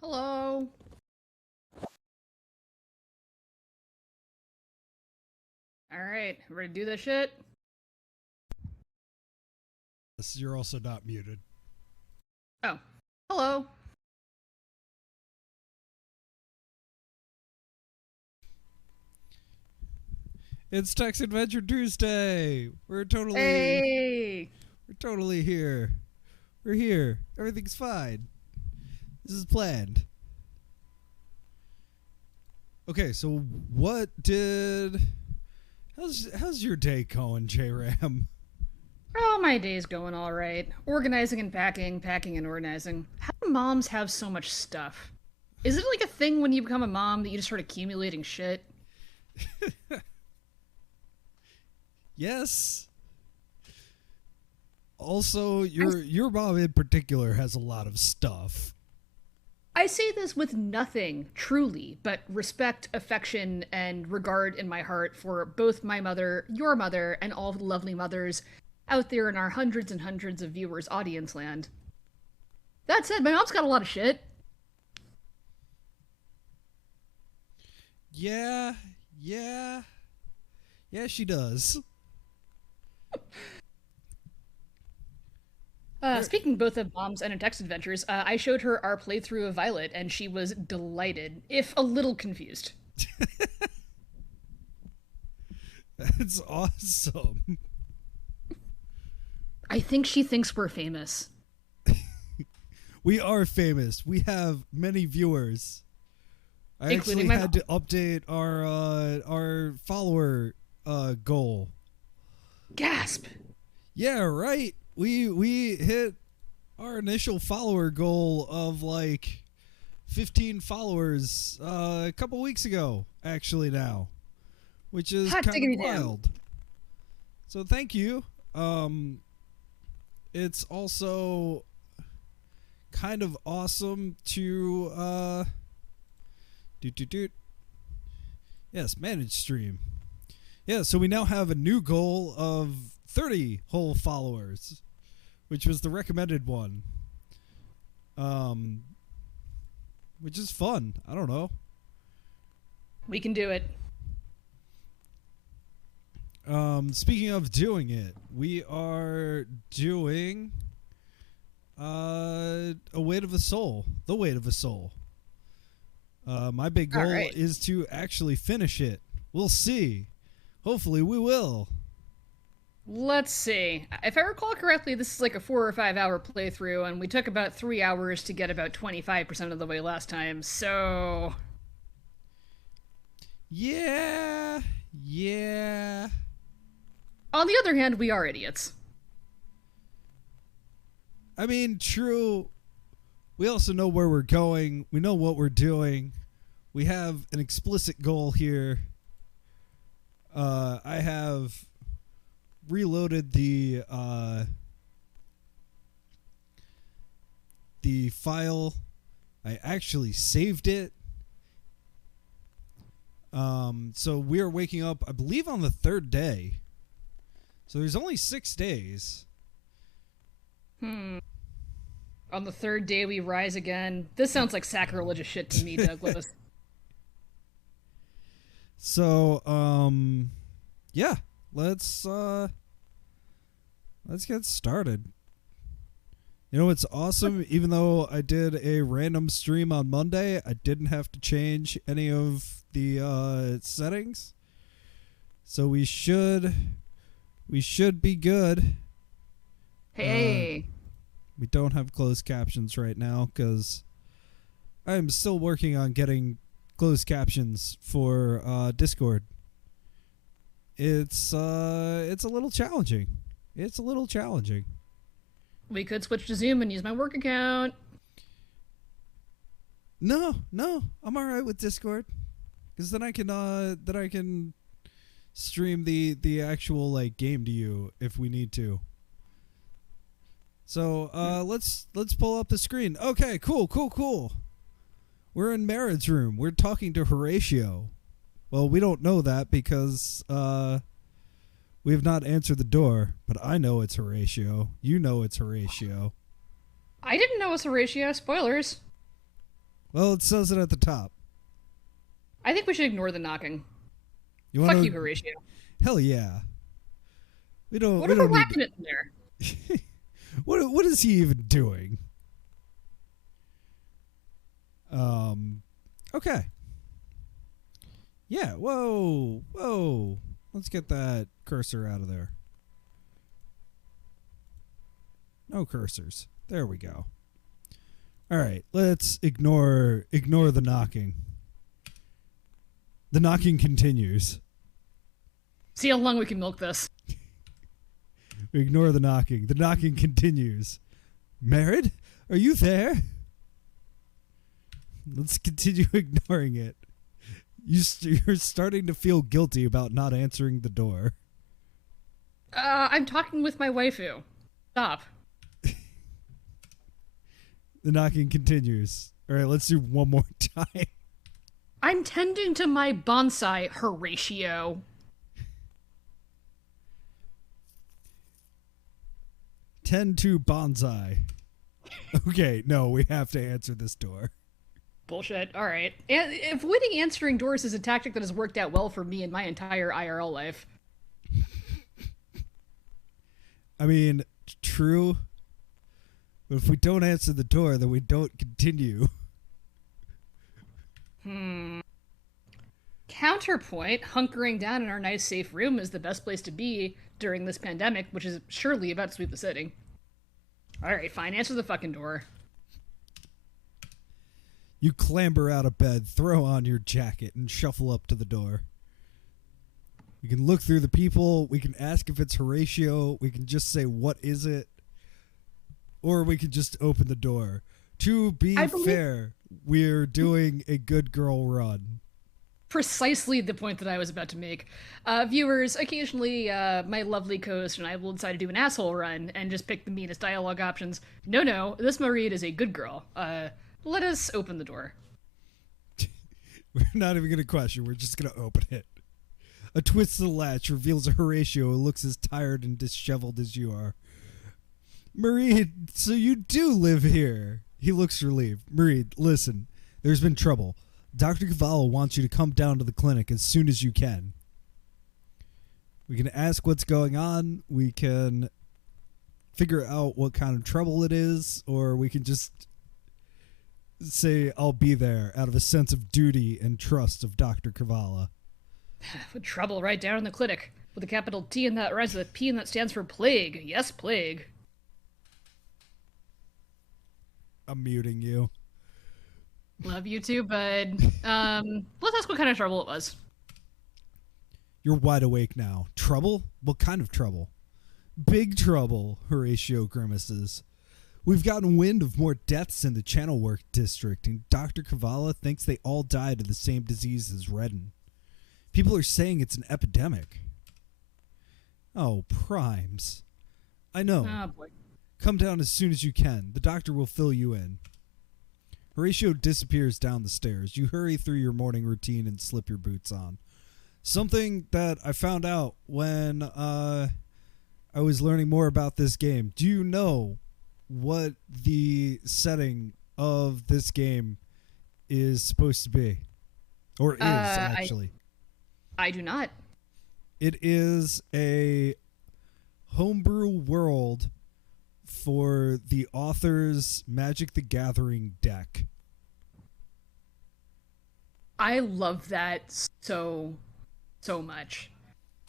Hello. All right, ready to do this shit? Yes, you're also not muted. Oh, hello. It's Text Adventure Tuesday. Hey. We're totally here. We're here. Everything's fine. This is planned. Okay, so what did how's your day going, J Ram? Oh, my day's going all right. Organizing and packing, packing and organizing. How do moms have so much stuff? Is it like a thing when you become a mom that you just start accumulating shit? Yes. Also, your mom in particular has a lot of stuff. I say this with nothing, truly, but respect, affection, and regard in my heart for both my mother, your mother, and all the lovely mothers out there in our hundreds and hundreds of viewers' audience land. That said, my mom's got a lot of shit. Yeah, yeah, yeah, she does. Er, Speaking both of moms and text adventures, I showed her our playthrough of Violet, and she was delighted, if a little confused. That's awesome. I think she thinks we're famous. We are famous. We have many viewers. I Including actually my had mom. to update our follower goal. Gasp! Yeah, right. We hit our initial follower goal of like 15 followers a couple weeks ago, actually now, which is Hot kind of diggity damn. wild. So thank you. Um it's also kind of awesome to do. Yes, manage stream. Yeah, so we now have a new goal of 30 whole followers, which was the recommended one. Um, which is fun. I don't know. We can do it. Speaking of doing it, we are doing a weight of a soul, the weight of a soul. My big All goal right. is to actually finish it. We'll see. Hopefully, we will. Let's see. If I recall correctly, this is like a 4 or 5 hour playthrough, and we took about 3 hours to get about 25% of the way last time, so. Yeah, yeah. On the other hand, we are idiots. I mean, true. We also know where we're going. We know what we're doing. We have an explicit goal here. I have reloaded the file. I actually saved it. So we are waking up, I believe, on the third day. So there's only 6 days. Hmm. On the third day, we rise again. This sounds like sacrilegious shit to me, Douglas. So, yeah, let's let's get started. You know, it's awesome. Even though I did a random stream on Monday, I didn't have to change any of the settings. So we should be good. Uh, Hey. we don't have closed captions right now because I am still working on getting closed captions for Discord. It's a little challenging. It's a little challenging. We could switch to Zoom and use my work account. No, I'm all right with Discord because then I can stream the actual like game to you if we need to. So let's pull up the screen. Okay, cool. We're in Marid's room. We're talking to Horatio. Well, we don't know that because we have not answered the door, but I know it's Horatio. You know it's Horatio. I didn't know it was a ratio. Spoilers. Well, it says it at the top. I think we should ignore the knocking. You Fuck want you, to? Horatio. Hell yeah. We don't. What We if we're don't need. whacking it in there? What is he even doing? Okay. Yeah. Whoa. Whoa. Let's get that cursor out of there. No cursors. There we go. All right. Let's ignore the knocking. The knocking continues. See how long we can milk this. We ignore the knocking. The knocking continues. Merritt, are you there? Let's continue ignoring it. You're starting to feel guilty about not answering the door. I'm talking with my waifu. Stop. The knocking continues. All right, let's do one more time. I'm tending to my bonsai, Horatio. Tend to bonsai. Okay, no, we have to answer this door. Bullshit. All right. Avoiding answering doors is a tactic that has worked out well for me in my entire IRL life. I mean, true. But if we don't answer the door, then we don't continue. Counterpoint, hunkering down in our nice safe room is the best place to be during this pandemic, which is surely about to sweep the city. Alright, fine, answer the fucking door. You clamber out of bed, throw on your jacket, and shuffle up to the door. We can look through the people, we can ask if it's Horatio, we can just say, what is it? Or we can just open the door. To be fair, we're doing a good girl run. Precisely the point that I was about to make. Viewers, occasionally my lovely co-host and I will decide to do an asshole run and just pick the meanest dialogue options. No, this Marie is a good girl. Let us open the door. We're not even going to question, we're just going to open it. A twist of the latch reveals a Horatio who looks as tired and disheveled as you are. Marie, so you do live here. He looks relieved. Marie, listen, there's been trouble. Dr. Cavallo wants you to come down to the clinic as soon as you can. We can ask what's going on. We can figure out what kind of trouble it is, or we can just say, I'll be there out of a sense of duty and trust of Dr. Cavallo. With trouble right down in the clinic. With a capital T in that rhymes with a P and that stands for plague. Yes, plague. I'm muting you. Love you too, bud. Let's ask what kind of trouble it was. You're wide awake now. Trouble? What kind of trouble? Big trouble, Horatio grimaces. We've gotten wind of more deaths in the Channel Work district, and Dr. Cavallo thinks they all died of the same disease as Redden. People are saying it's an epidemic. Oh, Primes. I know. Oh, boy. Come down as soon as you can. The doctor will fill you in. Horatio disappears down the stairs. You hurry through your morning routine and slip your boots on. Something that I found out when I was learning more about this game. Do you know what the setting of this game is supposed to be? Or is, actually. I do not. It is a homebrew world for the author's Magic the Gathering deck. I love that so much.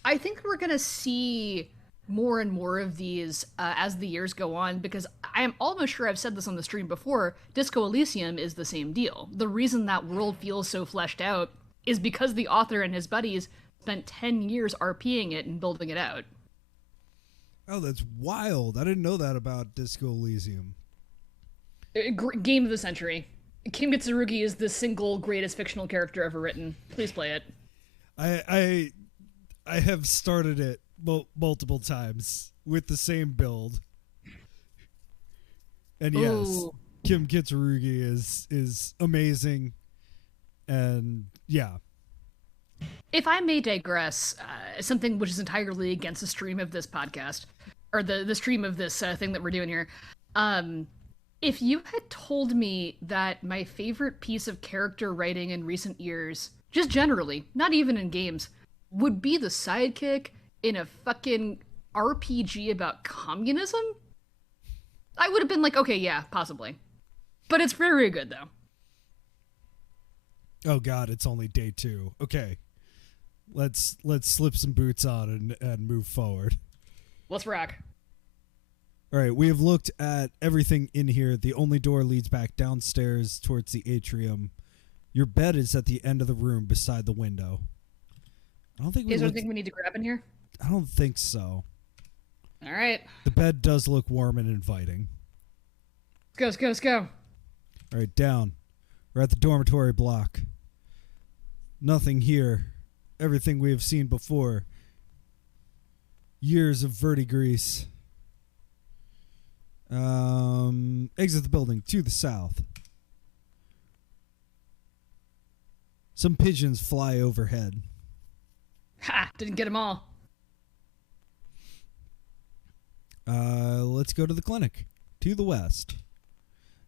I think we're going to see more and more of these as the years go on, because I am almost sure I've said this on the stream before, Disco Elysium is the same deal. The reason that world feels so fleshed out is because the author and his buddies spent 10 years RPing it and building it out. Oh, that's wild. I didn't know that about Disco Elysium. Game of the century. Kim Kitsurugi is the single greatest fictional character ever written. Please play it. I have started it multiple times with the same build. And yes, Ooh. Kim Kitsurugi is amazing. And yeah. If I may digress, something which is entirely against the stream of this podcast, or the stream of this thing that we're doing here, If you had told me that my favorite piece of character writing in recent years, just generally, not even in games, would be the sidekick in a fucking RPG about communism, I would have been like, okay, yeah, possibly. But it's very, very good, though. Oh God, it's only day 2. Okay, let's slip some boots on and move forward. Let's rock. All right, we have looked at everything in here. The only door leads back downstairs towards the atrium. Your bed is at the end of the room beside the window. I don't think we Is there anything we need to grab in here? I don't think so. All right. The bed does look warm and inviting. Let's go. All right, down. We're at the dormitory block. Nothing here. Everything we have seen before. Years of verdigris. Exit the building to the south. Some pigeons fly overhead. Ha! Didn't get them all. Let's go to the clinic. To the west.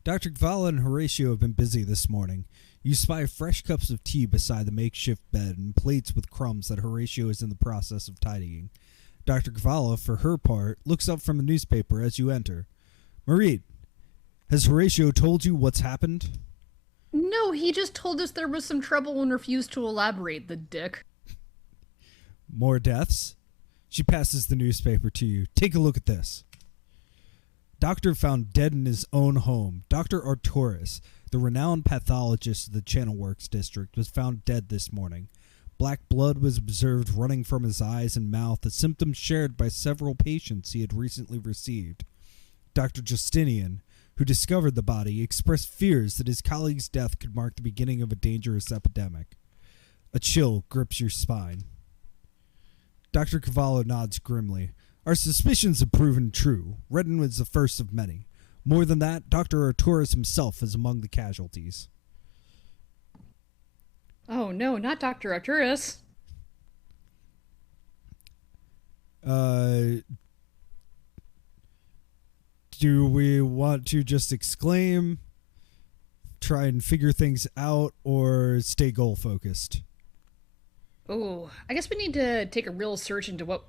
Dr. Gvala and Horatio have been busy this morning. You spy fresh cups of tea beside the makeshift bed and plates with crumbs that Horatio is in the process of tidying. Dr. Gvala, for her part, looks up from a newspaper as you enter. Marie, has Horatio told you what's happened? No, he just told us there was some trouble and refused to elaborate, the dick. More deaths? She passes the newspaper to you. Take a look at this. Doctor found dead in his own home. Dr. Arturis, the renowned pathologist of the Channel Works district, was found dead this morning. Black blood was observed running from his eyes and mouth, a symptom shared by several patients he had recently received. Dr. Justinian, who discovered the body, expressed fears that his colleague's death could mark the beginning of a dangerous epidemic. A chill grips your spine. Dr. Cavallo nods grimly. Our suspicions have proven true. Redden was the first of many. More than that, Dr. Arturis himself is among the casualties. Oh no, not Dr. Arturis. Do we want to just exclaim, try and figure things out, or stay goal focused? Oh, I guess we need to take a real search into what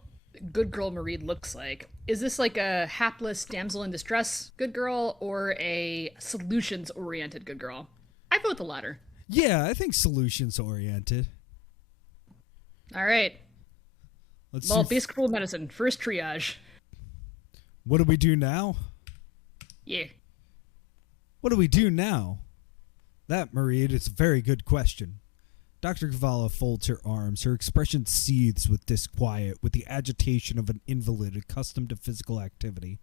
good girl Marie looks like. Is this like a hapless damsel in distress good girl or a solutions oriented good girl? I vote the latter. Yeah, I think solutions oriented. All right. Let's Well, basic rule of medicine, first triage. What do we do now? Yeah. What do we do now? That, Marie, is a very good question. Dr. Cavallo folds her arms. Her expression seethes with disquiet, with the agitation of an invalid accustomed to physical activity.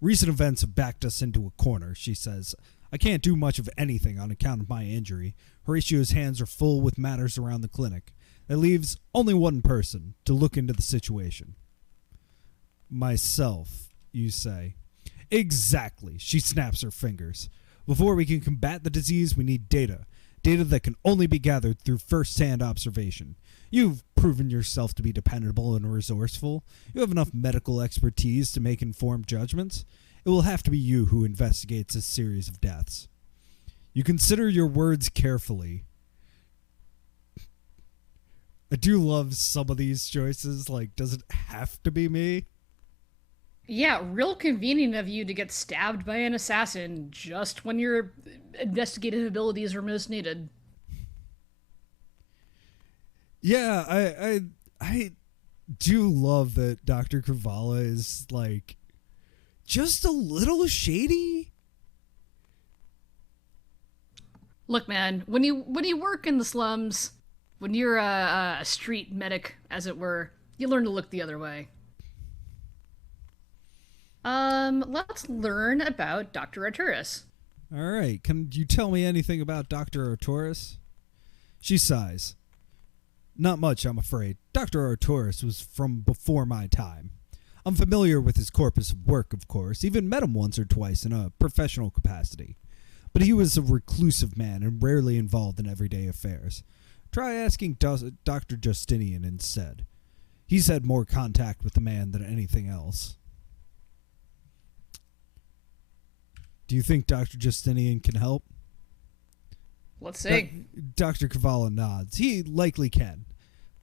Recent events have backed us into a corner, she says. I can't do much of anything on account of my injury. Horatio's hands are full with matters around the clinic. That leaves only one person to look into the situation. Myself, you say. Exactly, she snaps her fingers. Before we can combat the disease, we need data. Data that can only be gathered through first-hand observation. You've proven yourself to be dependable and resourceful. You have enough medical expertise to make informed judgments. It will have to be you who investigates this series of deaths. You consider your words carefully. I do love some of these choices. Like, does it have to be me? Yeah, real convenient of you to get stabbed by an assassin just when your investigative abilities are most needed. Yeah, I do love that Dr. Kavala is like just a little shady. Look, man, when you work in the slums, when you're a street medic, as it were, you learn to look the other way. Let's learn about Dr. Arturis. All right, can you tell me anything about Dr. Arturis? She sighs. Not much, I'm afraid. Dr. Arturis was from before my time. I'm familiar with his corpus of work, of course, even met him once or twice in a professional capacity. But he was a reclusive man and rarely involved in everyday affairs. Try asking Dr. Justinian instead. He's had more contact with the man than anything else. Do you think Dr. Justinian can help? Let's see. Dr. Kavala nods. He likely can.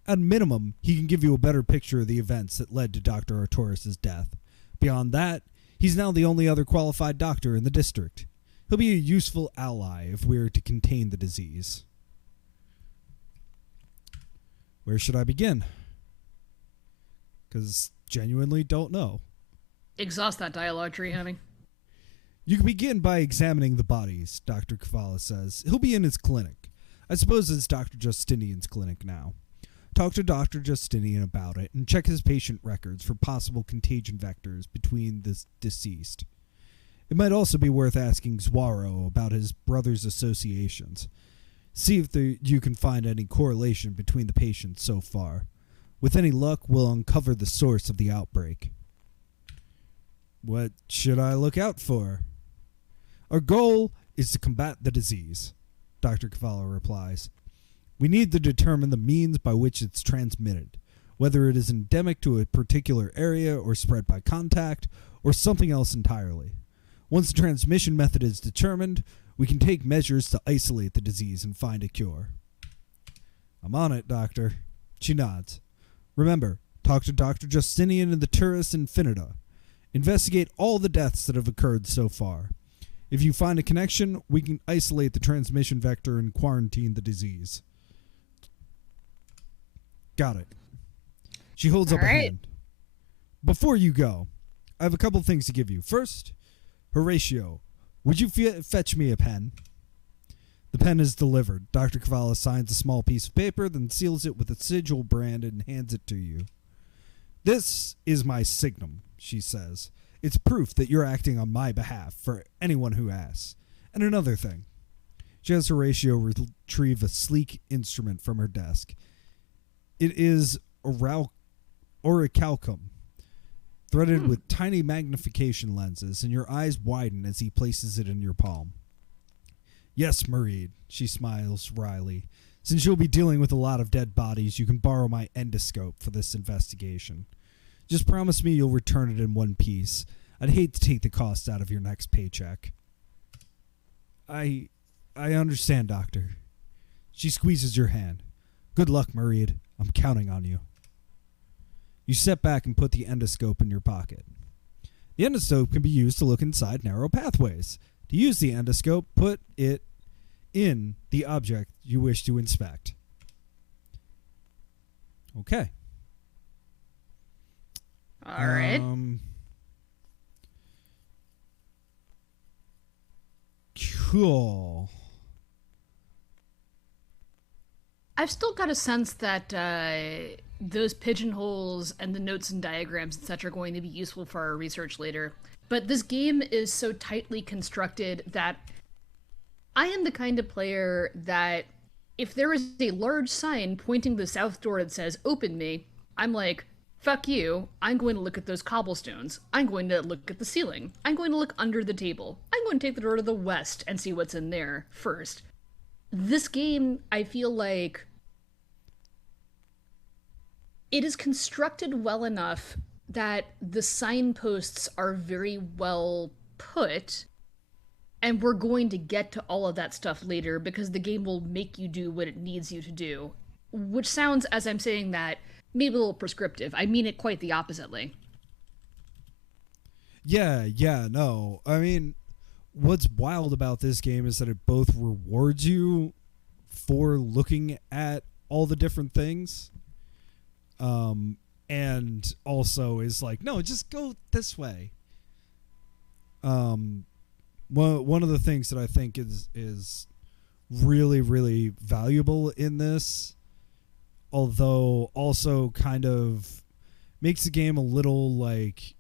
At minimum, he can give you a better picture of the events that led to Dr. Artoris' death. Beyond that, he's now the only other qualified doctor in the district. He'll be a useful ally if we are to contain the disease. Where should I begin? Because genuinely don't know. Exhaust that dialogue tree, honey. You can begin by examining the bodies, Dr. Kavala says. He'll be in his clinic. I suppose it's Dr. Justinian's clinic now. Talk to Dr. Justinian about it and check his patient records for possible contagion vectors between the deceased. It might also be worth asking Zuaro about his brother's associations. See if you can find any correlation between the patients so far. With any luck, we'll uncover the source of the outbreak. What should I look out for? Our goal is to combat the disease, Dr. Kavala replies. We need to determine the means by which it's transmitted, whether it is endemic to a particular area or spread by contact, or something else entirely. Once the transmission method is determined, we can take measures to isolate the disease and find a cure. I'm on it, Doctor. She nods. Remember, talk to Dr. Justinian and the Turris Infinita. Investigate all the deaths that have occurred so far. If you find a connection, we can isolate the transmission vector and quarantine the disease. Got it. She holds up a hand. Before you go, I have a couple things to give you. First, Horatio, would you fetch me a pen? The pen is delivered. Dr. Kavala signs a small piece of paper, then seals it with a sigil brand and hands it to you. This is my signum, she says. It's proof that you're acting on my behalf for anyone who asks. And another thing. She has Horatio retrieve a sleek instrument from her desk. It is orichalcum, threaded with tiny magnification lenses, and your eyes widen as he places it in your palm. Yes, Mareed, she smiles wryly. Since you'll be dealing with a lot of dead bodies, you can borrow my endoscope for this investigation. Just promise me you'll return it in one piece. I'd hate to take the cost out of your next paycheck. I understand, Doctor. She squeezes your hand. Good luck, Mareed. I'm counting on you. You step back and put the endoscope in your pocket. The endoscope can be used to look inside narrow pathways. To use the endoscope, put it in the object you wish to inspect. Okay. All right. Cool. I've still got a sense that those pigeonholes and the notes and diagrams and such are going to be useful for our research later. But this game is so tightly constructed that I am the kind of player that if there is a large sign pointing to the south door that says, "Open me," I'm like, fuck you, I'm going to look at those cobblestones. I'm going to look at the ceiling. I'm going to look under the table. I'm going to take the door to the west and see what's in there first. This game, I feel like it is constructed well enough that the signposts are very well put, and we're going to get to all of that stuff later because the game will make you do what it needs you to do. Which sounds, as I'm saying that, maybe a little prescriptive. I mean it quite the oppositely. Yeah, no. I mean, what's wild about this game is that it both rewards you for looking at all the different things, and also is like, no, just go this way. One of the things that I think is really, really valuable in this, although also kind of makes the game a little like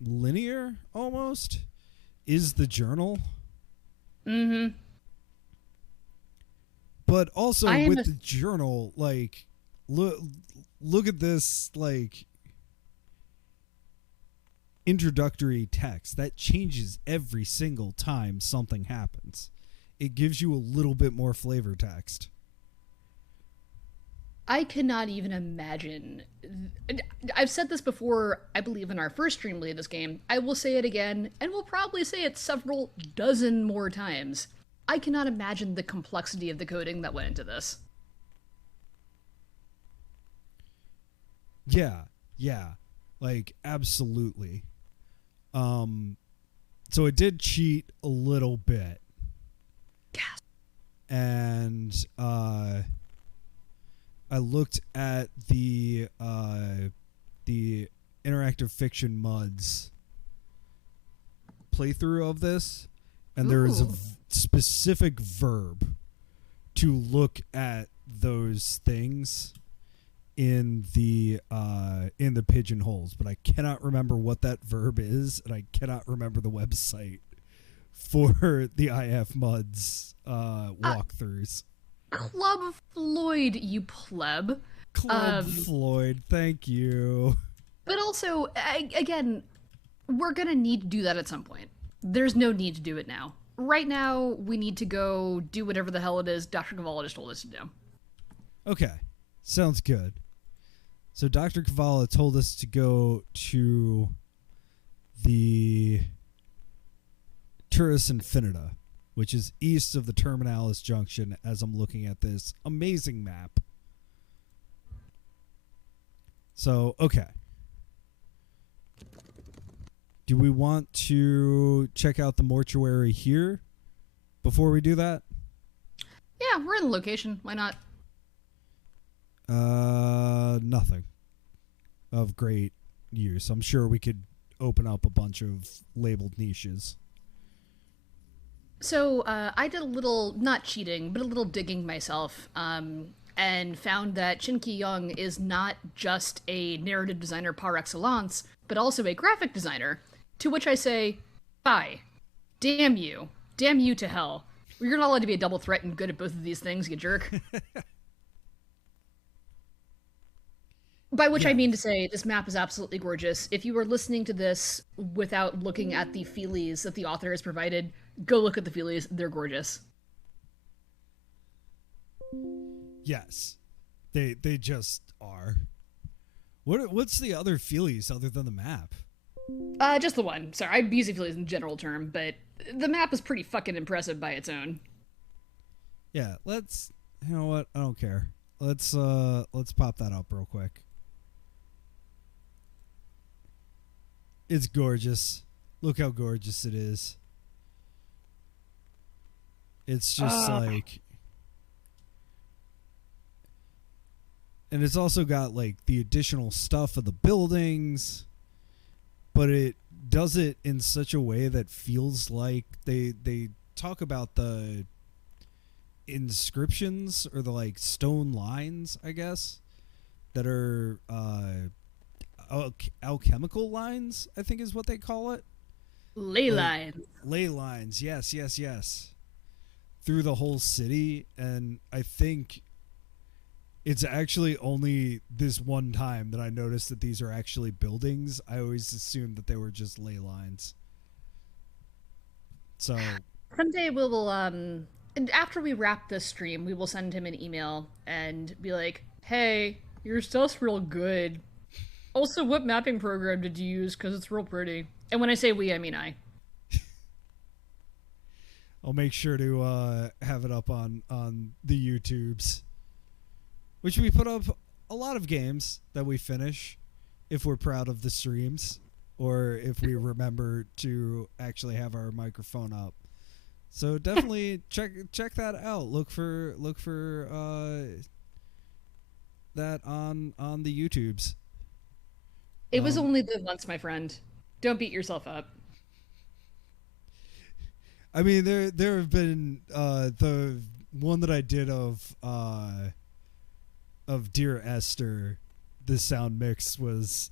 linear almost, is the journal. Mm-hmm. But also with the journal, like, look at this, like, introductory text that changes every single time something happens. It gives you a little bit more flavor text. I cannot even imagine. I've said this before, I believe, in our first stream of this game. I will say it again, and we'll probably say it several dozen more times. I cannot imagine the complexity of the coding that went into this. Yeah, yeah, like absolutely. So it did cheat a little bit, Yes. and I looked at the interactive fiction muds playthrough of this, and there is a Ooh. specific verb to look at those things in the pigeonholes, but I cannot remember what that verb is, and I cannot remember the website for the IF muds walkthroughs. Club Floyd, you pleb. Club Floyd, thank you. But also, again, we're gonna need to do that at some point. There's no need to do it now. Right now, we need to go do whatever the hell it is Dr. Cavallo just told us to do. Okay, sounds good. So Dr. Cavallo told us to go to the Turris Infinita, which is east of the Terminalis Junction, as I'm looking at this amazing map. So, okay. Do we want to check out the mortuary here before we do that? Yeah, we're in the location. Why not? Nothing of great use. I'm sure we could open up a bunch of labeled niches. So, I did a little, not cheating, but a little digging myself, and found that Chin Kee Yong is not just a narrative designer par excellence, but also a graphic designer. To which I say, bye. Damn you. Damn you to hell. You're not allowed to be a double threat and good at both of these things, you jerk. By which I mean to say, this map is absolutely gorgeous. If you are listening to this without looking at the feelies that the author has provided, go look at the feelies. They're gorgeous. Yes. They just are. What's the other feelies other than the map? Just the one. Sorry, I'm using feelies in general term, but the map is pretty fucking impressive by its own. Yeah, let's, you know what? I don't care. Let's pop that up real quick. It's gorgeous. Look how gorgeous it is. It's just like, and it's also got like the additional stuff of the buildings, but it does it in such a way that feels like they talk about the inscriptions or the like stone lines, I guess, that are alchemical lines, I think is what they call it. Ley lines. Ley lines, yes. Through the whole city, and I think it's actually only this one time that I noticed that these are actually buildings. I always assumed that they were just ley lines. So Someday we will, and after we wrap this stream, we will send him an email and be like, hey, your stuff's real good. Also, what mapping program did you use? Because it's real pretty. And when I say we, I mean I. I'll make sure to have it up on the YouTubes, which we put up a lot of games that we finish if we're proud of the streams or if we remember to actually have our microphone up. So definitely check that out. Look for that on the YouTubes. It was only the once, my friend. Don't beat yourself up. I mean, there have been the one that I did of Dear Esther. The sound mix was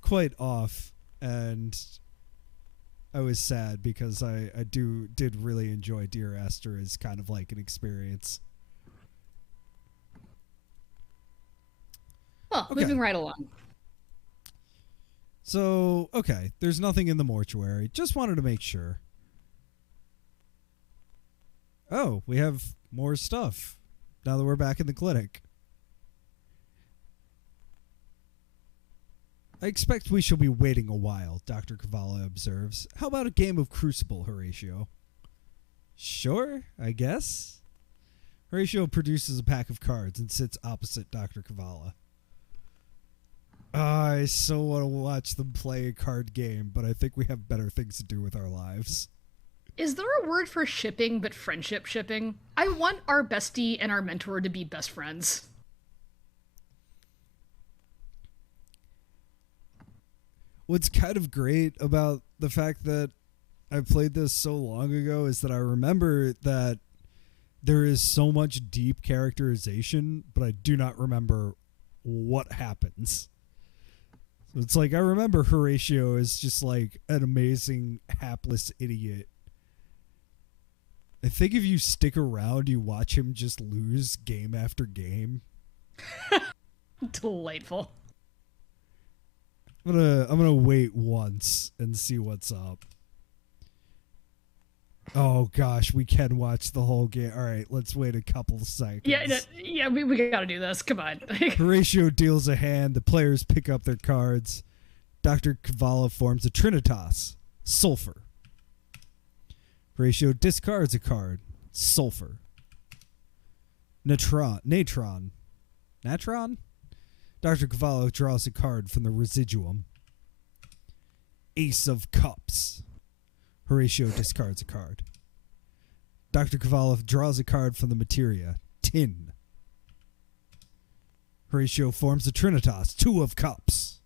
quite off, and I was sad because I did really enjoy Dear Esther as kind of like an experience. Well, okay. Moving right along. So, okay, there's nothing in the mortuary. Just wanted to make sure. Oh, we have more stuff now that we're back in the clinic. I expect we shall be waiting a while, Dr. Cavallo observes. How about a game of Crucible, Horatio? Sure, I guess. Horatio produces a pack of cards and sits opposite Dr. Cavallo. I so want to watch them play a card game, but I think we have better things to do with our lives. Is there a word for shipping but friendship shipping? I want our bestie and our mentor to be best friends. What's kind of great about the fact that I played this so long ago is that I remember that there is so much deep characterization, but I do not remember what happens. So it's like I remember Horatio is just like an amazing hapless idiot. I think if you stick around, you watch him just lose game after game. Delightful. I'm gonna wait once and see what's up. Oh gosh, we can watch the whole game. All right, let's wait a couple seconds. Yeah, we gotta do this. Come on. Horatio deals a hand. The players pick up their cards. Dr. Cavallo forms a Trinitas. Sulfur. Horatio discards a card. Sulfur. Natron. Dr. Cavallo draws a card from the residuum. Ace of Cups. Horatio discards a card. Dr. Cavallo draws a card from the materia. Tin. Horatio forms a Trinitas. Two of Cups.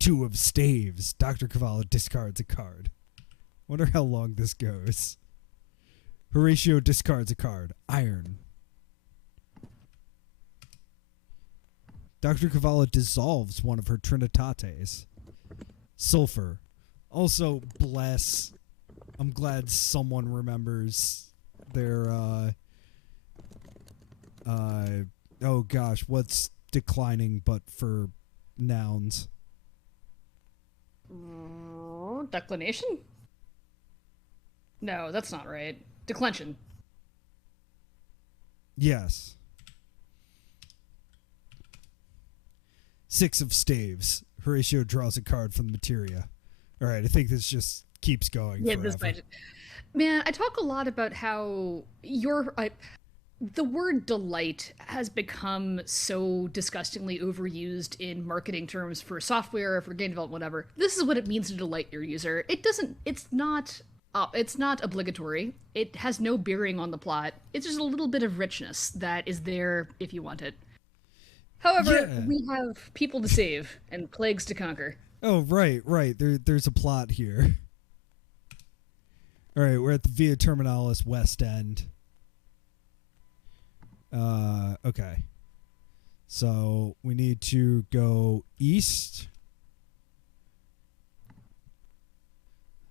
Two of Staves. Dr. Cavallo discards a card. Wonder how long this goes. Horatio discards a card. Iron. Dr. Cavallo dissolves one of her Trinitates. Sulfur. Also, bless. I'm glad someone remembers their, oh gosh, what's declining but for nouns? Declination? No, that's not right. Declension. Yes. Six of Staves. Horatio draws a card from the materia. All right, I think this just keeps going. Yeah, this might. Man, I talk a lot about how the word delight has become so disgustingly overused in marketing terms for software, for game development, whatever. This is what it means to delight your user. It's not obligatory. It has no bearing on the plot. It's just a little bit of richness that is there if you want it. However, we have people to save and plagues to conquer. Oh, right. There's a plot here. All right, we're at the Via Terminalis West End. Okay. So we need to go east.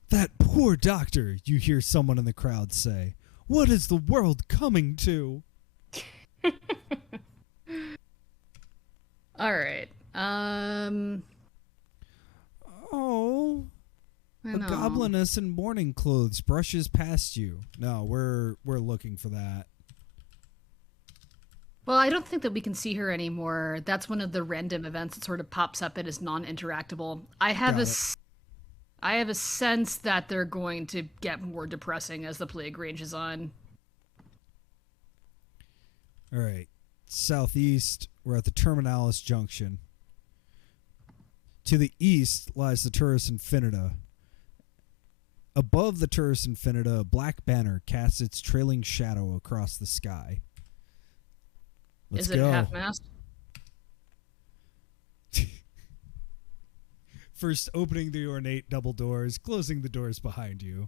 That poor doctor, you hear someone in the crowd say. What is the world coming to? All right. Oh. A gobliness in mourning clothes brushes past you. No, we're looking for that. Well, I don't think that we can see her anymore. That's one of the random events that sort of pops up and is non-interactable. I have a sense that they're going to get more depressing as the plague ranges on. All right. Southeast, we're at the Terminalis Junction. To the east lies the Turris Infinita. Above the Turris Infinita, a black banner casts its trailing shadow across the sky. Let's go. Is it half-mast? First, opening the ornate double doors, closing the doors behind you.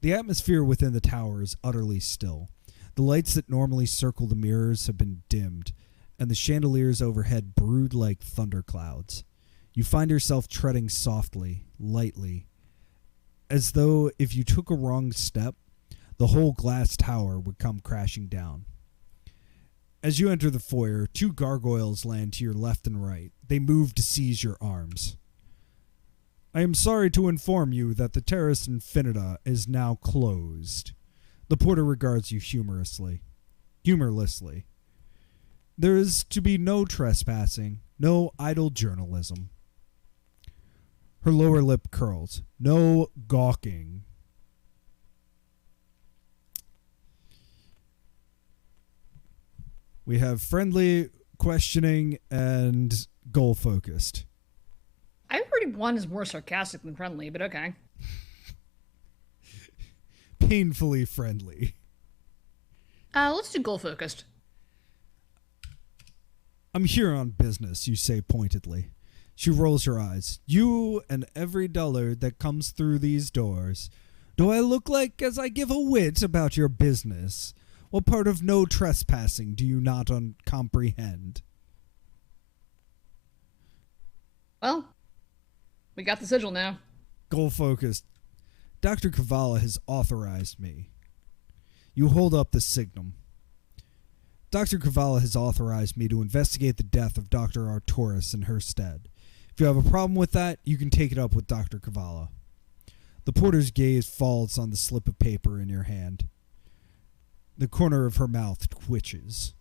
The atmosphere within the tower is utterly still. The lights that normally circle the mirrors have been dimmed, and the chandeliers overhead brood like thunderclouds. You find yourself treading softly, lightly, as though if you took a wrong step, the whole glass tower would come crashing down. As you enter the foyer, two gargoyles land to your left and right. They move to seize your arms. I am sorry to inform you that the Terrace Infinita is now closed. The porter regards you humorlessly. There is to be no trespassing, No idle journalism. Her lower lip curls. No gawking. We have friendly, questioning, and goal-focused. I heard one is more sarcastic than friendly, but okay. Painfully friendly. Let's do goal-focused. I'm here on business, you say pointedly. She rolls her eyes. You and every dullard that comes through these doors. Do I look like as I give a wit about your business? What part of no trespassing do you not comprehend? Well, we got the sigil now. Goal focused. Dr. Kavala has authorized me. You hold up the signum. Dr. Kavala has authorized me to investigate the death of Dr. Arturis in her stead. If you have a problem with that, you can take it up with Dr. Kavala. The porter's gaze falls on the slip of paper in your hand. The corner of her mouth twitches.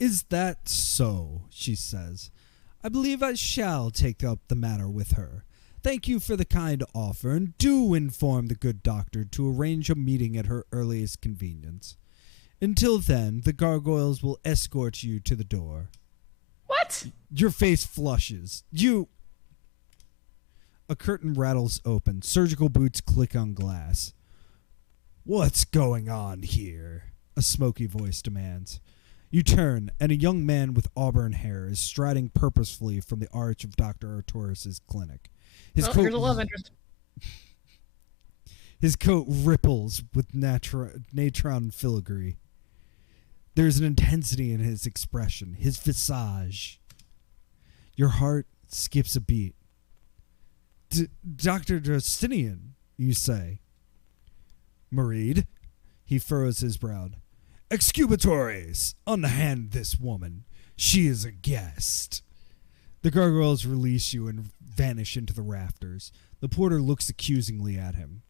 Is that so? She says. I believe I shall take up the matter with her. Thank you for the kind offer, and do inform the good doctor to arrange a meeting at her earliest convenience. Until then, the gargoyles will escort you to the door. What? Your face flushes. A curtain rattles open. Surgical boots click on glass. What's going on here? A smoky voice demands. You turn, and a young man with auburn hair is striding purposefully from the arch of Dr. Arturis' clinic. Here's a love interest. His coat ripples with natron filigree. There's an intensity in his expression, his visage. Your heart skips a beat. Dr. Justinian, you say. Mareed, he furrows his brow. Excubitores, unhand this woman. She is a guest. The gargoyles release you and vanish into the rafters. The porter looks accusingly at him.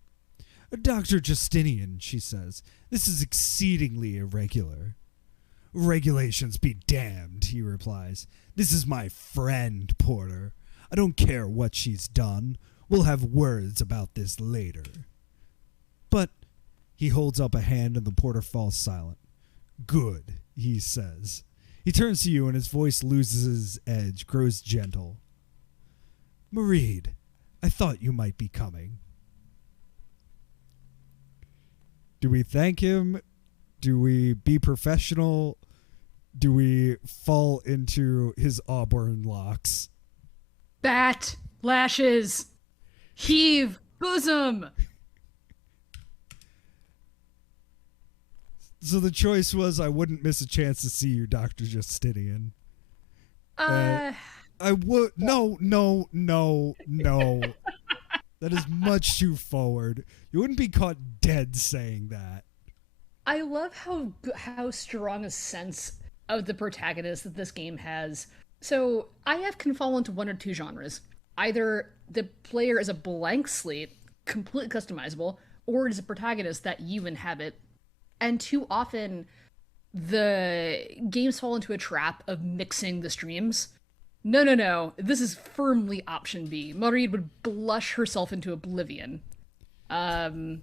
Dr. Justinian, she says, this is exceedingly irregular. Regulations be damned, he replies. This is my friend, porter. I don't care what she's done. We'll have words about this later. But, he holds up a hand and the porter falls silent. Good, he says. He turns to you and his voice loses its edge, grows gentle. Mareed, I thought you might be coming. Do we thank him? Do we be professional? Do we fall into his auburn locks? Bat, lashes, heave, bosom. So the choice was I wouldn't miss a chance to see you, Dr. Justinian. I would. No. That is much too forward. You wouldn't be caught dead saying that. I love how strong a sense of the protagonist that this game has. So IF can fall into one or two genres. Either the player is a blank slate, completely customizable, or it is a protagonist that you inhabit. And too often, the games fall into a trap of mixing the streams. No. This is firmly option B. Mareed would blush herself into oblivion. Let's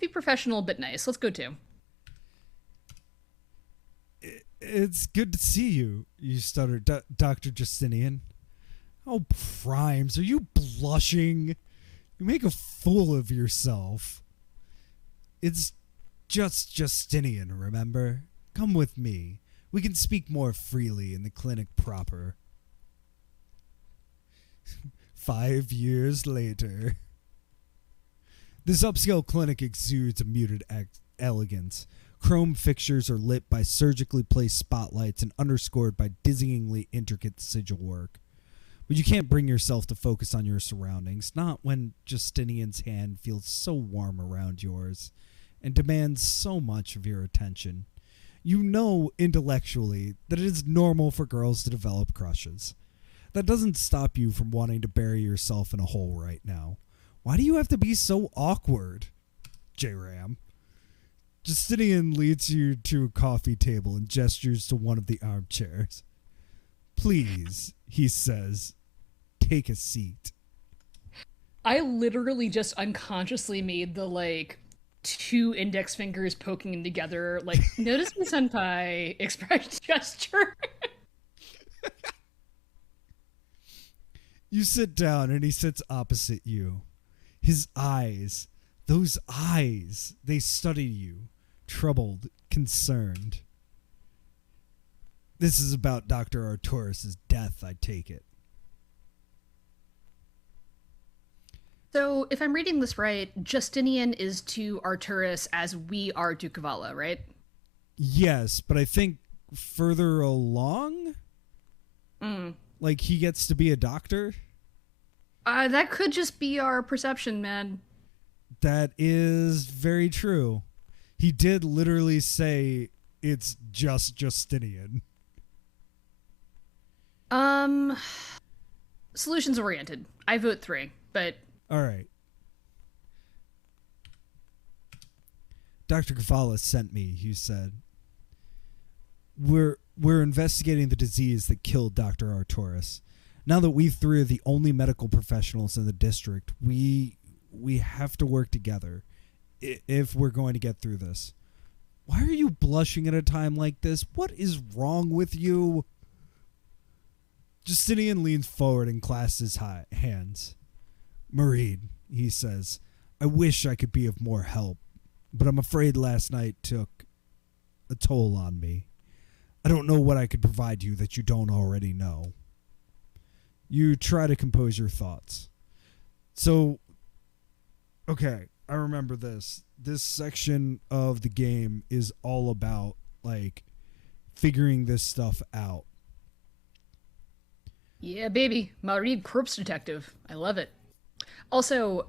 be professional but nice. Let's go too. It's good to see you, you stuttered, Dr. Justinian. Oh, Primes, are you blushing? You make a fool of yourself. It's just Justinian, remember? Come with me. We can speak more freely in the clinic proper. 5 years later. This upscale clinic exudes a muted elegance. Chrome fixtures are lit by surgically placed spotlights and underscored by dizzyingly intricate sigil work. But you can't bring yourself to focus on your surroundings, not when Justinian's hand feels so warm around yours and demands so much of your attention. You know intellectually that it is normal for girls to develop crushes. That doesn't stop you from wanting to bury yourself in a hole right now. Why do you have to be so awkward? J-Ram. Justinian leads you to a coffee table and gestures to one of the armchairs. Please, he says, take a seat. I literally just unconsciously made the like two index fingers poking together, like notice me senpai expression gesture. You sit down and he sits opposite you. His eyes, those eyes, they study you, troubled, concerned. This is about Dr. Arturis' death, I take it. So, if I'm reading this right, Justinian is to Arturus as we are to Kavala, right? Yes, but I think further along, like he gets to be a doctor. That could just be our perception, man. That is very true. He did literally say it's just Justinian. Solutions oriented. I vote 3, but All right. Dr. Kavala sent me, you said. We're investigating the disease that killed Dr. Arturis. Now that we three are the only medical professionals in the district, we have to work together if we're going to get through this. Why are you blushing at a time like this? What is wrong with you? Justinian leans forward and clasps his hands. Mareed, he says, I wish I could be of more help, but I'm afraid last night took a toll on me. I don't know what I could provide you that you don't already know. You try to compose your thoughts. So, okay, I remember this. This section of the game is all about, like, figuring this stuff out. yeah, baby. Marid Corpse Detective. I love it. Also,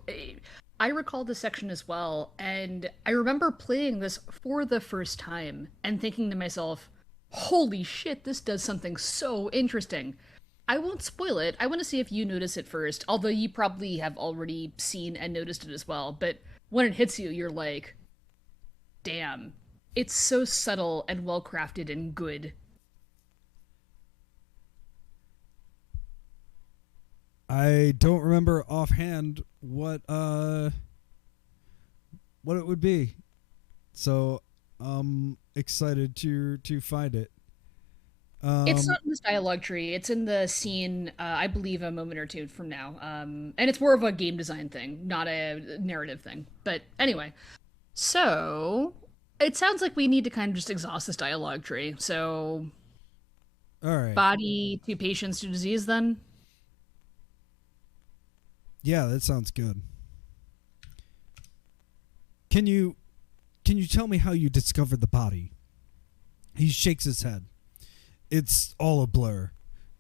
I recall this section as well, and I remember playing this for the first time and thinking to myself, holy shit, this does something so interesting. I won't spoil it. I want to see if you notice it first, although you probably have already seen and noticed it as well. But when it hits you, you're like, damn, it's so subtle and well crafted and good. I don't remember offhand what it would be. So I'm excited to find it. It's not in this dialogue tree. It's in the scene, I believe, a moment or two from now. And it's more of a game design thing, not a narrative thing. But anyway, so it sounds like we need to kind of just exhaust this dialogue tree. So, All right. body to patients to disease, then? Yeah, that sounds good. Can you tell me how you discovered the body? He shakes his head. It's all a blur.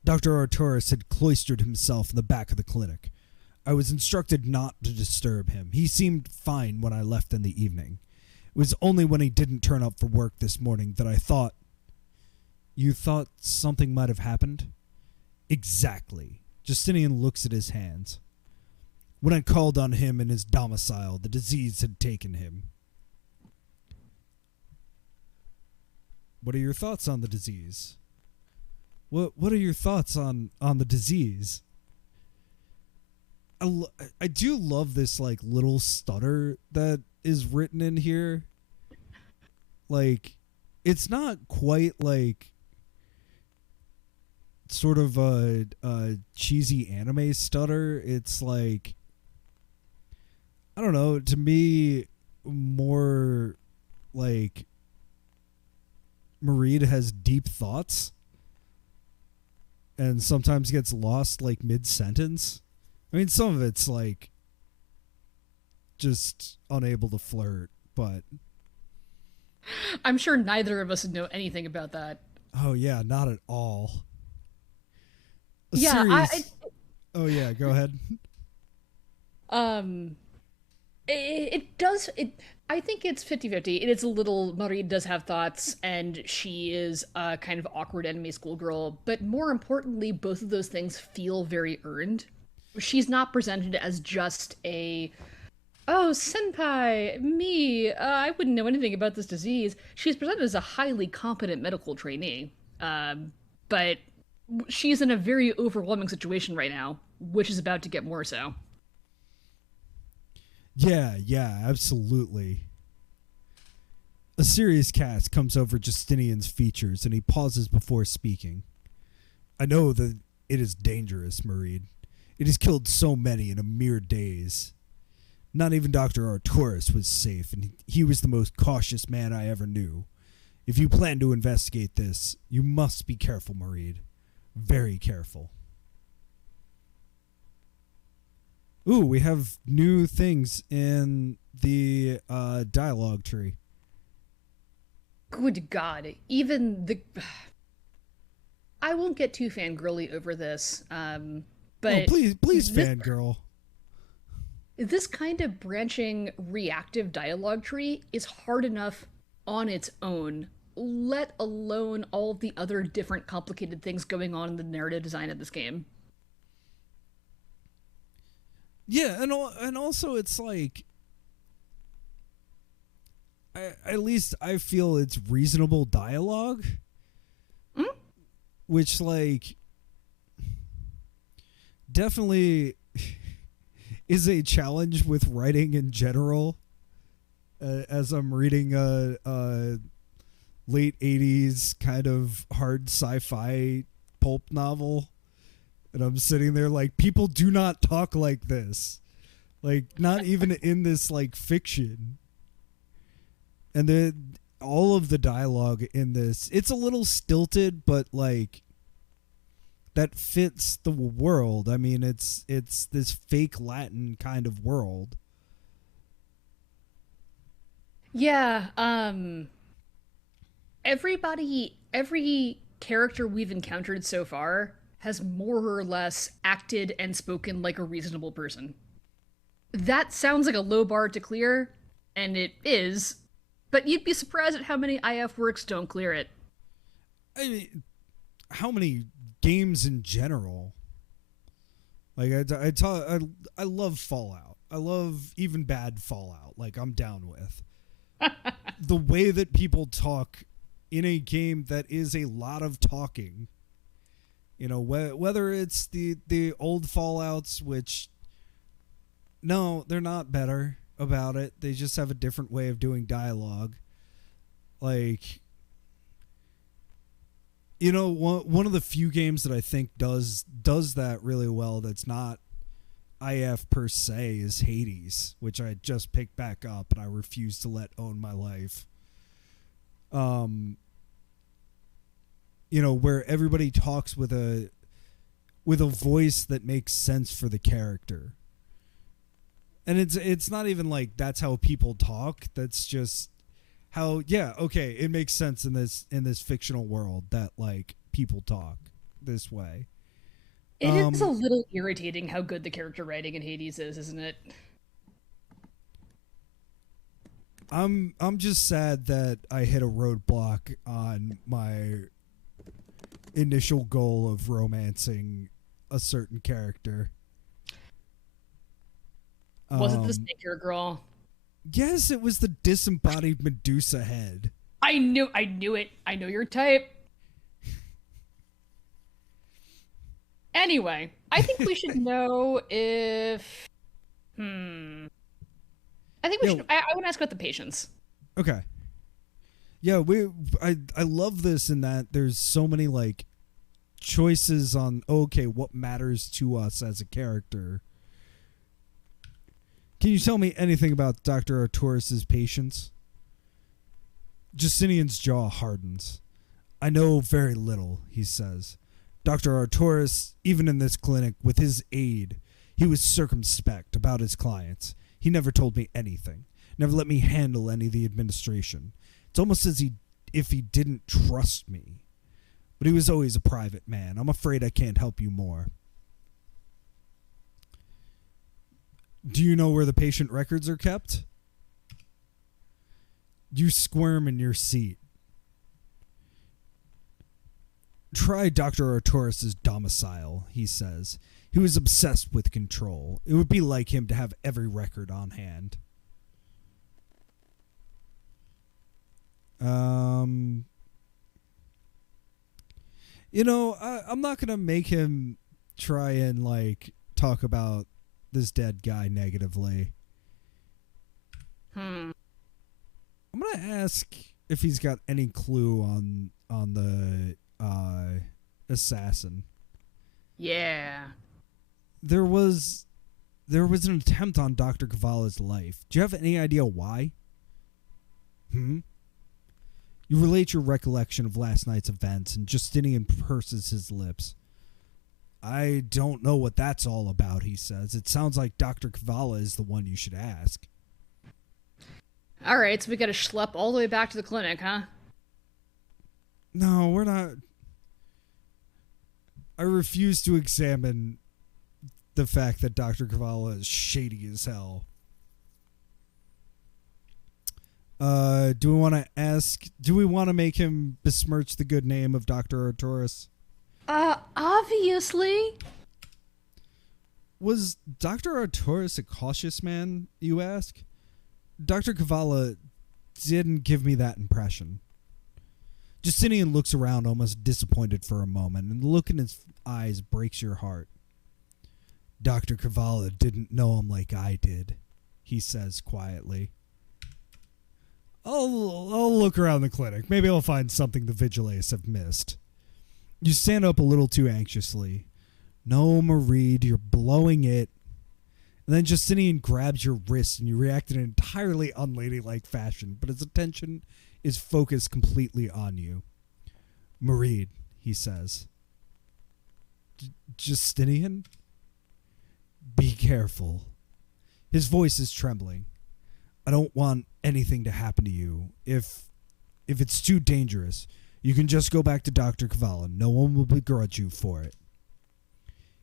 Dr. Arturis had cloistered himself in the back of the clinic. I was instructed not to disturb him. He seemed fine when I left in the evening. It was only when he didn't turn up for work this morning that I thought... You thought something might have happened? Exactly. Justinian looks at his hands. When I called on him in his domicile, the disease had taken him. What are your thoughts on the disease? What are your thoughts on the disease? I do love this, like, little stutter that is written in here. Like, it's not quite like sort of a cheesy anime stutter. It's like, I don't know, to me, more like Mareed has deep thoughts and sometimes gets lost like mid-sentence. I mean, some of it's like just unable to flirt, but I'm sure neither of us would know anything about that. oh yeah, not at all. Yeah, Oh yeah, go ahead. It does it I think it's 50-50. It is a little Marie does have thoughts and she is a kind of awkward enemy schoolgirl, but more importantly, both of those things feel very earned. She's not presented as just a Oh, Senpai, me. I wouldn't know anything about this disease. She's presented as a highly competent medical trainee, but she's in a very overwhelming situation right now, which is about to get more so. Yeah, yeah, absolutely. A serious cast comes over Justinian's features and he pauses before speaking. I know that it is dangerous, Mareed. It has killed so many in a mere days. Not even Dr. Arturus was safe, and he was the most cautious man I ever knew. If you plan to investigate this, you must be careful, Mareed. Very careful. Ooh, we have new things in the dialogue tree. Good God, even the. I won't get too fangirly over this, Oh, but please, this fangirl. this kind of branching reactive dialogue tree is hard enough on its own, let alone all the other different complicated things going on in the narrative design of this game. Yeah, and also it's like, at least I feel it's reasonable dialogue, Mm? which like definitely is a challenge with writing in general. As I'm reading a late '80s kind of hard sci-fi pulp novel, and I'm sitting there like, people do not talk like this, like not even in this like fiction. And all of the dialogue in this, it's a little stilted, but like that fits the world. I mean, it's this fake Latin kind of world. Yeah, every character we've encountered so far has more or less acted and spoken like a reasonable person. That sounds like a low bar to clear, and it is, but you'd be surprised at how many IF works don't clear it. I mean, how many games in general? Like I love Fallout. I love even bad Fallout. Like I'm down with the way that people talk in a game that is a lot of talking. You know, whether it's the old Fallouts, which no, they're not better about it. They just have a different way of doing dialogue. Like, you know, one of the few games that I think does that really well that's not IF per se is Hades, which I just picked back up and I refuse to let own my life. You know, where everybody talks with a voice that makes sense for the character. And it's not even like that's how people talk. That's just how, yeah, okay, it makes sense in this fictional world that like people talk this way. It is a little irritating how good the character writing in Hades is, isn't it? I'm just sad that I hit a roadblock on my initial goal of romancing a certain character. Was it the stinker girl? Yes, it was the disembodied Medusa head. I knew it. I know your type. Anyway, I think we should know if. I think we should. I want to ask about the patients. Okay. Yeah, I love this in that there's so many like choices on okay, what matters to us as a character. Can you tell me anything about Dr. Arturus' patients? Justinian's jaw hardens. I know very little, he says. Dr. Arturus, even in this clinic, with his aide, he was circumspect about his clients. He never told me anything. Never let me handle any of the administration. It's almost as if he didn't trust me. But he was always a private man. I'm afraid I can't help you more. Do you know where the patient records are kept? You squirm in your seat. Try Dr. Arturus' domicile, he says. He was obsessed with control. It would be like him to have every record on hand. I'm not going to make him try and, talk about this dead guy negatively. I'm going to ask if he's got any clue on the assassin. Yeah. There was an attempt on Dr. Cavala's life. Do you have any idea why? You relate your recollection of last night's events, and Justinian purses his lips. I don't know what that's all about, he says. It sounds like Dr. Cavala is the one you should ask. All right, so we gotta schlep all the way back to the clinic, huh? No, we're not. I refuse to examine the fact that Dr. Cavala is shady as hell. Do we want to make him besmirch the good name of Dr. Arturis? Obviously. Was Dr. Arturis a cautious man, you ask? Dr. Cavala didn't give me that impression. Justinian looks around almost disappointed for a moment, and the look in his eyes breaks your heart. Dr. Cavala didn't know him like I did, he says quietly. I'll look around the clinic. Maybe I'll find something the Vigiles have missed. You stand up a little too anxiously. No, Mareed, you're blowing it. And then Justinian grabs your wrist and you react in an entirely unladylike fashion, but his attention is focused completely on you. Mareed, he says. Justinian? Be careful. His voice is trembling. I don't want anything to happen to you. If it's too dangerous, you can just go back to Dr. Cavala. No one will begrudge you for it.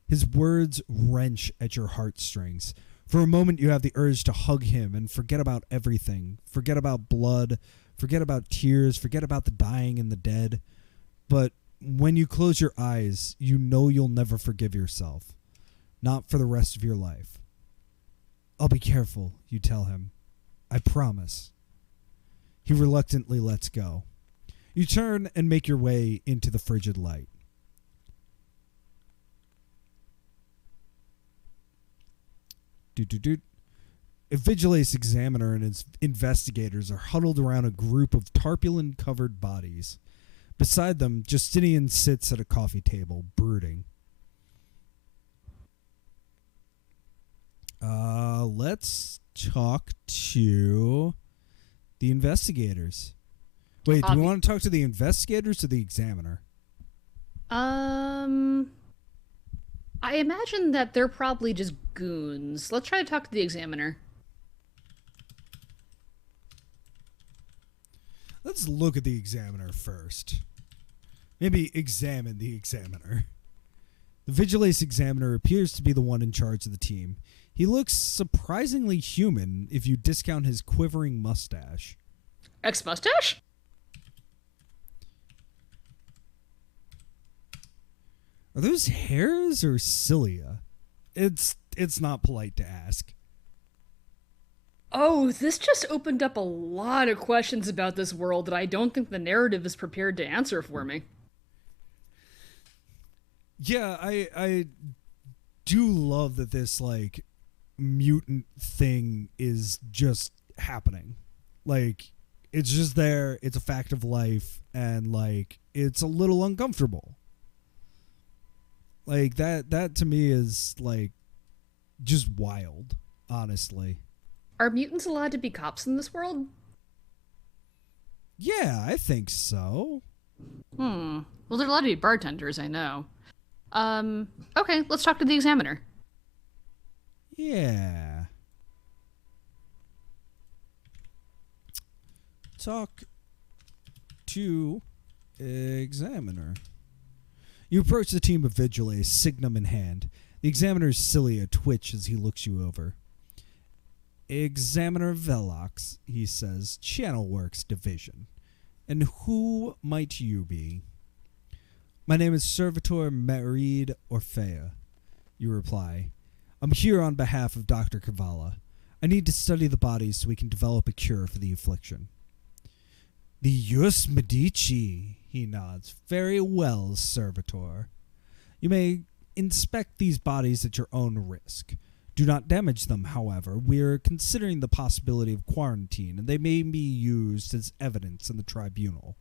His words wrench at your heartstrings. For a moment, you have the urge to hug him and forget about everything. Forget about blood. Forget about tears. Forget about the dying and the dead. But when you close your eyes, you know you'll never forgive yourself. Not for the rest of your life. I'll be careful, you tell him. I promise. He reluctantly lets go. You turn and make your way into the frigid light. A Vigiles examiner and his investigators are huddled around a group of tarpaulin-covered bodies. Beside them, Justinian sits at a coffee table, brooding. Let's talk to the investigators. Wait, do we want to talk to the investigators or the examiner? I imagine that they're probably just goons. Let's try to talk to the examiner. Let's look at the examiner first. Maybe examine the examiner. The Vigiles examiner appears to be the one in charge of the team. He looks surprisingly human if you discount his quivering mustache. Ex-mustache? Are those hairs or cilia? It's not polite to ask. Oh, this just opened up a lot of questions about this world that I don't think the narrative is prepared to answer for me. Yeah, I do love that this, mutant thing is just happening. It's just there, it's a fact of life, and, it's a little uncomfortable. That to me is, just wild, honestly. Are mutants allowed to be cops in this world? Yeah, I think so. Well, they're allowed to be bartenders, I know. Okay, let's talk to the examiner. Yeah. Talk to examiner. You approach the team of Vigiles, signum in hand. The examiner's cilia twitch as he looks you over. Examiner Velox, he says, Channel Works Division. And who might you be? My name is Servitor Mareed Orfea. You reply, I'm here on behalf of Dr. Kavala. I need to study the bodies so we can develop a cure for the affliction. The Jus Medici, he nods. Very well, servitor. You may inspect these bodies at your own risk. Do not damage them, however. We are considering the possibility of quarantine, and they may be used as evidence in the tribunal.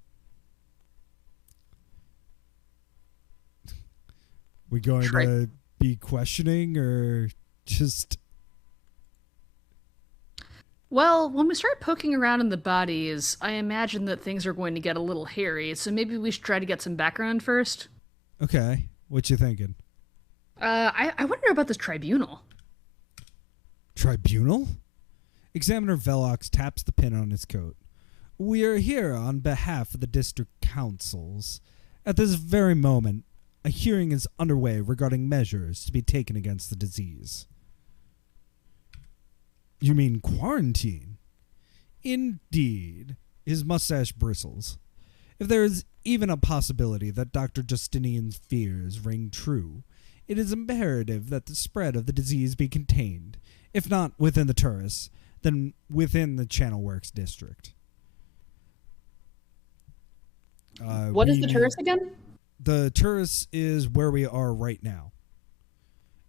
We going to be questioning or just... Well, when we start poking around in the bodies, I imagine that things are going to get a little hairy, so maybe we should try to get some background first. Okay, what you thinking? I want to know about this tribunal. Tribunal? Examiner Velox taps the pin on his coat. We are here on behalf of the district councils. At this very moment, a hearing is underway regarding measures to be taken against the disease. You mean quarantine? Indeed. His mustache bristles. If there is even a possibility that Dr. Justinian's fears ring true, it is imperative that the spread of the disease be contained, if not within the Turris, then within the Channel Works district. What is the Turris again? The Turris is where we are right now.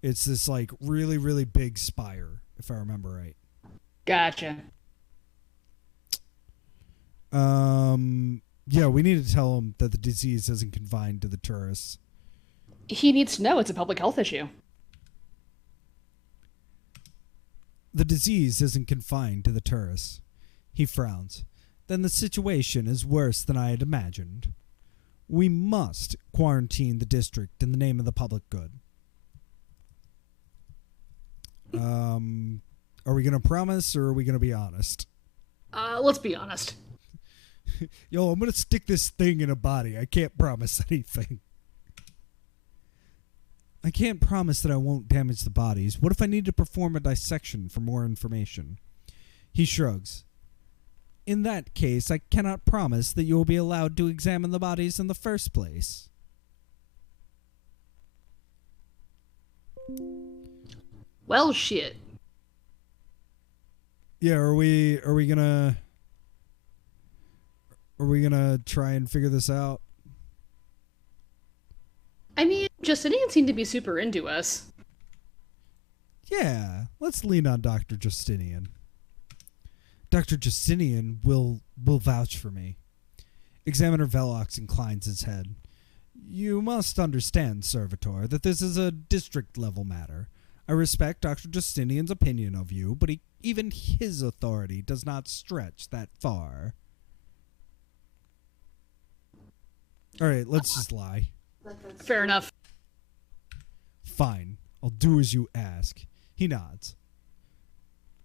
It's this like really, really big spire, if I remember right. Gotcha. Yeah, we need to tell him that the disease isn't confined to the Turris. He needs to know it's a public health issue. The disease isn't confined to the Turris. He frowns. Then the situation is worse than I had imagined. We must quarantine the district in the name of the public good. Are we going to promise or are we going to be honest? Let's be honest. Yo, I'm going to stick this thing in a body. I can't promise anything. I can't promise that I won't damage the bodies. What if I need to perform a dissection for more information? He shrugs. In that case, I cannot promise that you will be allowed to examine the bodies in the first place. Well, shit. Yeah, are we gonna try and figure this out? I mean, Justinian seemed to be super into us. Yeah, let's lean on Dr. Justinian. Dr. Justinian will vouch for me. Examiner Velox inclines his head. You must understand, servitor, that this is a district-level matter. I respect Dr. Justinian's opinion of you, but even his authority does not stretch that far. All right, let's just lie. Fair enough. Fine, I'll do as you ask. He nods.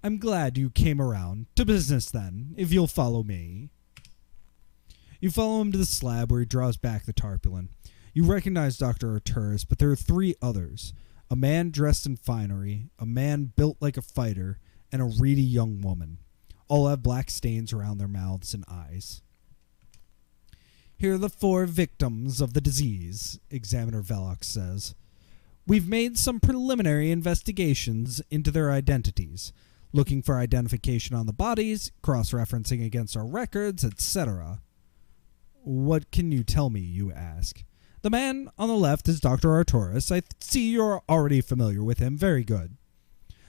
I'm glad you came around. To business, then, if you'll follow me. You follow him to the slab where he draws back the tarpaulin. You recognize Dr. Arturus, but there are three others. A man dressed in finery, a man built like a fighter, and a reedy young woman. All have black stains around their mouths and eyes. Here are the 4 victims of the disease, Examiner Velox says. We've made some preliminary investigations into their identities, looking for identification on the bodies, cross-referencing against our records, etc. What can you tell me, you ask? The man on the left is Dr. Arturus. I see you're already familiar with him. Very good.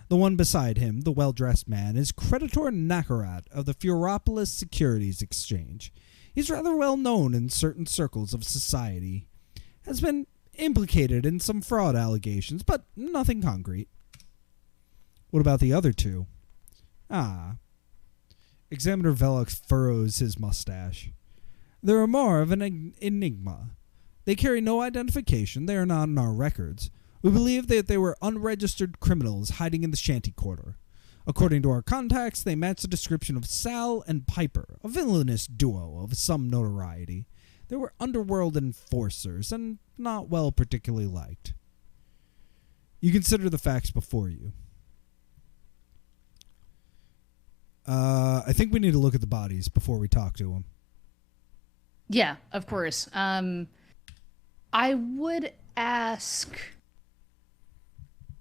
The one beside him, the well-dressed man, is Creditor Nakarat of the Furopolis Securities Exchange. He's rather well known in certain circles of society. Has been implicated in some fraud allegations, but nothing concrete. What about the other 2? Examiner Velox furrows his mustache. They're more of an enigma. They carry no identification. They are not in our records. We believe that they were unregistered criminals hiding in the shanty quarter. According to our contacts, they match the description of Sal and Piper, a villainous duo of some notoriety. They were underworld enforcers and not well particularly liked. You consider the facts before you. I think we need to look at the bodies before we talk to them. Yeah, of course. I would ask...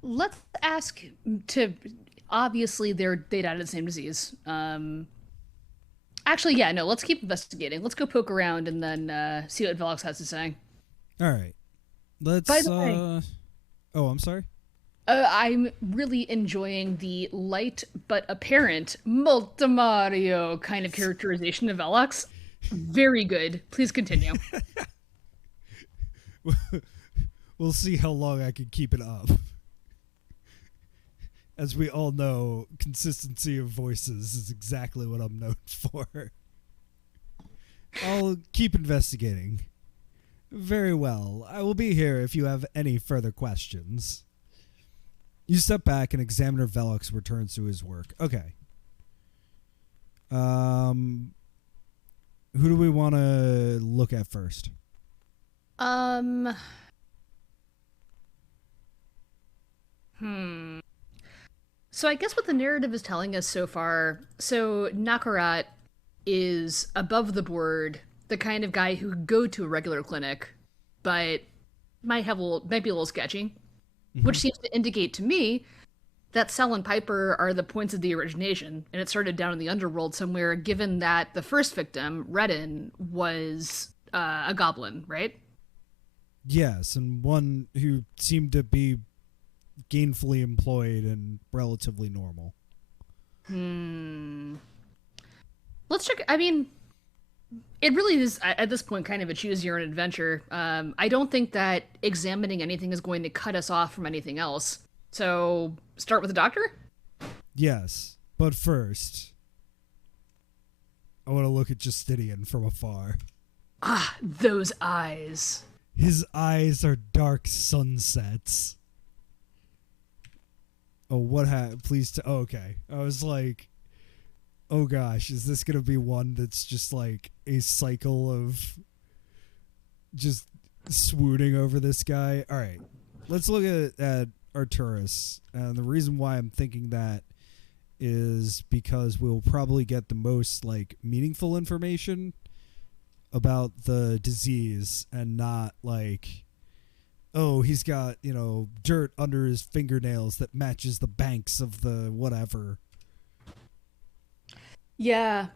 Let's ask to obviously they died of the same disease. Actually, yeah, no, let's keep investigating. Let's go poke around and then see what Velox has to say. All right. By Let's the way, oh, I'm sorry. I'm really enjoying the light but apparent Multimario kind of characterization of Velox. Very good. Please continue. We'll see how long I can keep it up. As we all know, consistency of voices is exactly what I'm known for. I'll keep investigating. Very well. I will be here if you have any further questions. You step back and Examiner Velox returns to his work. Okay. Who do we want to look at first? Um, hmm. So I guess what the narrative is telling us so far, so Nakarat is above the board, the kind of guy who could go to a regular clinic, but might be a little sketchy, which seems to indicate to me that Sal and Piper are the points of the origination, and it started down in the underworld somewhere, given that the first victim, Redden, was a goblin, right? Yes, and one who seemed to be gainfully employed and relatively normal. Let's check. I mean, it really is at this point kind of a choose your own adventure. I don't think that examining anything is going to cut us off from anything else. So start with the doctor. Yes, but first, I want to look at Justinian from afar. Ah, those eyes. His eyes are dark sunsets. Oh, what please oh, okay. I was like, oh gosh, is this going to be one that's just like a cycle of just swooning over this guy? All right, let's look at Arturus. And the reason why I'm thinking that is because we'll probably get the most like meaningful information about the disease and not like, oh, he's got, dirt under his fingernails that matches the banks of the whatever. Yeah.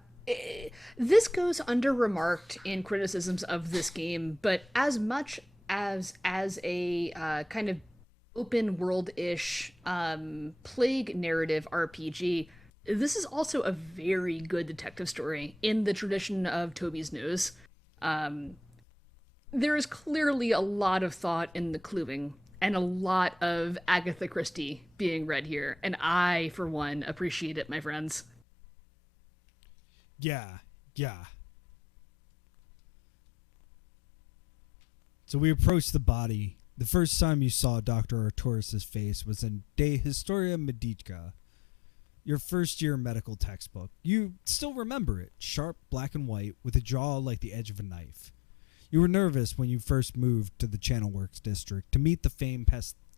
This goes under remarked in criticisms of this game, but as much as a kind of open world-ish plague narrative RPG, this is also a very good detective story in the tradition of Toby's Nose. There is clearly a lot of thought in the cluing and a lot of Agatha Christie being read here, and I, for one, appreciate it, my friends. Yeah. So we approached the body. The first time you saw Dr. Arturus' face was in De Historia Medica, your first year medical textbook. You still remember it, sharp, black and white, with a jaw like the edge of a knife. You were nervous when you first moved to the Channel Works district to meet the famed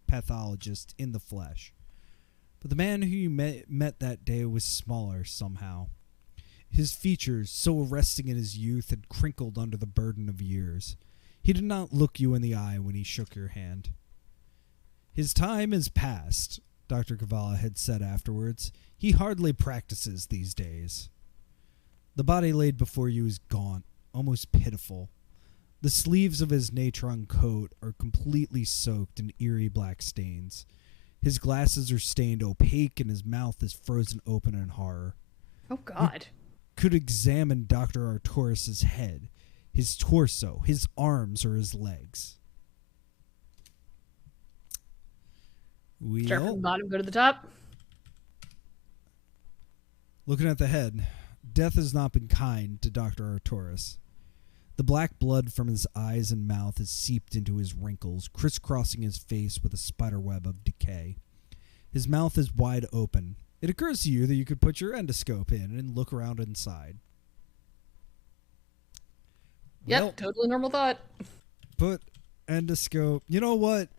pathologist in the flesh. But the man who you met that day was smaller somehow. His features, so arresting in his youth, had crinkled under the burden of years. He did not look you in the eye when he shook your hand. His time is past, Dr. Kavala had said afterwards. He hardly practices these days. The body laid before you is gaunt, almost pitiful. The sleeves of his natron coat are completely soaked in eerie black stains. His glasses are stained opaque and his mouth is frozen open in horror. Oh, God. You could examine Dr. Arturus' head, his torso, his arms, or his legs. Start from the bottom, go to the top. Looking at the head, death has not been kind to Dr. Arturus. The black blood from his eyes and mouth has seeped into his wrinkles, crisscrossing his face with a spiderweb of decay. His mouth is wide open. It occurs to you that you could put your endoscope in and look around inside. Yep, Well, totally normal thought. put endoscope. You know what?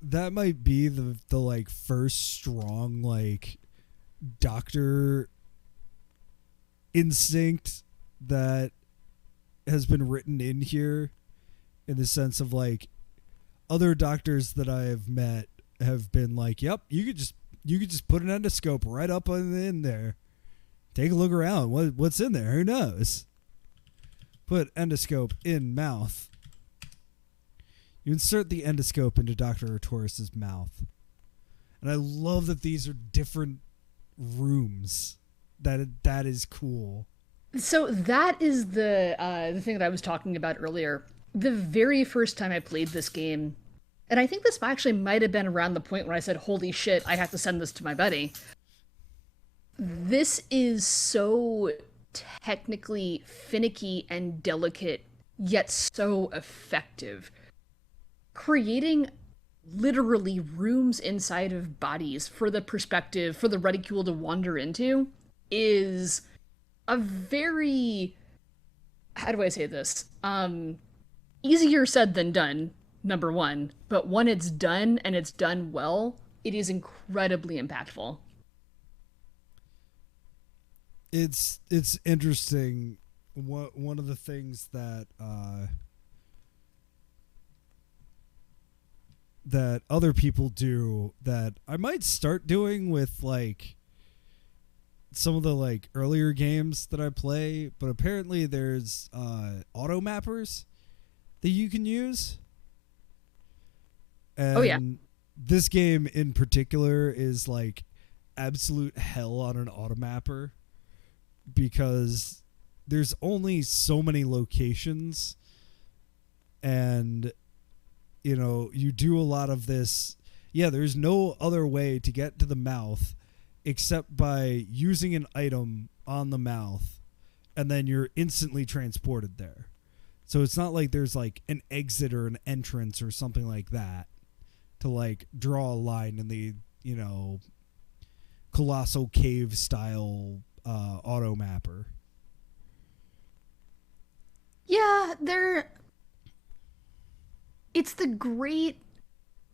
That might be the like first strong like doctor instinct that has been written in here, in the sense of like, other doctors that I have met have been like, "Yep, you could just put an endoscope right up in there. Take a look around. What's in there? Who knows?" Put endoscope in mouth. You insert the endoscope into Dr. Arturis's mouth. And I love that these are different rooms. That is cool. So that is the thing that I was talking about earlier. The very first time I played this game, and I think this actually might have been around the point where I said, "Holy shit, I have to send this to my buddy." This is so technically finicky and delicate, yet so effective. Creating literally rooms inside of bodies for the perspective, for the reticule to wander into, is a very, how do I say this? Easier said than done, number one, but when it's done and it's done well, it is incredibly impactful. It's interesting. One of the things that that other people do that I might start doing with like some of the like earlier games that I play, but apparently there's auto mappers that you can use. And Oh yeah. this game in particular is like absolute hell on an auto mapper because there's only so many locations, and you know, you do a lot of this. Yeah, there's no other way to get to the mouth except by using an item on the mouth, and then you're instantly transported there. So it's not like there's like an exit or an entrance or something like that to like draw a line in the, you know, colossal cave style auto mapper. Yeah, it's the great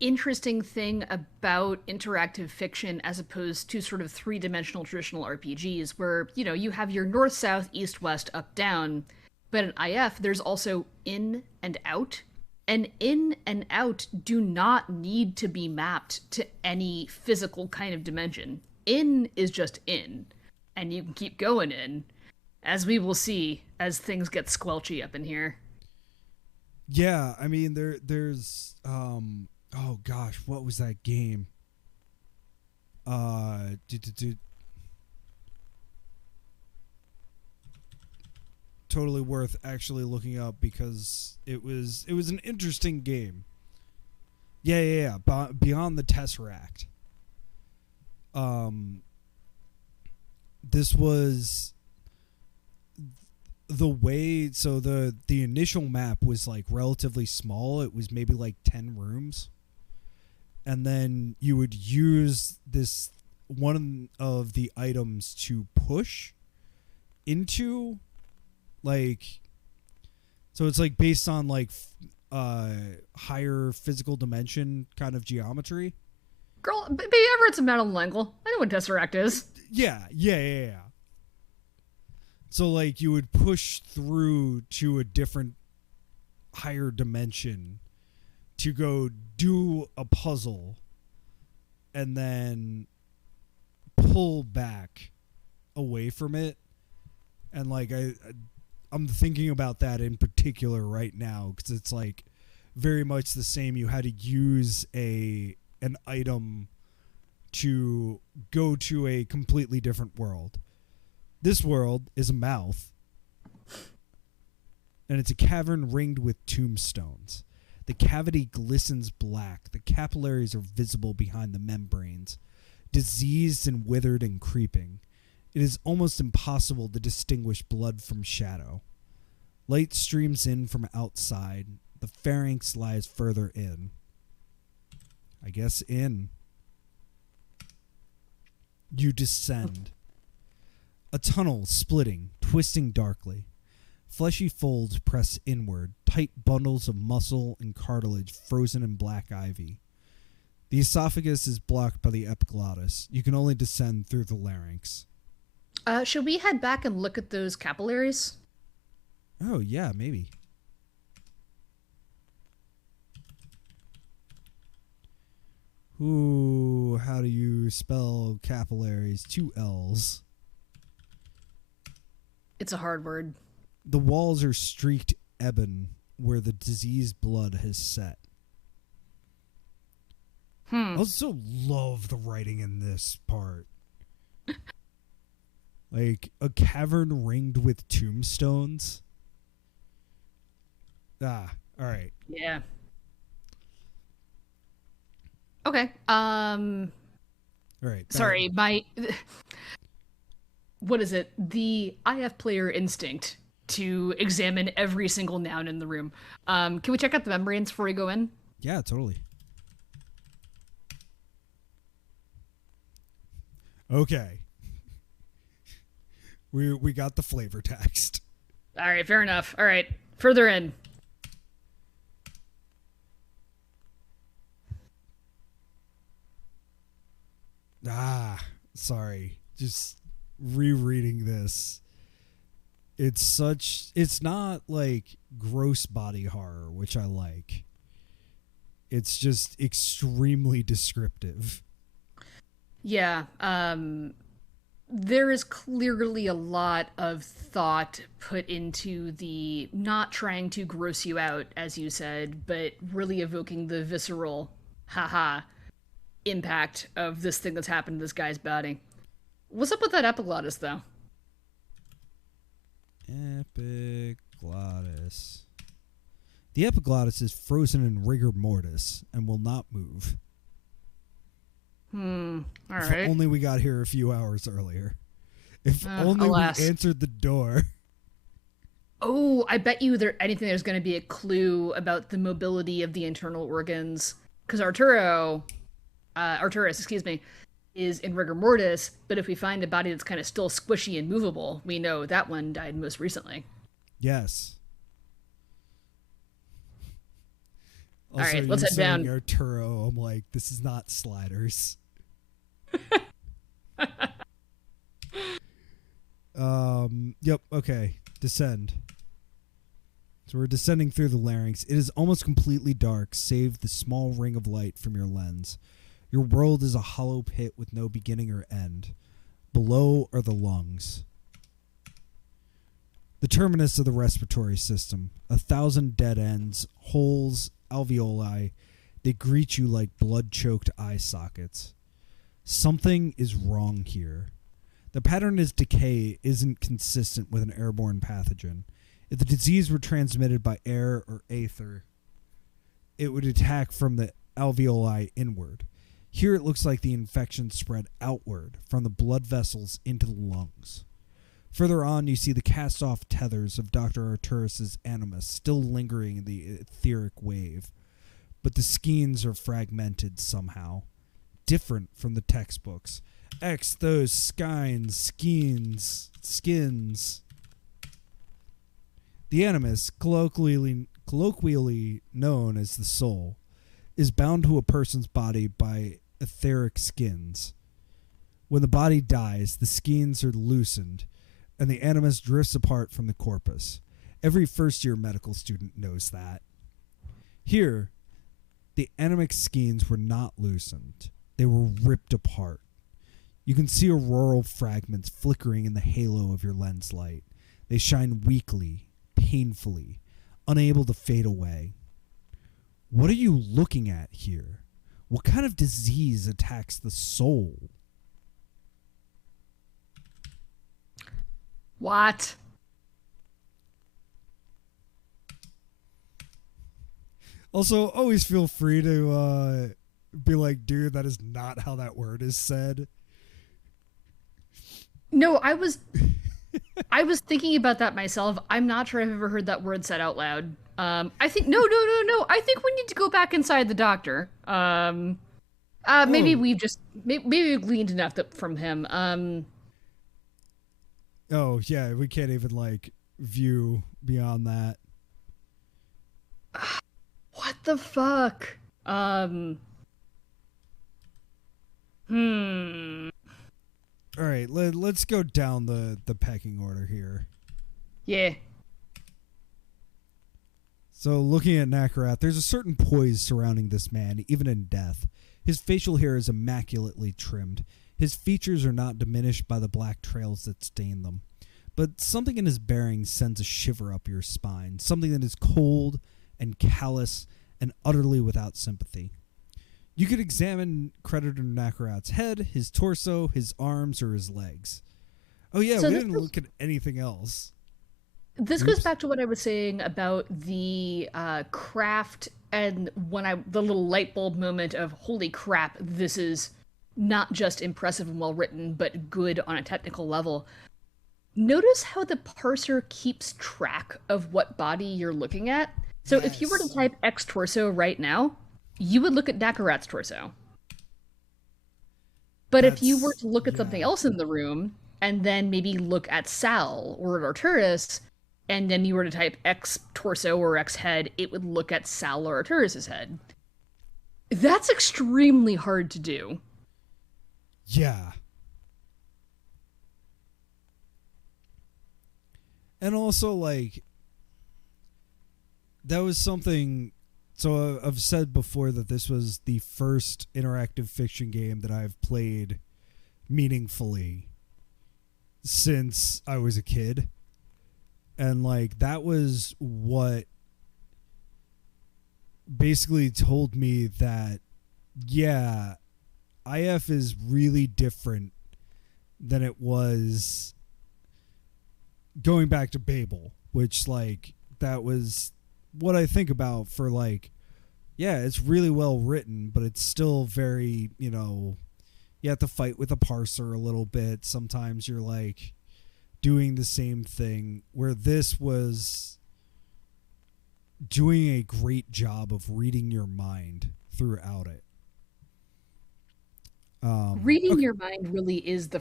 interesting thing about interactive fiction as opposed to sort of three-dimensional traditional RPGs where, you know, you have your north, south, east, west, up, down, but in IF there's also in and out. And in and out do not need to be mapped to any physical kind of dimension. In is just in, and you can keep going in, as we will see as things get squelchy up in here. Yeah, I mean there's oh gosh, what was that game? Uh do, do, do. Totally worth actually looking up because it was an interesting game. Yeah. Beyond the Tesseract. This was the way, so the initial map was like relatively small. It was maybe like 10 rooms, and then you would use this one of the items to push into, like, so it's like based on like higher physical dimension kind of geometry. Girl, baby Everett's a metal angle. I know what Tesseract is. Yeah. So like you would push through to a different higher dimension to go do a puzzle and then pull back away from it. And like I'm thinking about that in particular right now because it's like very much the same. You had to use an item to go to a completely different world. This world is a mouth, and it's a cavern ringed with tombstones. The cavity glistens black. The capillaries are visible behind the membranes, diseased and withered and creeping. It is almost impossible to distinguish blood from shadow. Light streams in from outside. The pharynx lies further in. I guess in. You descend. A tunnel splitting, twisting darkly. Fleshy folds press inward, tight bundles of muscle and cartilage frozen in black ivy. The esophagus is blocked by the epiglottis. You can only descend through the larynx. Should we head back and look at those capillaries? Oh, yeah, maybe. Ooh, how do you spell capillaries? 2 L's. It's a hard word. The walls are streaked ebon where the diseased blood has set. I also love the writing in this part. Like a cavern ringed with tombstones. All right. Yeah. Okay. All right. Sorry, what is it? I have player instinct to examine every single noun in the room. Can we check out the membranes before we go in? Yeah, totally. Okay. We got the flavor text. All right, fair enough. All right, further in. Sorry. Just rereading this. It's not like gross body horror, which I like. It's just extremely descriptive. Yeah, there is clearly a lot of thought put into the not trying to gross you out, as you said, but really evoking the visceral, haha, impact of this thing that's happened to this guy's body. What's up with that epiglottis, though? Epiglottis. The epiglottis is frozen in rigor mortis and will not move. All If right. only we got here a few hours earlier. If only alas. we answered the door. Oh, I bet you there's going to be a clue about the mobility of the internal organs. Because Arturus, excuse me, is in rigor mortis, but if we find a body that's kind of still squishy and movable, we know that one died most recently. Yes. All right, let's head down. Arturo, I'm like, this is not Sliders. Yep, okay. Descend. So we're descending through the larynx. It is almost completely dark, save the small ring of light from your lens. Your world is a hollow pit with no beginning or end. Below are the lungs. The terminus of the respiratory system. 1,000 dead ends, holes, alveoli. They greet you like blood-choked eye sockets. Something is wrong here. The pattern of decay isn't consistent with an airborne pathogen. If the disease were transmitted by air or aether, it would attack from the alveoli inward. Here it looks like the infection spread outward from the blood vessels into the lungs. Further on, you see the cast-off tethers of Dr. Arturus' animus still lingering in the etheric wave, but the skeins are fragmented somehow, different from the textbooks. X those skins. The animus, colloquially known as the soul, is bound to a person's body by etheric skins. When the body dies, the skins are loosened, and the animus drifts apart from the corpus. Every first-year medical student knows that. Here, the anemic skins were not loosened. They were ripped apart. You can see auroral fragments flickering in the halo of your lens light. They shine weakly, painfully, unable to fade away. What are you looking at here? What kind of disease attacks the soul? What? Also, always feel free to be like, dude, that is not how that word is said. No, I was thinking about that myself. I'm not sure I've ever heard that word said out loud. I think no. I think we need to go back inside the doctor. Maybe we've gleaned enough from him. Oh yeah, we can't even like view beyond that. What the fuck? All right, let's go down the pecking order here. Yeah. So, looking at Nakarat, there's a certain poise surrounding this man, even in death. His facial hair is immaculately trimmed. His features are not diminished by the black trails that stain them. But something in his bearing sends a shiver up your spine, something that is cold and callous and utterly without sympathy. You could examine Creditor Nakarat's head, his torso, his arms, or his legs. Oh yeah, we didn't look at anything else. This goes back to what I was saying about the craft and the little light bulb moment of, holy crap, this is not just impressive and well written, but good on a technical level. Notice how the parser keeps track of what body you're looking at. So if you were to type X torso right now, you would look at Nakarat's torso. But if you were to look at something else in the room, and then maybe look at Sal or at Arturus, and then you were to type X torso or X head, it would look at Sal or Arturus' head. That's extremely hard to do. Yeah. And also, like, that was something... So I've said before that this was the first interactive fiction game that I've played meaningfully since I was a kid. And, like, that was what basically told me that, yeah, IF is really different than it was going back to Babel, which, like, that was what I think about for, like, yeah, it's really well written, but it's still very, you know, you have to fight with a parser a little bit. Sometimes you're, like, doing the same thing, where this was doing a great job of reading your mind throughout it. Reading your mind really is the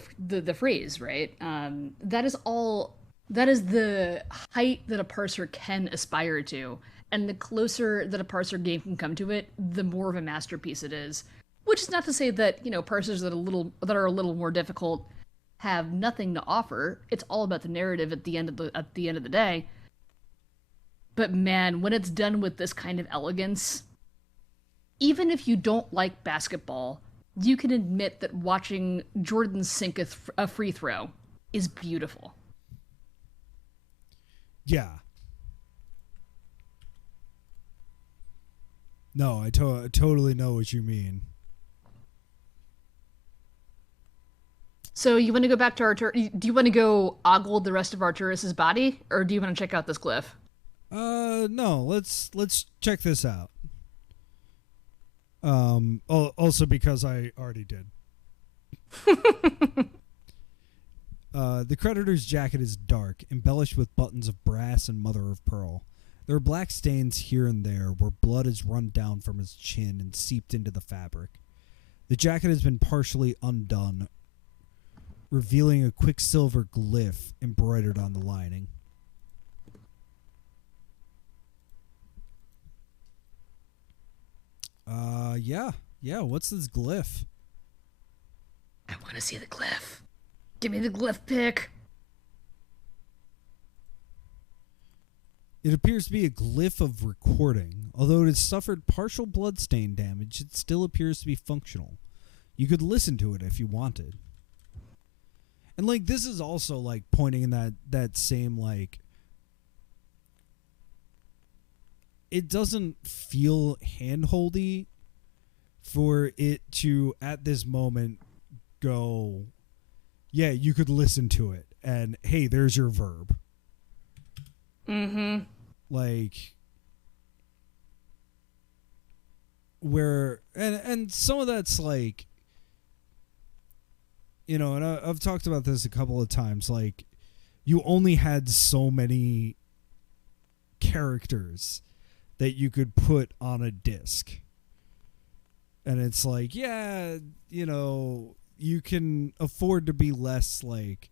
phrase, right? That is the height that a parser can aspire to, and the closer that a parser game can come to it, the more of a masterpiece it is. Which is not to say that, you know, parsers that are a little more difficult have nothing to offer. It's all about the narrative at the end of the day. But man, when it's done with this kind of elegance, even if you don't like basketball, you can admit that watching Jordan sink a free throw is beautiful. Yeah. No, I totally know what you mean. So you want to go back to Arturus? Do you want to go ogle the rest of Arturus' body, or do you want to check out this glyph? No. Let's check this out. Also because I already did. The creditor's jacket is dark, embellished with buttons of brass and mother of pearl. There are black stains here and there where blood has run down from his chin and seeped into the fabric. The jacket has been partially undone, revealing a quicksilver glyph embroidered on the lining. Yeah, what's this glyph? I want to see the glyph. Give me the glyph pic. It appears to be a glyph of recording. Although it has suffered partial bloodstain damage, it still appears to be functional. You could listen to it if you wanted. And, like, this is also, like, pointing in that same, like... It doesn't feel handholdy for it to, at this moment, go... Yeah, you could listen to it. And, hey, there's your verb. Mm-hmm. Like... Where... And some of that's, like... You know, and I've talked about this a couple of times, like, you only had so many characters that you could put on a disc. And it's like, yeah, you know, you can afford to be less, like,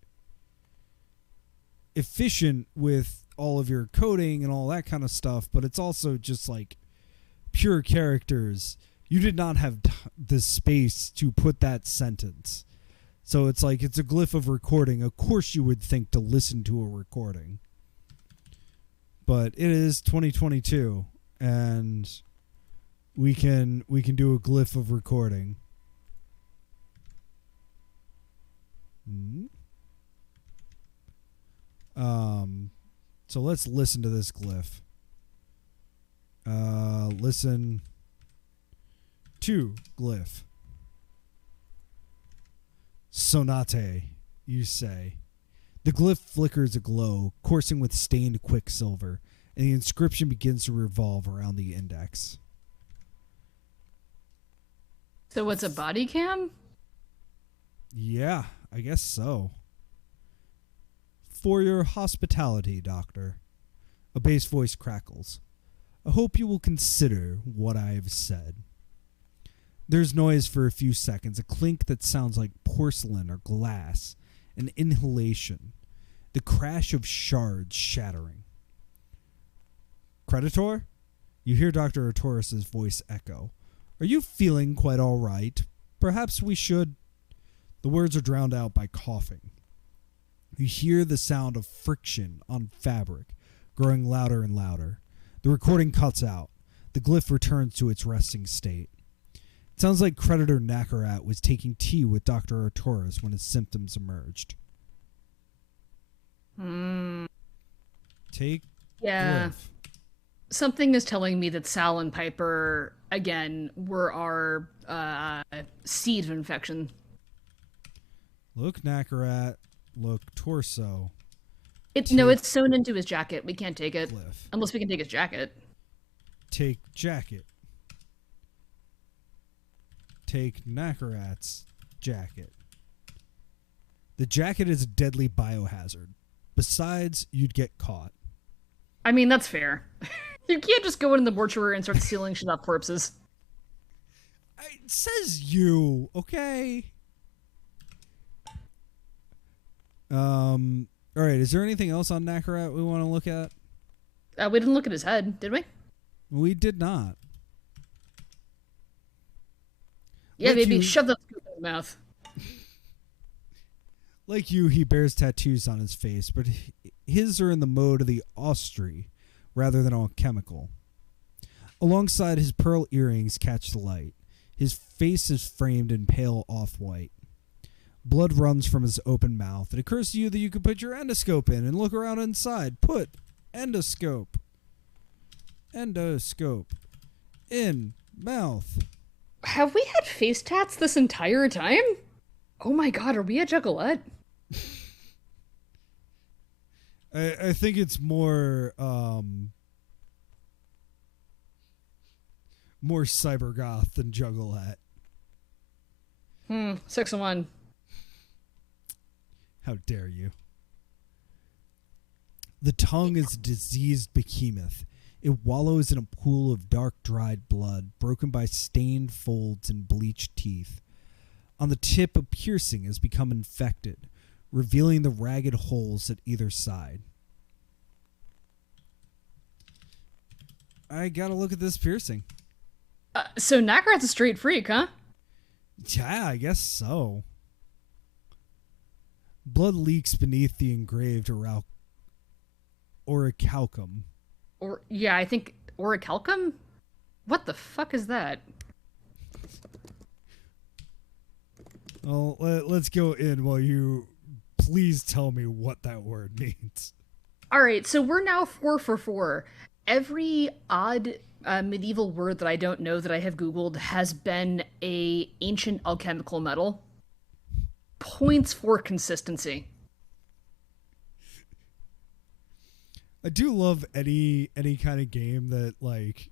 efficient with all of your coding and all that kind of stuff, but it's also just, like, pure characters. You did not have the space to put that sentence. So it's like, it's a glyph of recording. Of course you would think to listen to a recording. but it is 2022, and we can do a glyph of recording. So let's listen to this glyph. Listen to glyph. Sonate, you say. The glyph flickers a glow, coursing with stained quicksilver, and the inscription begins to revolve around the index. So what's a body cam? Yeah, I guess so. For your hospitality, Doctor. A bass voice crackles. I hope you will consider what I have said. There's noise for a few seconds, a clink that sounds like porcelain or glass, an inhalation, the crash of shards shattering. Creditor? You hear Dr. Arturus' voice echo. Are you feeling quite all right? Perhaps we should... The words are drowned out by coughing. You hear the sound of friction on fabric, growing louder and louder. The recording cuts out. The glyph returns to its resting state. It sounds like Creditor Nakarat was taking tea with Dr. Arturus when his symptoms emerged. Take Yeah. glyph. Something is telling me that Sal and Piper, again, were our seed of infection. Look Nakarat. Look torso. No, it's sewn into his jacket. We can't take it. Glyph. Unless we can take his jacket. Take jacket. Take Nakarat's jacket. The jacket is a deadly biohazard. Besides, you'd get caught. I mean, that's fair. You can't just go in the mortuary and start sealing shit up corpses. It says you, okay? All right, is there anything else on Nakarat we want to look at? We didn't look at his head, did we? We did not. Yeah, Like maybe you- shove that scoop in his mouth. Like you, he bears tattoos on his face, but his are in the mode of the Austri rather than alchemical. Alongside his pearl earrings catch the light. His face is framed in pale off-white. Blood runs from his open mouth. It occurs to you that you could put your endoscope in and look around inside. Put endoscope. Endoscope. In mouth. Have we had face tats this entire time? Oh my god, are we a juggalette? I think it's more cyber goth than juggalette. 6-1. How dare you? The tongue is a diseased behemoth. It wallows in a pool of dark, dried blood, broken by stained folds and bleached teeth. On the tip, a piercing has become infected, revealing the ragged holes at either side. I gotta look at this piercing. So Nakarat's a straight freak, huh? Yeah, I guess so. Blood leaks beneath the engraved orichalcum. I think orichalcum? What the fuck is that? Well, let's go in while you please tell me what that word means. Alright, so we're now 4 for 4. Every odd medieval word that I don't know that I have Googled has been a ancient alchemical metal. Points for consistency. I do love any kind of game that like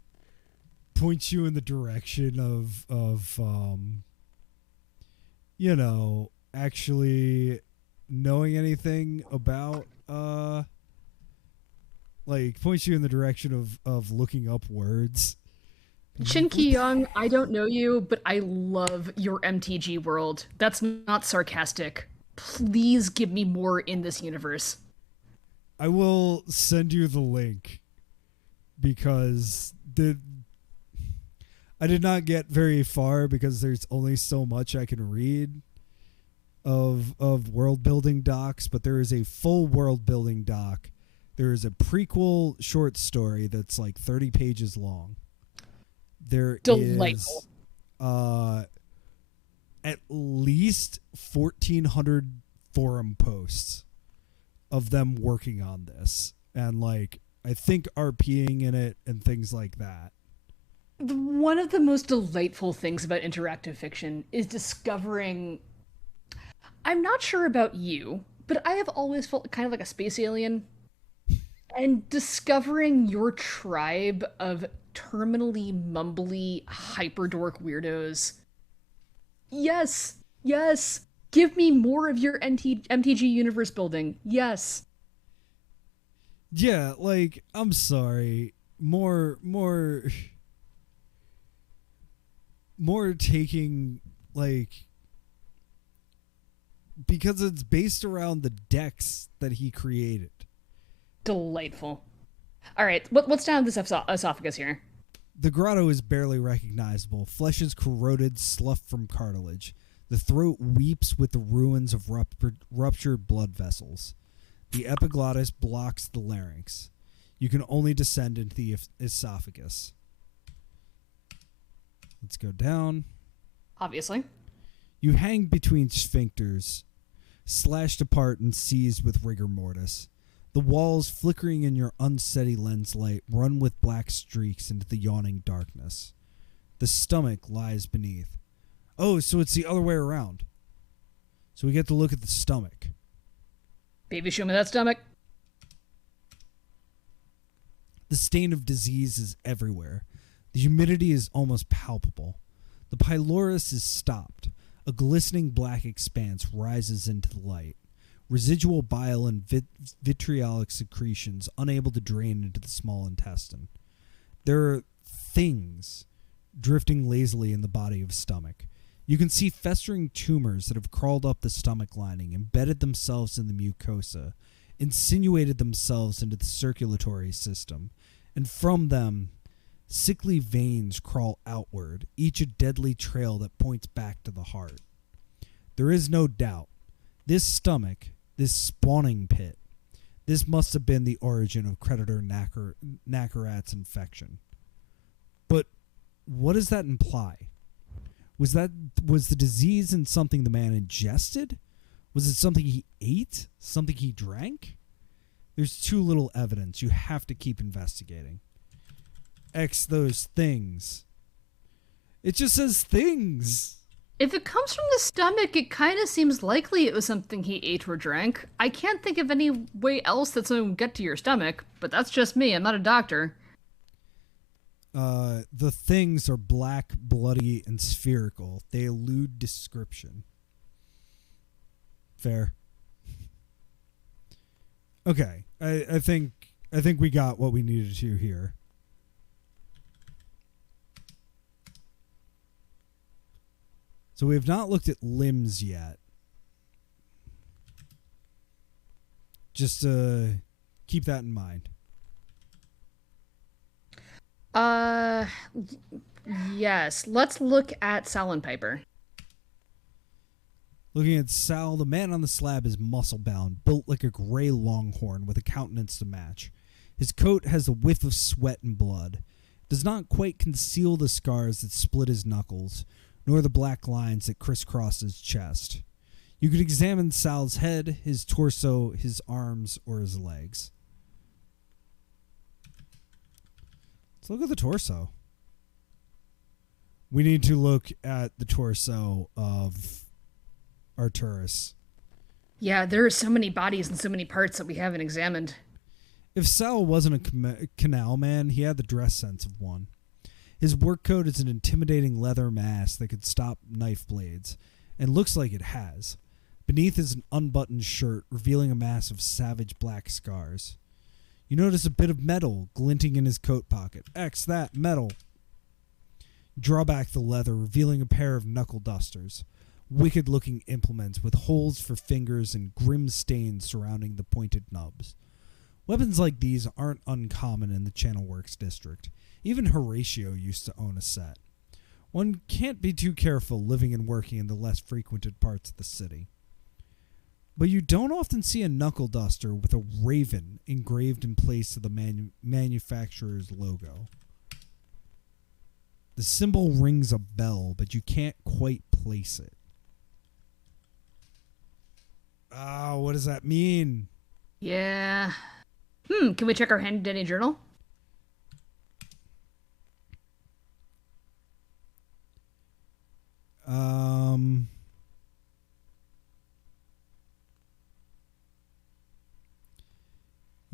points you in the direction of you know, actually knowing anything about like points you in the direction of looking up words. Chin Kee Yong, I don't know you, but I love your MTG world. That's not sarcastic. Please give me more in this universe. I will send you the link because I did not get very far because there's only so much I can read of world building docs, but there is a full world building doc There is a prequel short story that's like 30 pages long. There Delightful. is at least 1,400 forum posts of them working on this. And like, I think RPing in it and things like that. One of the most delightful things about interactive fiction is discovering. I'm not sure about you, but I have always felt kind of like a space alien. And discovering your tribe of terminally mumbly hyperdork weirdos. Yes, yes. Give me more of your MTG universe building. Yes. Yeah, like, I'm sorry. More taking, like, because it's based around the decks that he created. Delightful. All right, what's down this esophagus here? The grotto is barely recognizable. Flesh is corroded, sloughed from cartilage. The throat weeps with the ruins of ruptured blood vessels. The epiglottis blocks the larynx. You can only descend into the esophagus. Let's go down. Obviously. You hang between sphincters, slashed apart and seized with rigor mortis. The walls, flickering in your unsteady lens light, run with black streaks into the yawning darkness. The stomach lies beneath. Oh, so it's the other way around. So we get to look at the stomach. Baby, show me that stomach. The stain of disease is everywhere. The humidity is almost palpable. The pylorus is stopped. A glistening black expanse rises into the light. Residual bile and vitriolic secretions unable to drain into the small intestine. There are things drifting lazily in the body of stomach. You can see festering tumors that have crawled up the stomach lining, embedded themselves in the mucosa, insinuated themselves into the circulatory system, and from them, sickly veins crawl outward, each a deadly trail that points back to the heart. There is no doubt. This stomach, this spawning pit, this must have been the origin of Creditor Nakarat's infection. But what does that imply? Was the disease in something the man ingested? Was it something he ate? Something he drank? There's too little evidence. You have to keep investigating. X those things. It just says things. If it comes from the stomach, it kind of seems likely it was something he ate or drank. I can't think of any way else that something would get to your stomach, but that's just me. I'm not a doctor. The things are black, bloody, and spherical. They elude description. Fair. Okay, I think we got what we needed to here. So we have not looked at limbs yet. Just keep that in mind. Yes. Let's look at Sal and Piper. Looking at Sal, the man on the slab is muscle-bound, built like a gray longhorn with a countenance to match. His coat has a whiff of sweat and blood. It does not quite conceal the scars that split his knuckles, nor the black lines that crisscross his chest. You could examine Sal's head, his torso, his arms, or his legs. Let's look at the torso. We need to look at the torso of Arturus. Yeah, there are so many bodies and so many parts that we haven't examined. If Sal wasn't a canal man, he had the dress sense of one. His work coat is an intimidating leather mask that could stop knife blades, and looks like it has. Beneath is an unbuttoned shirt, revealing a mass of savage black scars. You notice a bit of metal glinting in his coat pocket. X that metal. Draw back the leather, revealing a pair of knuckle dusters. Wicked-looking implements with holes for fingers and grim stains surrounding the pointed nubs. Weapons like these aren't uncommon in the Channelworks district. Even Horatio used to own a set. One can't be too careful living and working in the less frequented parts of the city. But you don't often see a knuckle duster with a raven engraved in place of the manufacturer's logo. The symbol rings a bell, but you can't quite place it. Oh, what does that mean? Yeah. Can we check our handy dandy journal?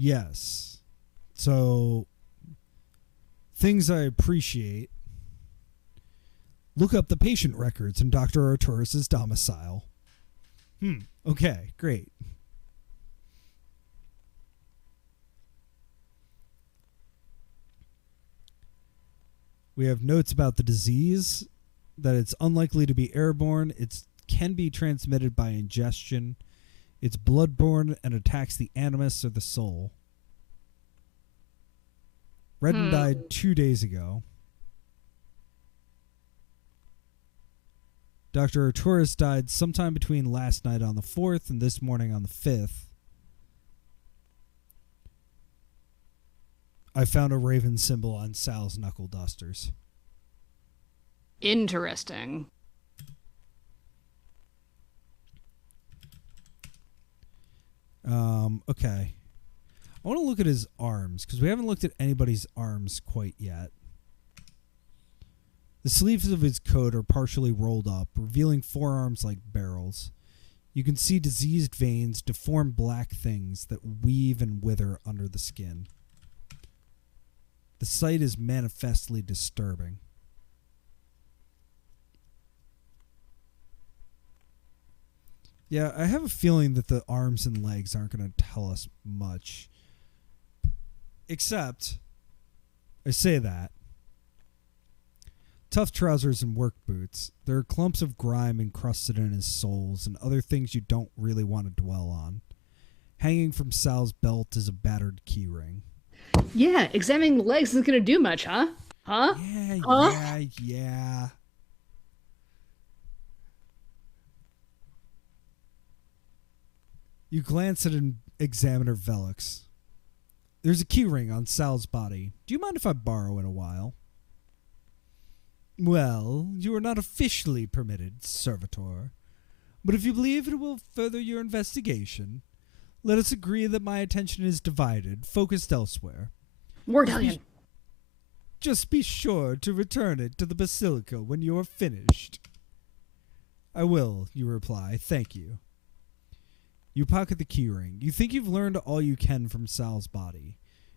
Yes. So, things I appreciate. Look up the patient records in Dr. Arturis' domicile. Okay, great. We have notes about the disease, that it's unlikely to be airborne, it can be transmitted by ingestion, it's bloodborne and attacks the animus or the soul. Redden died 2 days ago. Dr. Arturis died sometime between last night on the 4th and this morning on the 5th. I found a raven symbol on Sal's knuckle dusters. Interesting. Okay. I want to look at his arms, because we haven't looked at anybody's arms quite yet. The sleeves of his coat are partially rolled up, revealing forearms like barrels. You can see diseased veins, deformed black things that weave and wither under the skin. The sight is manifestly disturbing. Yeah, I have a feeling that the arms and legs aren't going to tell us much. Except, I say that. Tough trousers and work boots. There are clumps of grime encrusted in his soles and other things you don't really want to dwell on. Hanging from Sal's belt is a battered keyring. Yeah, examining the legs isn't going to do much, huh? Huh? Yeah. You glance at an Examiner Velux. There's a keyring on Sal's body. Do you mind if I borrow it a while? Well, you are not officially permitted, servitor. But if you believe it will further your investigation, let us agree that my attention is divided, focused elsewhere. Mordallion. Just be sure to return it to the Basilica when you are finished. I will, you reply. Thank you. You pocket the keyring. You think you've learned all you can from Sal's body.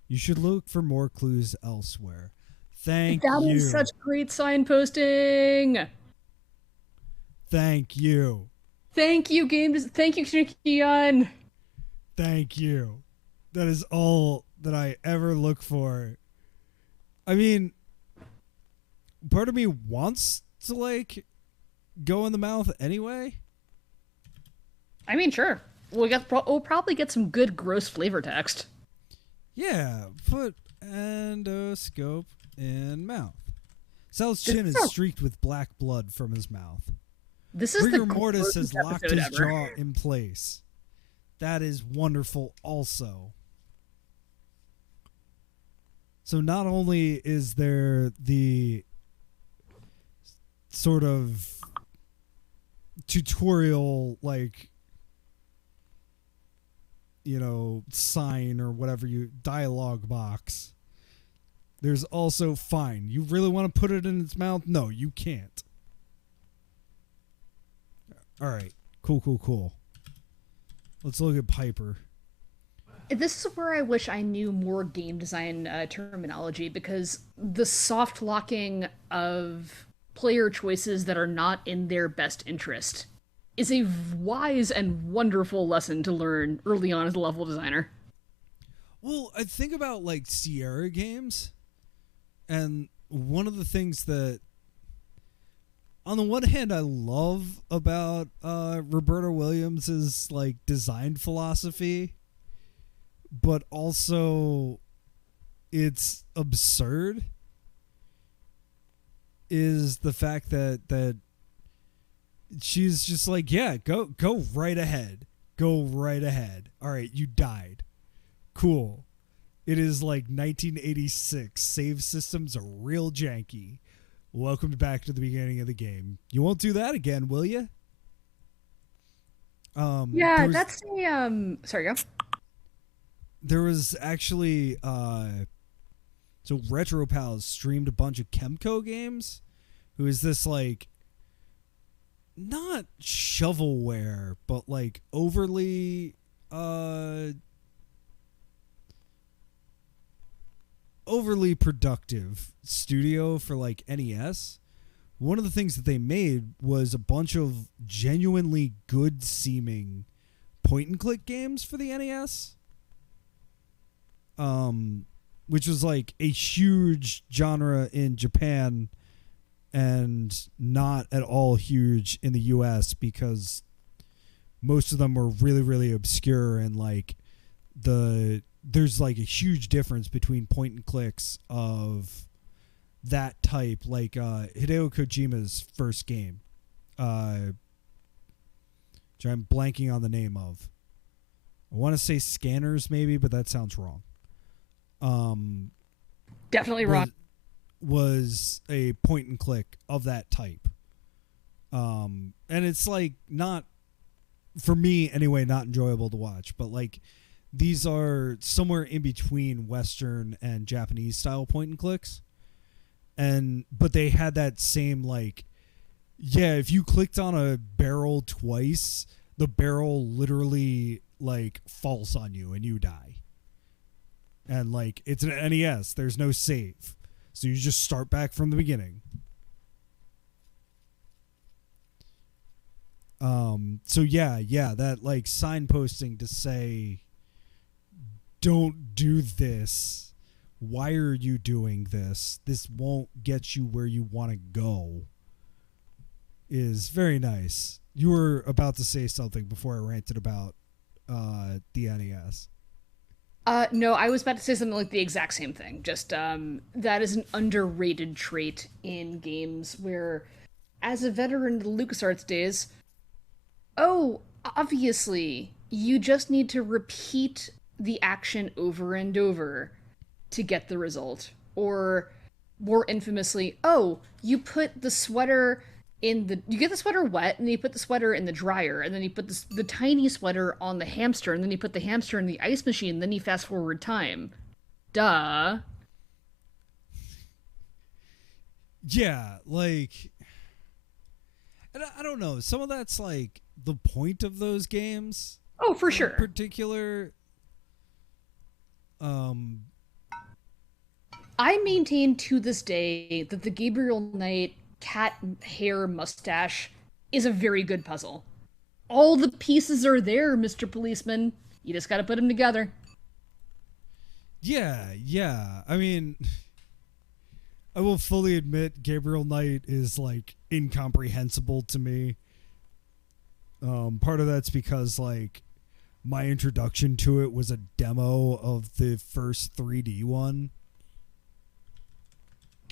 You should look for more clues elsewhere. Thank you. That is such great signposting. Thank you. Thank you, games. Thank you, Chin Kee Yong. Thank you. That is all that I ever look for. I mean, part of me wants to, like, go in the mouth anyway. I mean, sure. We'll probably get some good gross flavor text. Yeah, put endoscope in mouth. Sal's chin is streaked with black blood from his mouth. This is Rigor mortis has locked his jaw in place. That is wonderful also. So not only is there the sort of tutorial, like, you know, sign or whatever, dialogue box. There's also, fine, you really want to put it in its mouth? No, you can't. Alright, cool. Let's look at Piper. This is where I wish I knew more game design terminology, because the soft locking of player choices that are not in their best interest is a wise and wonderful lesson to learn early on as a level designer. Well, I think about, like, Sierra games, and one of the things that, on the one hand, I love about Roberta Williams' like design philosophy, but also it's absurd, is the fact that she's just like, yeah, go right ahead. Go right ahead. All right, you died. Cool. It is like 1986. Save systems are real janky. Welcome back to the beginning of the game. You won't do that again, will you? Yeah, that's a sorry, go. There was actually so RetroPals streamed a bunch of Chemco games. Who is this like not shovelware, but like overly productive studio for like NES. One of the things that they made was a bunch of genuinely good seeming point and click games for the NES. Which was like a huge genre in Japan and not at all huge in the US because most of them were really, really obscure and like there's like a huge difference between point and clicks of that type, like Hideo Kojima's first game, which I'm blanking on the name of. I want to say Scanners maybe, but that sounds wrong. Definitely wrong. Was a point and click of that type. And it's like not, for me anyway, not enjoyable to watch, but like these are somewhere in between Western and Japanese style point and clicks. But they had that same like, yeah, if you clicked on a barrel twice, the barrel literally like falls on you and you die. And like it's an NES, there's no save. So you just start back from the beginning. So yeah, that like signposting to say, don't do this. Why are you doing this? This won't get you where you want to go. Is very nice. You were about to say something before I ranted about the NES. No, I was about to say something like the exact same thing. Just that is an underrated trait in games where, as a veteran of the LucasArts days, obviously, you just need to repeat the action over and over to get the result. Or, more infamously, you put the sweater you get the sweater wet, and then you put the sweater in the dryer, and then you put the tiny sweater on the hamster, and then you put the hamster in the ice machine, and then you fast forward time. Duh. Yeah, like, and I don't know. Some of that's like the point of those games. Oh, for sure. In particular, I maintain to this day that the Gabriel Knight cat hair mustache is a very good puzzle. All the pieces are there, Mr. Policeman. You just gotta put them together. Yeah. I mean, I will fully admit Gabriel Knight is like incomprehensible to me. Part of that's because like my introduction to it was a demo of the first 3D one.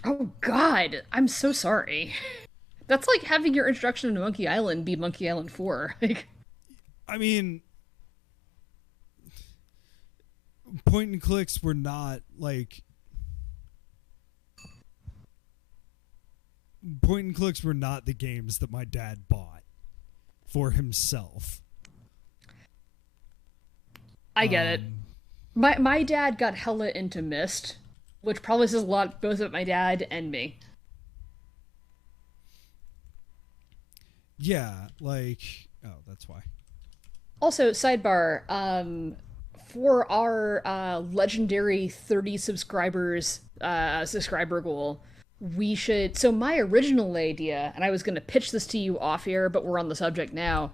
Oh God, I'm so sorry. That's like having your introduction to Monkey Island be Monkey Island 4. I mean, point and clicks were not like the games that my dad bought for himself. I get it. My dad got hella into Myst, which probably says a lot both about my dad and me. Yeah, like, that's why. Also, sidebar, for our legendary 30 subscribers subscriber goal, we should... So my original idea, and I was going to pitch this to you off air, but we're on the subject now,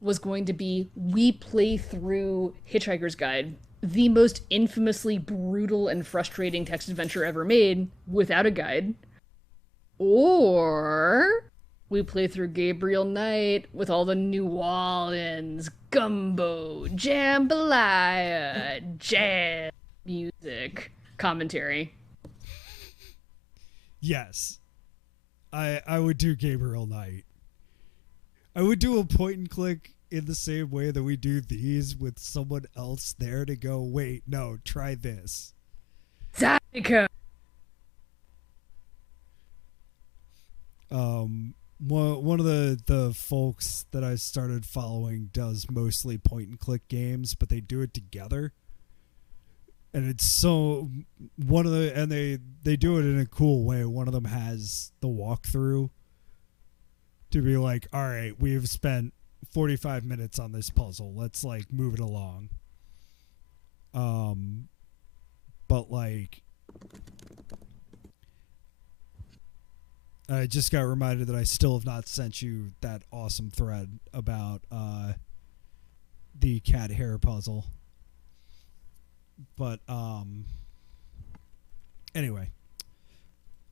was going to be we play through Hitchhiker's Guide, the most infamously brutal and frustrating text adventure ever made, without a guide. Or we play through Gabriel Knight with all the New Orleans, gumbo, jambalaya, jazz music commentary. Yes. I would do Gabriel Knight. I would do a point and click in the same way that we do these with someone else there to go, wait, no, try this. Psycho. One of the folks that I started following does mostly point and click games, but they do it together. And it's so they do it in a cool way. One of them has the walkthrough to be like, all right, we've spent 45 minutes on this puzzle. Let's like move it along. But like, I just got reminded that I still have not sent you that awesome thread about the cat hair puzzle. But anyway.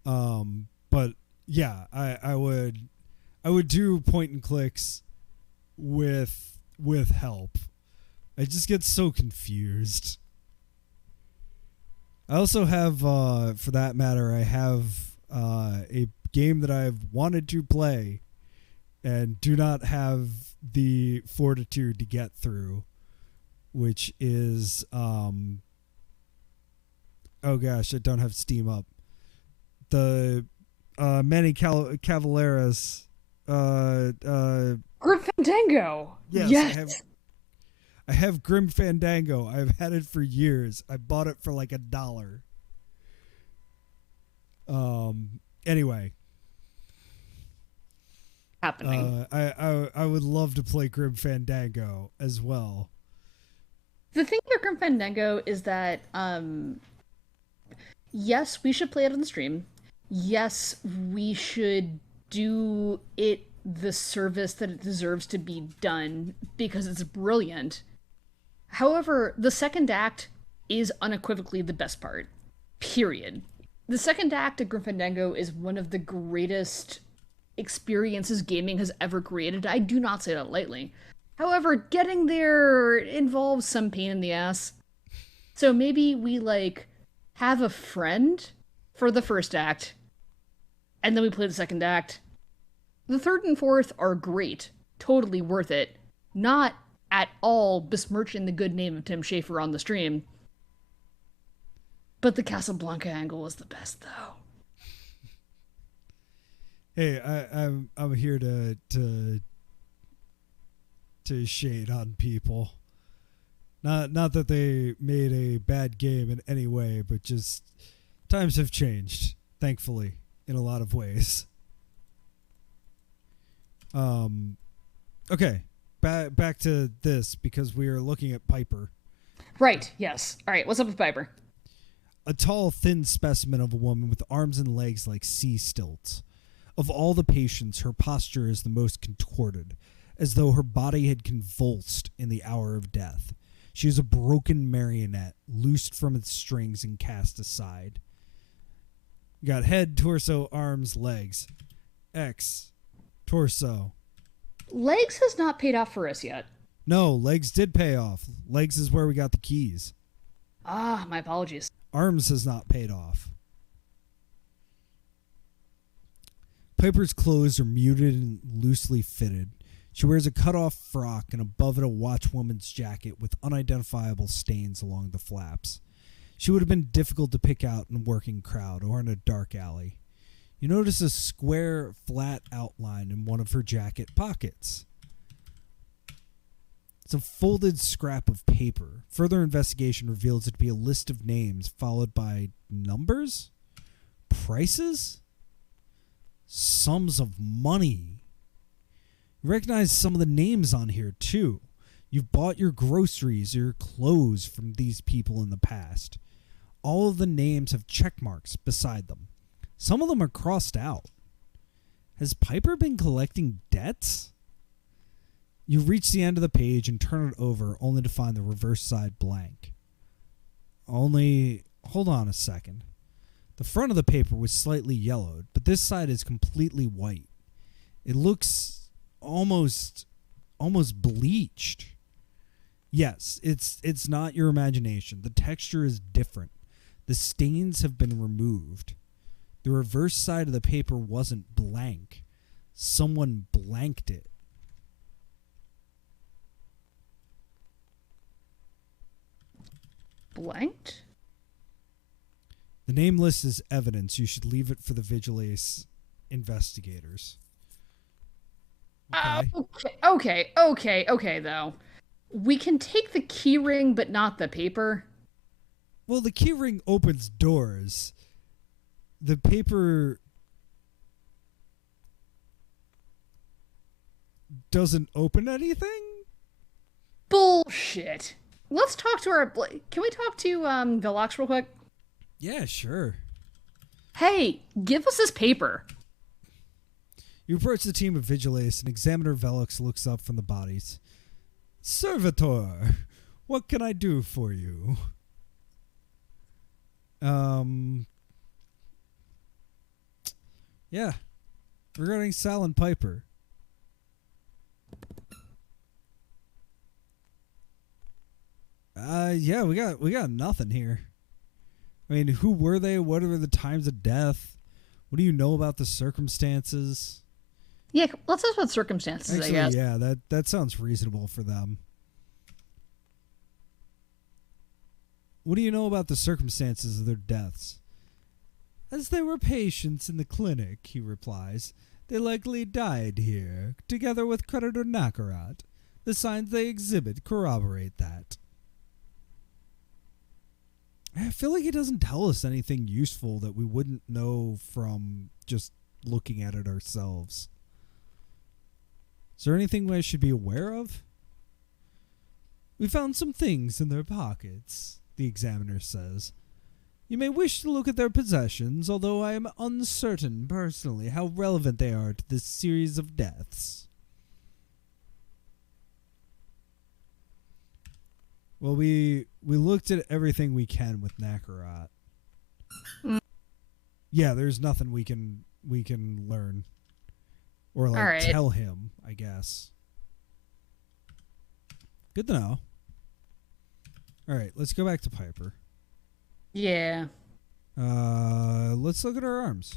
But yeah, I would do point and clicks with help. I just get so confused. I also have for that matter, I have a game that I've wanted to play and do not have the fortitude to get through, which is oh gosh, I don't have Steam up. The Manny Cavalera's Grim Fandango. Yes. I have Grim Fandango. I've had it for years. I bought it for like $1. Anyway, Happening. I would love to play Grim Fandango as well. The thing about Grim Fandango is that, yes, we should play it on the stream. Yes, we should do it the service that it deserves to be done because it's brilliant. However, the second act is unequivocally the best part. Period. The second act of Grim Fandango is one of the greatest experiences gaming has ever created. I do not say that lightly. However, getting there involves some pain in the ass. So maybe we, like, have a friend for the first act, and then we play the second act. The third and fourth are great. Totally worth it. Not at all besmirching the good name of Tim Schafer on the stream. But the Casablanca angle was the best, though. Hey, I'm here to shade on people. Not that they made a bad game in any way, but just times have changed, thankfully, in a lot of ways. Okay, back to this because we are looking at Piper. Right, yes. All right, what's up with Piper? A tall, thin specimen of a woman with arms and legs like sea stilts. Of all the patients, her posture is the most contorted, as though her body had convulsed in the hour of death. She is a broken marionette, loosed from its strings and cast aside. You got head, torso, arms, legs. X, torso. Legs has not paid off for us yet. No, legs did pay off. Legs is where we got the keys. Ah, my apologies. Arms has not paid off. Piper's clothes are muted and loosely fitted. She wears a cut-off frock and above it a watchwoman's jacket with unidentifiable stains along the flaps. She would have been difficult to pick out in a working crowd or in a dark alley. You notice a square, flat outline in one of her jacket pockets. It's a folded scrap of paper. Further investigation reveals it to be a list of names followed by numbers? Prices? Sums of money. You recognize some of the names on here, too. You've bought your groceries or your clothes from these people in the past. All of the names have check marks beside them. Some of them are crossed out. Has Piper been collecting debts? You reach the end of the page and turn it over, only to find the reverse side blank. Hold on a second. The front of the paper was slightly yellowed, but this side is completely white. It looks almost bleached. Yes, it's not your imagination. The texture is different. The stains have been removed. The reverse side of the paper wasn't blank. Someone blanked it. Blanked? The name list is evidence. You should leave it for the Vigilance investigators. Okay. Okay, though. We can take the key ring, but not the paper. Well, the key ring opens doors. The paper doesn't open anything? Bullshit. Let's talk to our... Can we talk to, Velox real quick? Yeah, sure. Hey, give us this paper. You approach the team of Vigilance, and Examiner Velox looks up from the bodies. Servitor, what can I do for you? Yeah. Regarding Sal and Piper. Yeah, we got nothing here. I mean, who were they? What are the times of death? What do you know about the circumstances? Yeah, let's talk about circumstances, Actually, I guess. yeah, that sounds reasonable for them. What do you know about the circumstances of their deaths? As they were patients in the clinic, he replies. They likely died here, together with Creditor Nakarat. The signs they exhibit corroborate that. I feel like he doesn't tell us anything useful that we wouldn't know from just looking at it ourselves. Is there anything I should be aware of? We found some things in their pockets, the examiner says. You may wish to look at their possessions, although I am uncertain personally how relevant they are to this series of deaths. Well, we looked at everything we can with Nakarat. Yeah, there's nothing we can learn or tell him, I guess. Good to know. All right, let's go back to Piper. Yeah. Let's look at her arms.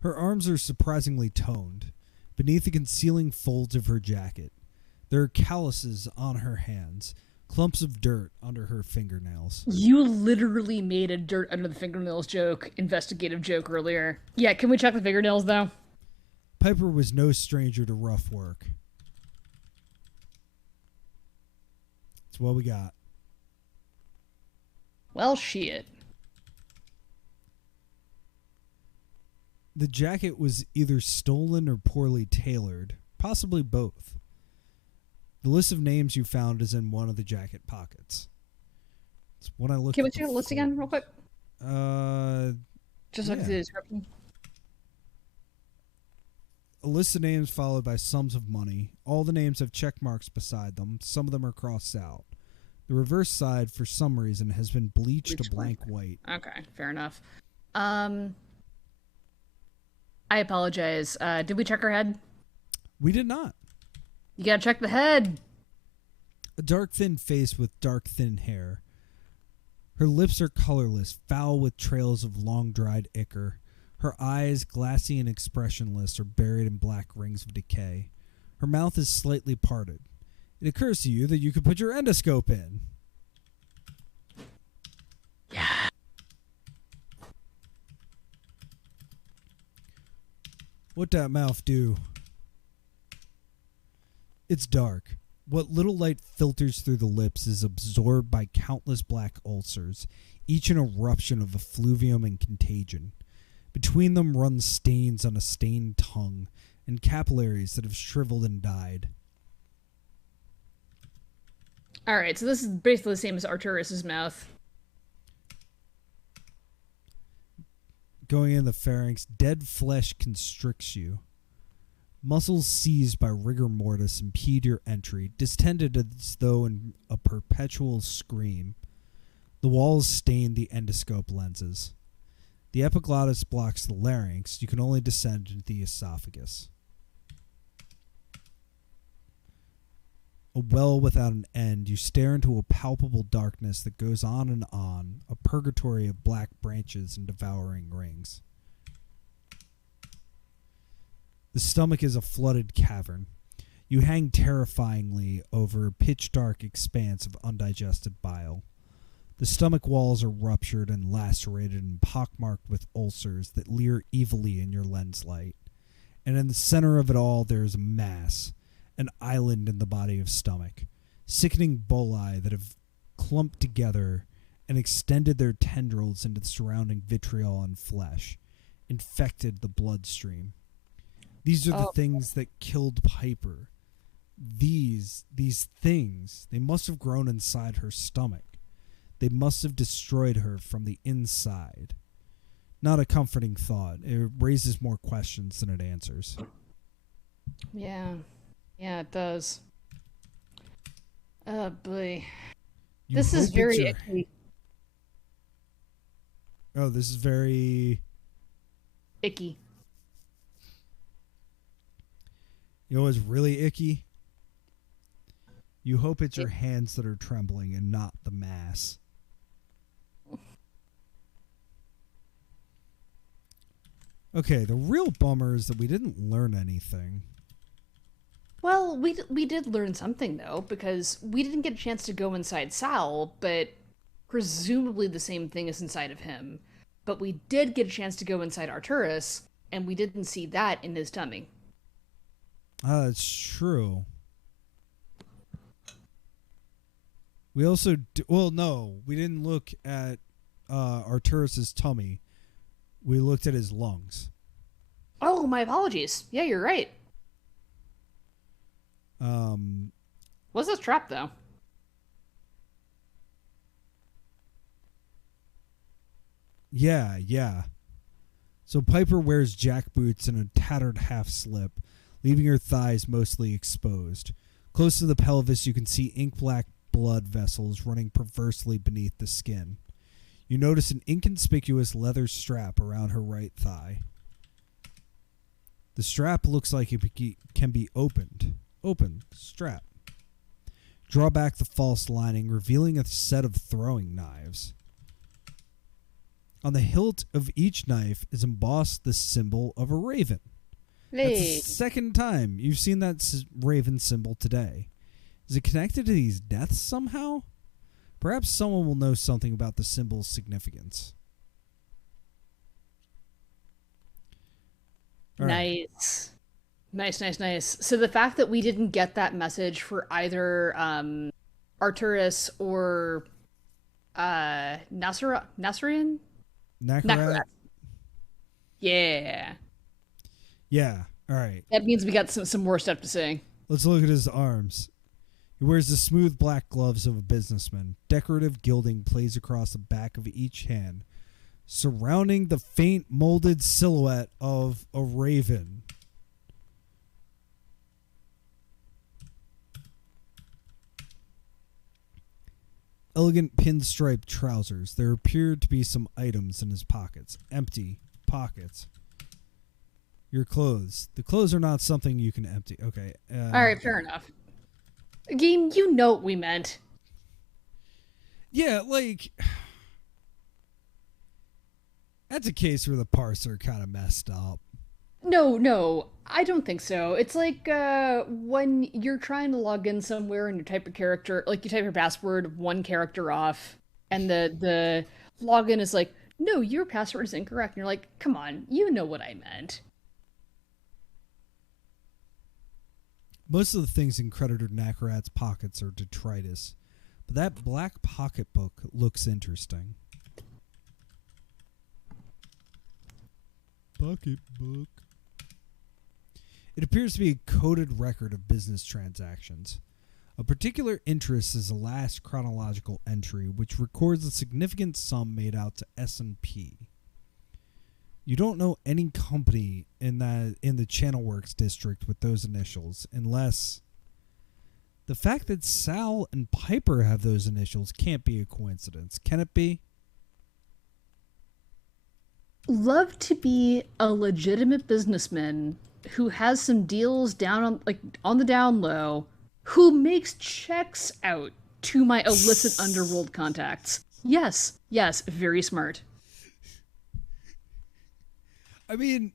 Her arms are surprisingly toned. Beneath the concealing folds of her jacket, there are calluses on her hands, clumps of dirt under her fingernails. You literally made a dirt under the fingernails investigative joke earlier. Yeah, can we check the fingernails, though? Piper was no stranger to rough work. That's what we got. Well, shit. The jacket was either stolen or poorly tailored, possibly both. The list of names you found is in one of the jacket pockets. It's when I looked. Can we check the list again, real quick? Just look at the description. A list of names followed by sums of money. All the names have check marks beside them. Some of them are crossed out. The reverse side, for some reason, has been bleached a blank white. Okay, fair enough. I apologize. Did we check her head? We did not. You gotta check the head. A dark, thin face with dark, thin hair. Her lips are colorless, foul with trails of long-dried ichor. Her eyes, glassy and expressionless, are buried in black rings of decay. Her mouth is slightly parted. It occurs to you that you could put your endoscope in. Yeah. What that mouth do? It's dark. What little light filters through the lips is absorbed by countless black ulcers, each an eruption of effluvium and contagion. Between them run stains on a stained tongue and capillaries that have shriveled and died. Alright, so this is basically the same as Arturus's mouth. Going in the pharynx, dead flesh constricts you. Muscles seized by rigor mortis impede your entry, distended as though in a perpetual scream. The walls stain the endoscope lenses. The epiglottis blocks the larynx. You can only descend into the esophagus. A well without an end, you stare into a palpable darkness that goes on, a purgatory of black branches and devouring rings. The stomach is a flooded cavern. You hang terrifyingly over a pitch-dark expanse of undigested bile. The stomach walls are ruptured and lacerated and pockmarked with ulcers that leer evilly in your lens light. And in the center of it all, there is a mass, an island in the body of stomach, sickening boli that have clumped together and extended their tendrils into the surrounding vitriol and flesh, infected the bloodstream. These are the things that killed Piper. These things, they must have grown inside her stomach. They must have destroyed her from the inside. Not a comforting thought. It raises more questions than it answers. Yeah. Yeah, it does. Oh, boy. This is very icky. Oh, this is very... icky. You know what's really icky? You hope it's your hands that are trembling and not the mass. Okay, the real bummer is that we didn't learn anything. Well, we did learn something, though, because we didn't get a chance to go inside Sal, but presumably the same thing is inside of him. But we did get a chance to go inside Arturus, and we didn't see that in his tummy. That's true. We also... well, no, we didn't look at Arturus's tummy. We looked at his lungs. Oh, my apologies. Yeah, you're right. What's this trap, though? Yeah. So Piper wears jackboots and a tattered half-slip, leaving her thighs mostly exposed. Close to the pelvis, you can see ink-black blood vessels running perversely beneath the skin. You notice an inconspicuous leather strap around her right thigh. The strap looks like it can be opened. Open strap. Draw back the false lining, revealing a set of throwing knives. On the hilt of each knife is embossed the symbol of a raven. That's the second time you've seen that raven symbol today. Is it connected to these deaths somehow? Perhaps someone will know something about the symbol's significance. Nice. Nice. So the fact that we didn't get that message for either Arturus or Nasrian? Nakarat? Yeah. Yeah, alright. That means we got some more stuff to say. Let's look at his arms. He wears the smooth black gloves of a businessman. Decorative gilding plays across the back of each hand, surrounding the faint molded silhouette of a raven. Elegant pinstripe trousers. There appear to be some items in his pockets. Empty pockets. Your clothes. The clothes are not something you can empty. Okay. All right, fair enough. Game, you know what we meant. Yeah, like... that's a case where the parser kind of messed up. No, I don't think so. It's like when you're trying to log in somewhere and you type a character, like you type your password one character off, and the login is like, no, your password is incorrect. And you're like, come on, you know what I meant. Most of the things in Creditor Nakarat's pockets are detritus, but that black pocketbook looks interesting. Pocketbook. It appears to be a coded record of business transactions. Of particular interest is the last chronological entry, which records a significant sum made out to S&P. You don't know any company in the Channelworks district with those initials, unless the fact that Sal and Piper have those initials can't be a coincidence. Can it be? Love to be a legitimate businessman who has some deals down on the down low, who makes checks out to my illicit underworld contacts. Yes, very smart. I mean,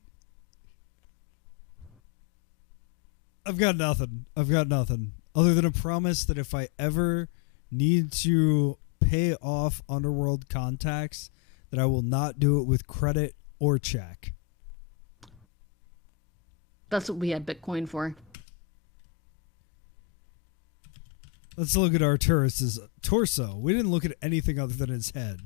I've got nothing. I've got nothing other than a promise that if I ever need to pay off Underworld contacts, that I will not do it with credit or check. That's what we had Bitcoin for. Let's look at Arturus' torso. We didn't look at anything other than his head.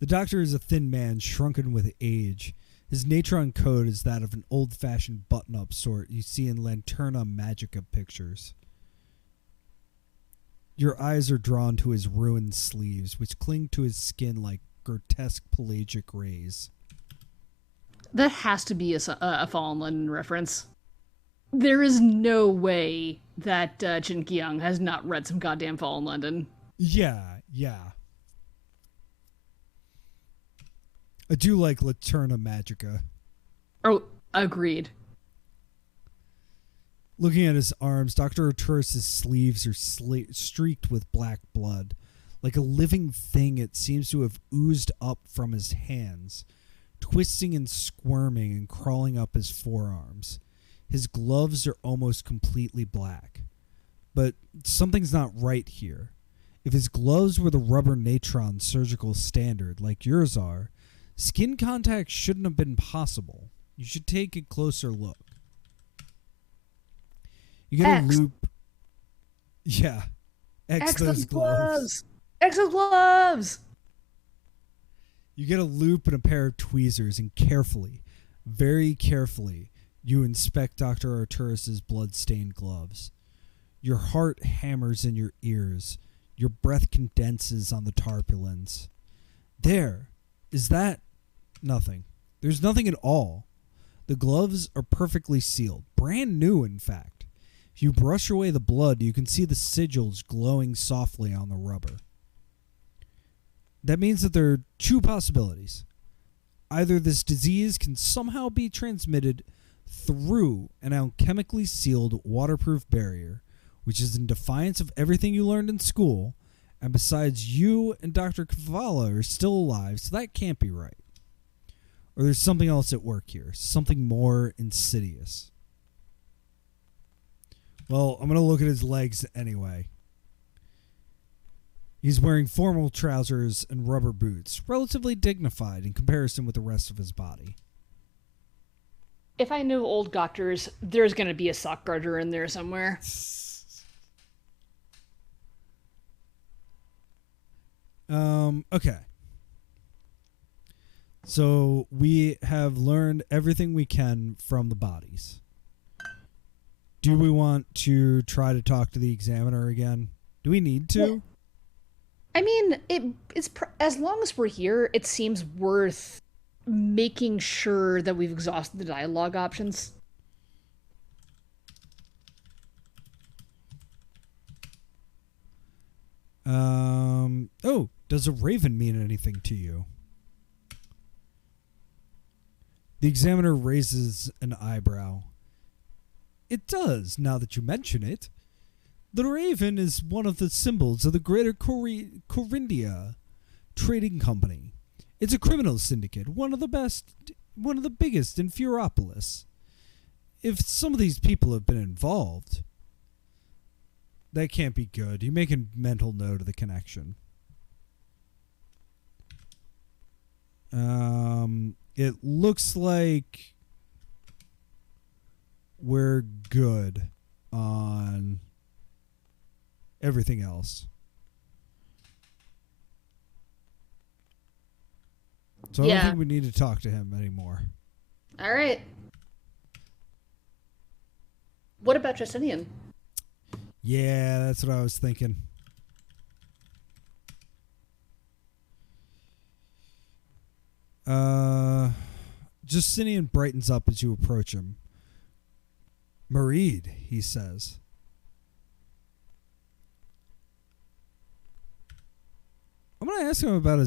The doctor is a thin man, shrunken with age. His natron code is that of an old-fashioned button-up sort you see in Lanterna Magica pictures. Your eyes are drawn to his ruined sleeves, which cling to his skin like grotesque pelagic rays. That has to be a Fallen London reference. There is no way that Chin Kee Yong has not read some goddamn Fallen London. Yeah. I do like Laterna Magica. Oh, agreed. Looking at his arms, Dr. Arturus' sleeves are streaked with black blood. Like a living thing, it seems to have oozed up from his hands, twisting and squirming and crawling up his forearms. His gloves are almost completely black. But something's not right here. If his gloves were the rubber natron surgical standard, like yours are, skin contact shouldn't have been possible. You should take a closer look. You get a loop. Yeah. X those gloves. X those gloves! You get a loop and a pair of tweezers, and carefully, very carefully, you inspect Dr. Arturus' blood-stained gloves. Your heart hammers in your ears. Your breath condenses on the tarpaulins. There. Is that? Nothing. There's nothing at all. The gloves are perfectly sealed. Brand new, in fact. If you brush away the blood, you can see the sigils glowing softly on the rubber. That means that there are two possibilities. Either this disease can somehow be transmitted through an alchemically sealed waterproof barrier, which is in defiance of everything you learned in school, and besides, you and Dr. Kavala are still alive, so that can't be right. Or there's something else at work here, something more insidious. Well, I'm going to look at his legs anyway. He's wearing formal trousers and rubber boots, relatively dignified in comparison with the rest of his body. If I know old doctors, there's going to be a sock garter in there somewhere. Okay. So we have learned everything we can from the bodies. Do we want to try to talk to the examiner again? Do we need to? Yeah. I mean, it's as long as we're here, it seems worth making sure that we've exhausted the dialogue options. Oh, does a raven mean anything to you? The examiner raises an eyebrow. It does, now that you mention it. The raven is one of the symbols of the Greater Corindia Trading Company. It's a criminal syndicate, one of the biggest in Furopolis. If some of these people have been involved, that can't be good. You make a mental note of the connection. It looks like we're good on everything else. So I don't think we need to talk to him anymore. All right. What about Justinian? Yeah, that's what I was thinking. Justinian brightens up as you approach him. Mareed, he says. I'm going to ask him about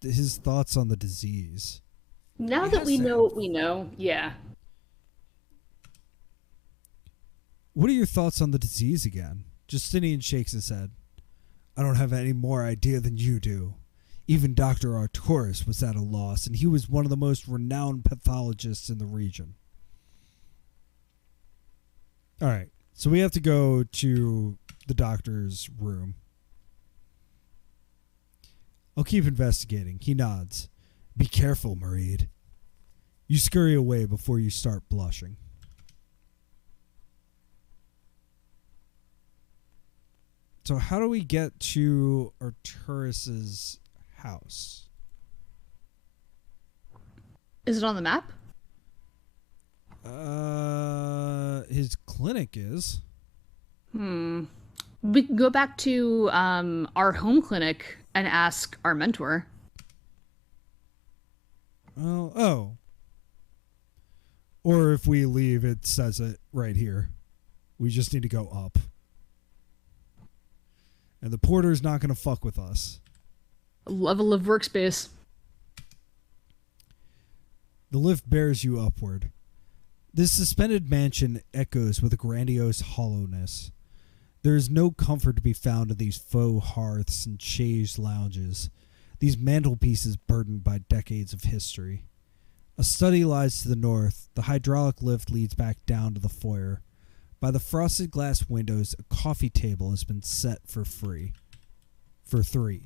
his thoughts on the disease. Now that we know what we know, yeah. What are your thoughts on the disease again? Justinian shakes his head. I don't have any more idea than you do. Even Dr. Arturus was at a loss, and he was one of the most renowned pathologists in the region. All right. So we have to go to the doctor's room. I'll keep investigating. He nods. Be careful, Mareed. You scurry away before you start blushing. So how do we get to Arturus's house? Is it on the map? His clinic is. We can go back to our home clinic and ask our mentor. Oh. Or if we leave, it says it right here. We just need to go up. And the porter's not going to fuck with us. Level of workspace. The lift bears you upward. This suspended mansion echoes with a grandiose hollowness. There is no comfort to be found in these faux hearths and chaise lounges, these mantelpieces burdened by decades of history. A study lies to the north. The hydraulic lift leads back down to the foyer. By the frosted glass windows, a coffee table has been set for free. For 3.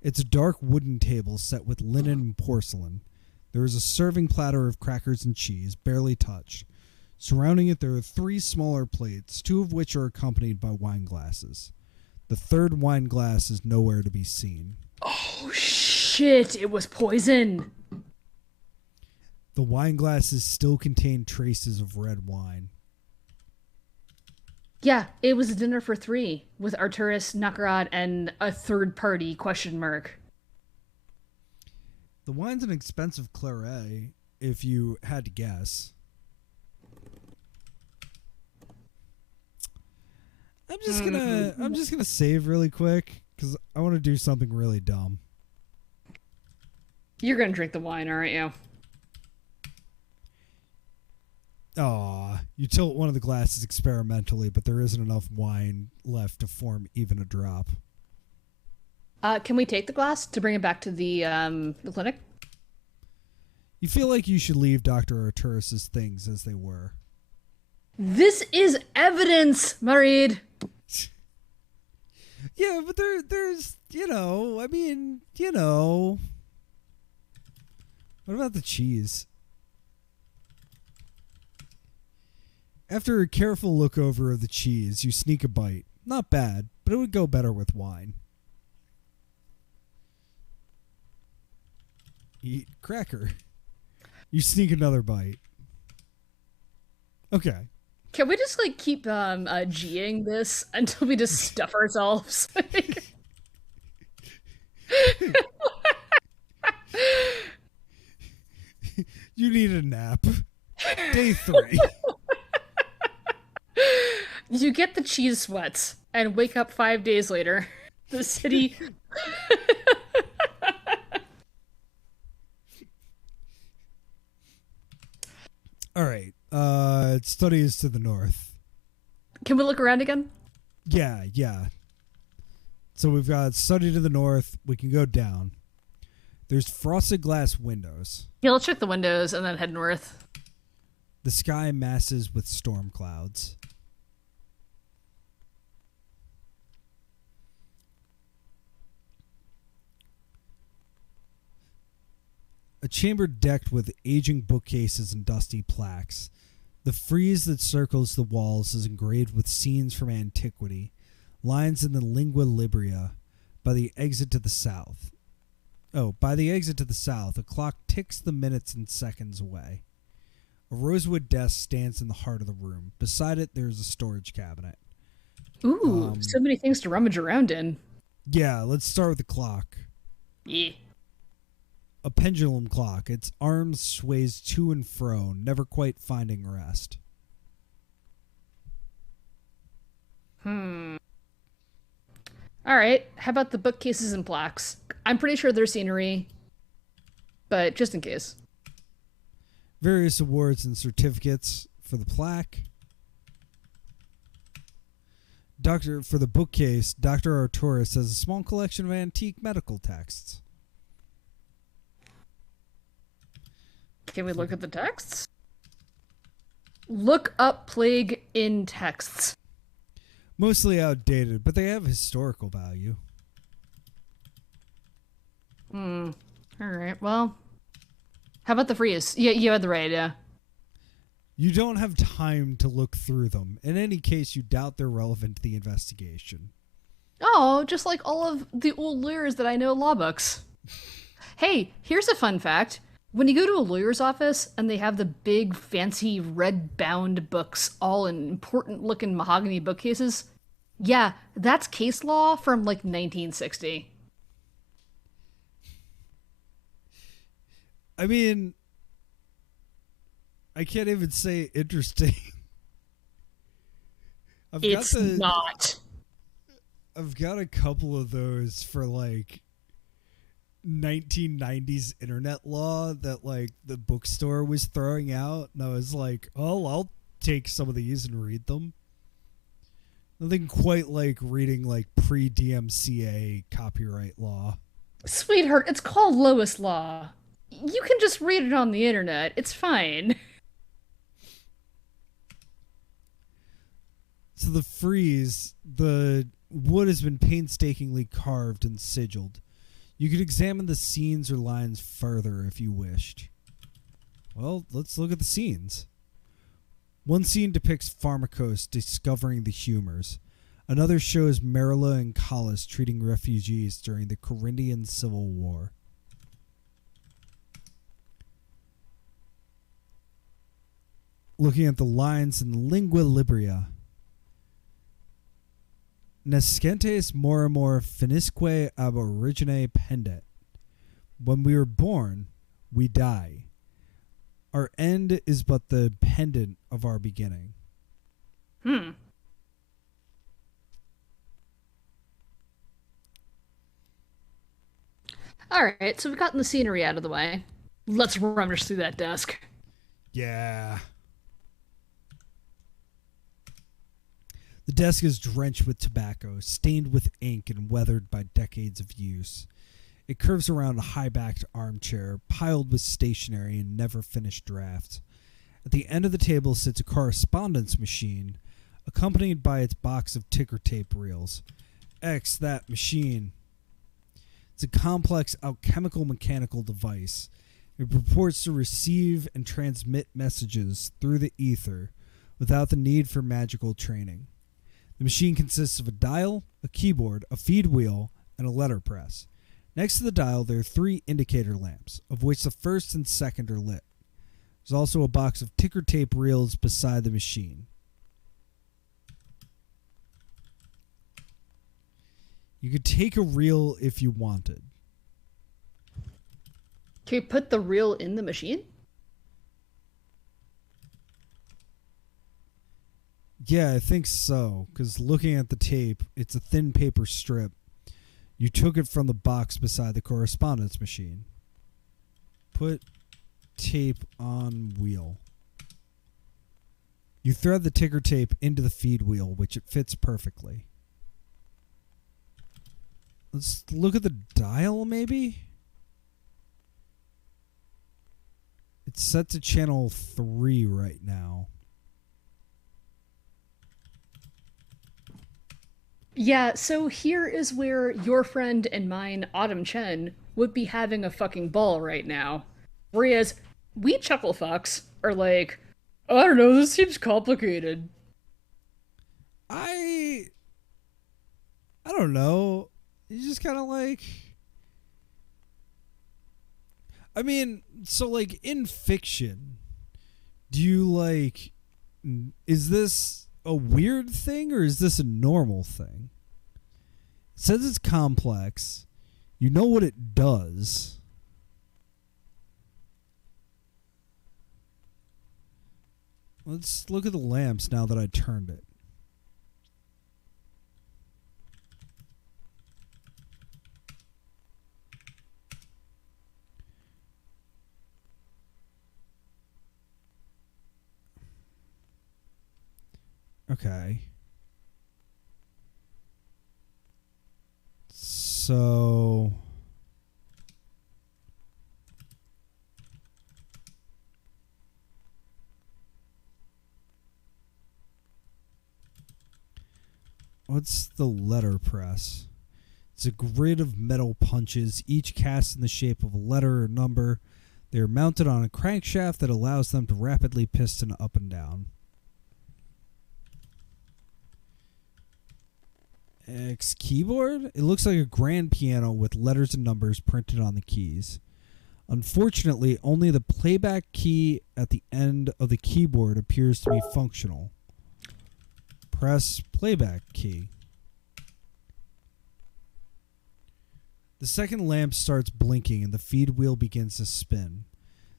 It's a dark wooden table set with linen and porcelain. There is a serving platter of crackers and cheese, barely touched. Surrounding it, there are 3 smaller plates, 2 of which are accompanied by wine glasses. The third wine glass is nowhere to be seen. Oh, shit! It was poison! The wine glasses still contain traces of red wine. Yeah, it was a dinner for 3 with Arturus, Nakarad, and a third party ? The wine's an expensive claret, if you had to guess. I'm just gonna save really quick because I want to do something really dumb. You're gonna drink the wine, aren't you? Aw, you tilt one of the glasses experimentally, but there isn't enough wine left to form even a drop. Can we take the glass to bring it back to the clinic? You feel like you should leave Dr. Arturus's things as they were. This is evidence, Mareed! Yeah, but there's, what about the cheese? After a careful look over of the cheese, you sneak a bite. Not bad, but it would go better with wine. Eat cracker. You sneak another bite. Okay. Can we just, keep, G'ing this until we just stuff ourselves? You need a nap. Day 3. You get the cheese sweats and wake up 5 days later. The city... All right. Study is to the north. Can we look around again? Yeah. So we've got study to the north. We can go down. There's frosted glass windows. Yeah, let's check the windows and then head north. The sky masses with storm clouds. A chamber decked with aging bookcases and dusty plaques. The frieze that circles the walls is engraved with scenes from antiquity, lines in the lingua libria. By the exit to the south, a clock ticks the minutes and seconds away. A rosewood desk stands in the heart of the room. Beside it, there is a storage cabinet. Ooh, so many things to rummage around in. Yeah, let's start with the clock. Yeah. A pendulum clock. Its arms sways to and fro, never quite finding rest. All right, how about the bookcases and plaques? I'm pretty sure they're scenery, but just in case. Various awards and certificates for the plaque. For the bookcase, Dr. Arturus has a small collection of antique medical texts. Can we look at the texts? Look up plague in texts. Mostly outdated, but they have historical value. Hmm. All right. Well, how about the freeze? Yeah, you had the right. Yeah. You don't have time to look through them. In any case, you doubt they're relevant to the investigation. Oh, just like all of the old lawyers that I know law books. Hey, here's a fun fact. When you go to a lawyer's office and they have the big, fancy, red bound books all in important looking mahogany bookcases, yeah, that's case law from like 1960. I mean, I can't even say interesting. I've got It's the not. I've got a couple of those for like 1990s internet law that like the bookstore was throwing out, and I was like, "Oh, I'll take some of these and read them." Nothing quite like reading like pre-DMCA copyright law. Sweetheart, it's called Lois Law. You can just read it on the internet. It's fine. So the frieze, the wood has been painstakingly carved and sigilled. You could examine the scenes or lines further if you wished. Well, let's look at the scenes. One scene depicts Pharmakos discovering the humors. Another shows Marilla and Collis treating refugees during the Corinthian Civil War. Looking at the lines in the Lingua Libria. Nascentes morimor finisque ab origine pendet. When we are born, we die. Our end is but the pendant of our beginning. Hmm. Alright, so we've gotten the scenery out of the way. Let's rummage through that desk. Yeah. The desk is drenched with tobacco, stained with ink, and weathered by decades of use. It curves around a high-backed armchair, piled with stationery and never-finished drafts. At the end of the table sits a correspondence machine, accompanied by its box of ticker tape reels. X, that machine. It's a complex alchemical mechanical device. It purports to receive and transmit messages through the ether without the need for magical training. The machine consists of a dial, a keyboard, a feed wheel, and a letterpress. Next to the dial, there are 3 indicator lamps, of which the first and second are lit. There's also a box of ticker tape reels beside the machine. You could take a reel if you wanted. Can we put the reel in the machine? Yeah, I think so, because looking at the tape, it's a thin paper strip. You took it from the box beside the correspondence machine. Put tape on wheel. You thread the ticker tape into the feed wheel, which it fits perfectly. Let's look at the dial, maybe? It's set to channel 3 right now. Yeah, so here is where your friend and mine, Autumn Chen, would be having a fucking ball right now. Whereas we chuckle fucks are like, I don't know, this seems complicated. I don't know. You just kind of like, I mean, so like in fiction, do you like, is this a weird thing or is this a normal thing? It says it's complex. You know what it does. Let's look at the lamps now that I turned it. Okay. So What's the letterpress? It's a grid of metal punches, each cast in the shape of a letter or number. They are mounted on a crankshaft that allows them to rapidly piston up and down. X keyboard? It looks like a grand piano with letters and numbers printed on the keys. Unfortunately, only the playback key at the end of the keyboard appears to be functional. Press playback key. The second lamp starts blinking and the feed wheel begins to spin.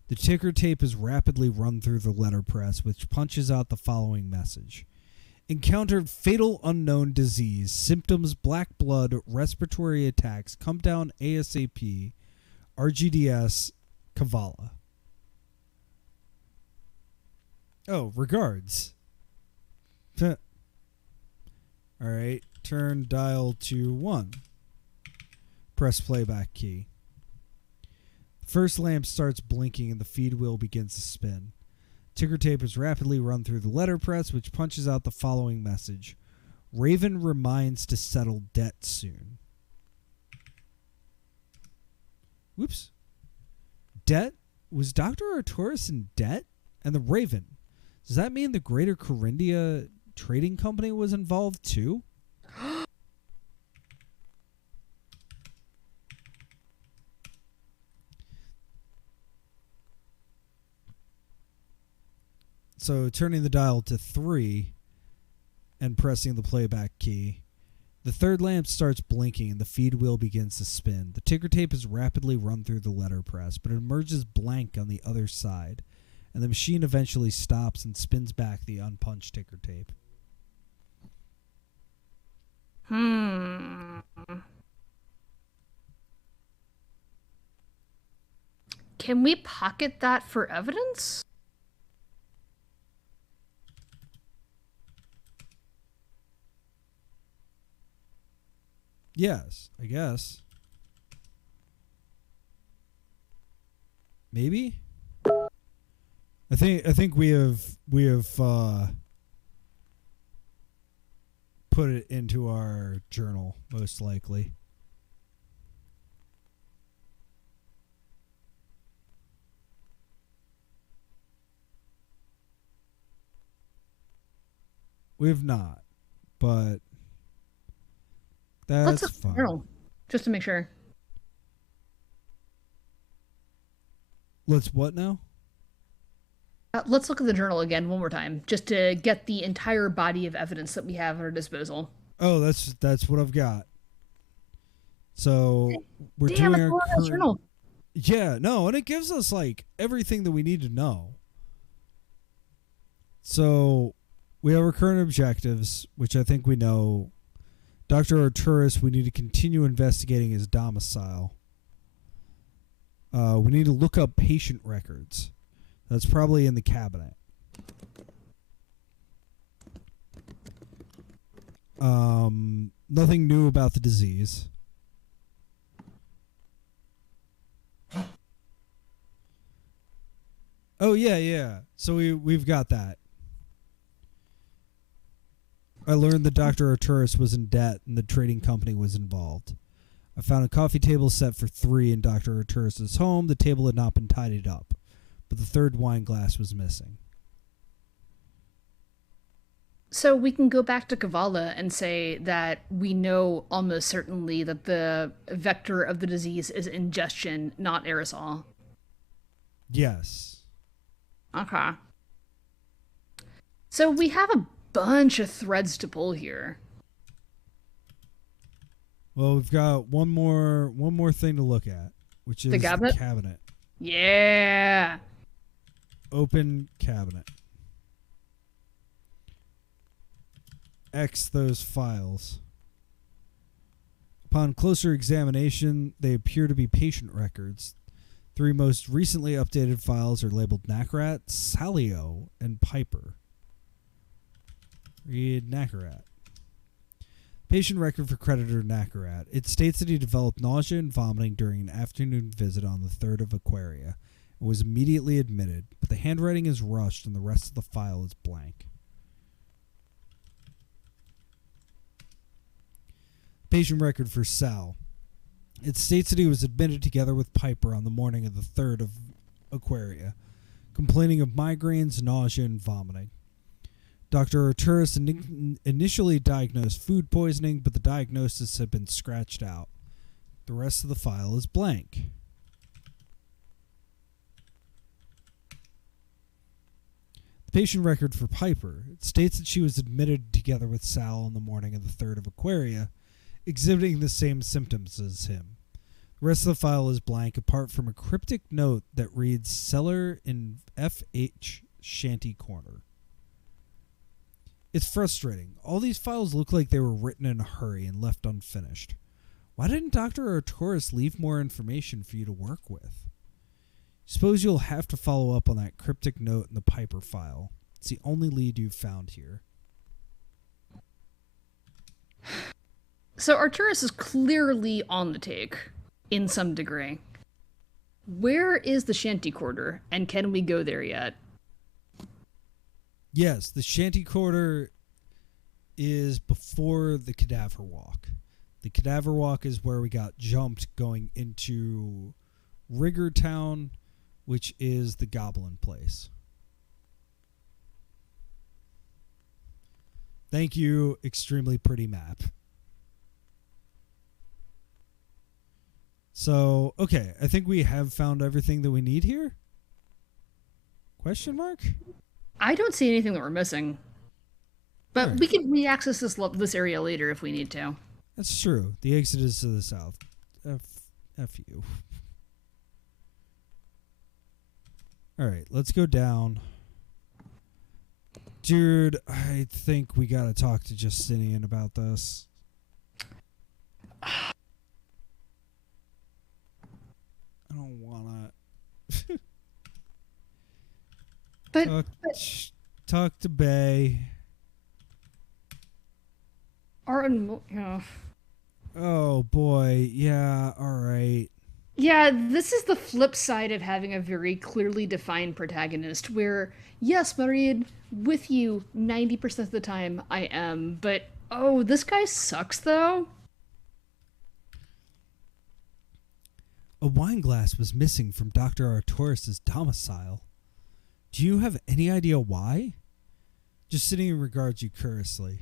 The ticker tape is rapidly run through the letterpress, which punches out the following message. Encountered fatal unknown disease. Symptoms black blood, respiratory attacks. Come down ASAP. RGDS Kavala. Oh, regards. All right. Turn dial to 1. Press playback key. The first lamp starts blinking and the feed wheel begins to spin. Ticker tape is rapidly run through the letterpress, which punches out the following message. Raven reminds to settle debt soon. Whoops. Debt? Was Dr. Arturus in debt? And the Raven. Does that mean the Greater Corindia Trading Company was involved too? So turning the dial to 3 and pressing the playback key, the third lamp starts blinking and the feed wheel begins to spin. The ticker tape is rapidly run through the letterpress, but it emerges blank on the other side, and the machine eventually stops and spins back the unpunched ticker tape. Can we pocket that for evidence? Yes, I guess. Maybe. I think we have put it into our journal, most likely. We have not, but that's Let's look fine. journal, just to make sure. Let's what now? Let's look at the journal again one more time, just to get the entire body of evidence that we have at our disposal. Oh, that's what I've got. So we're Damn, doing it's our a current... journal. Yeah, no, and it gives us like everything that we need to know. So we have our current objectives, which I think we know. Dr. Arturus, we need to continue investigating his domicile. We need to look up patient records. That's probably in the cabinet. Nothing new about the disease. Oh, yeah. So we've got that. I learned that Dr. Arturus was in debt and the trading company was involved. I found a coffee table set for 3 in Dr. Arturus' home. The table had not been tidied up, but the third wine glass was missing. So we can go back to Kavala and say that we know almost certainly that the vector of the disease is ingestion, not aerosol. Yes. Okay. So we have a bunch of threads to pull here. Well, we've got one more thing to look at, which is the cabinet. Yeah. Open cabinet. X those files. Upon closer examination, they appear to be patient records. 3 most recently updated files are labeled Nakarat, Salio, and Piper. Read Nakarat. Patient record for creditor Nakarat. It states that he developed nausea and vomiting during an afternoon visit on the 3rd of Aquaria and was immediately admitted, but the handwriting is rushed and the rest of the file is blank. Patient record for Sal. It states that he was admitted together with Piper on the morning of the 3rd of Aquaria, complaining of migraines, nausea, and vomiting. Dr. Arturis initially diagnosed food poisoning, but the diagnosis had been scratched out. The rest of the file is blank. The patient record for Piper. It states that she was admitted together with Sal on the morning of the 3rd of Aquaria, exhibiting the same symptoms as him. The rest of the file is blank, apart from a cryptic note that reads Cellar in FH Shanty Corner. It's frustrating. All these files look like they were written in a hurry and left unfinished. Why didn't Dr. Arturis leave more information for you to work with? Suppose you'll have to follow up on that cryptic note in the Piper file. It's the only lead you've found here. So Arturis is clearly on the take, in some degree. Where is the shanty quarter, and can we go there yet? Yes, the shanty quarter is before the cadaver walk. The cadaver walk is where we got jumped going into Riggertown, which is the goblin place. Thank you, extremely pretty map. So, okay, I think we have found everything that we need here? Question mark? I don't see anything that we're missing. But Right. we can re-access this area later if we need to. That's true. The exit is to the south. F you. Alright, let's go down. Dude, I think we gotta talk to Justinian about this. I don't wanna... Talk to Bay. Oh boy, yeah, alright. Yeah, this is the flip side of having a very clearly defined protagonist where, yes, Marid, with you 90% of the time I am, but oh, this guy sucks though. A wine glass was missing from Dr. Arturis' domicile. Do you have any idea why? Justinian regards you curiously.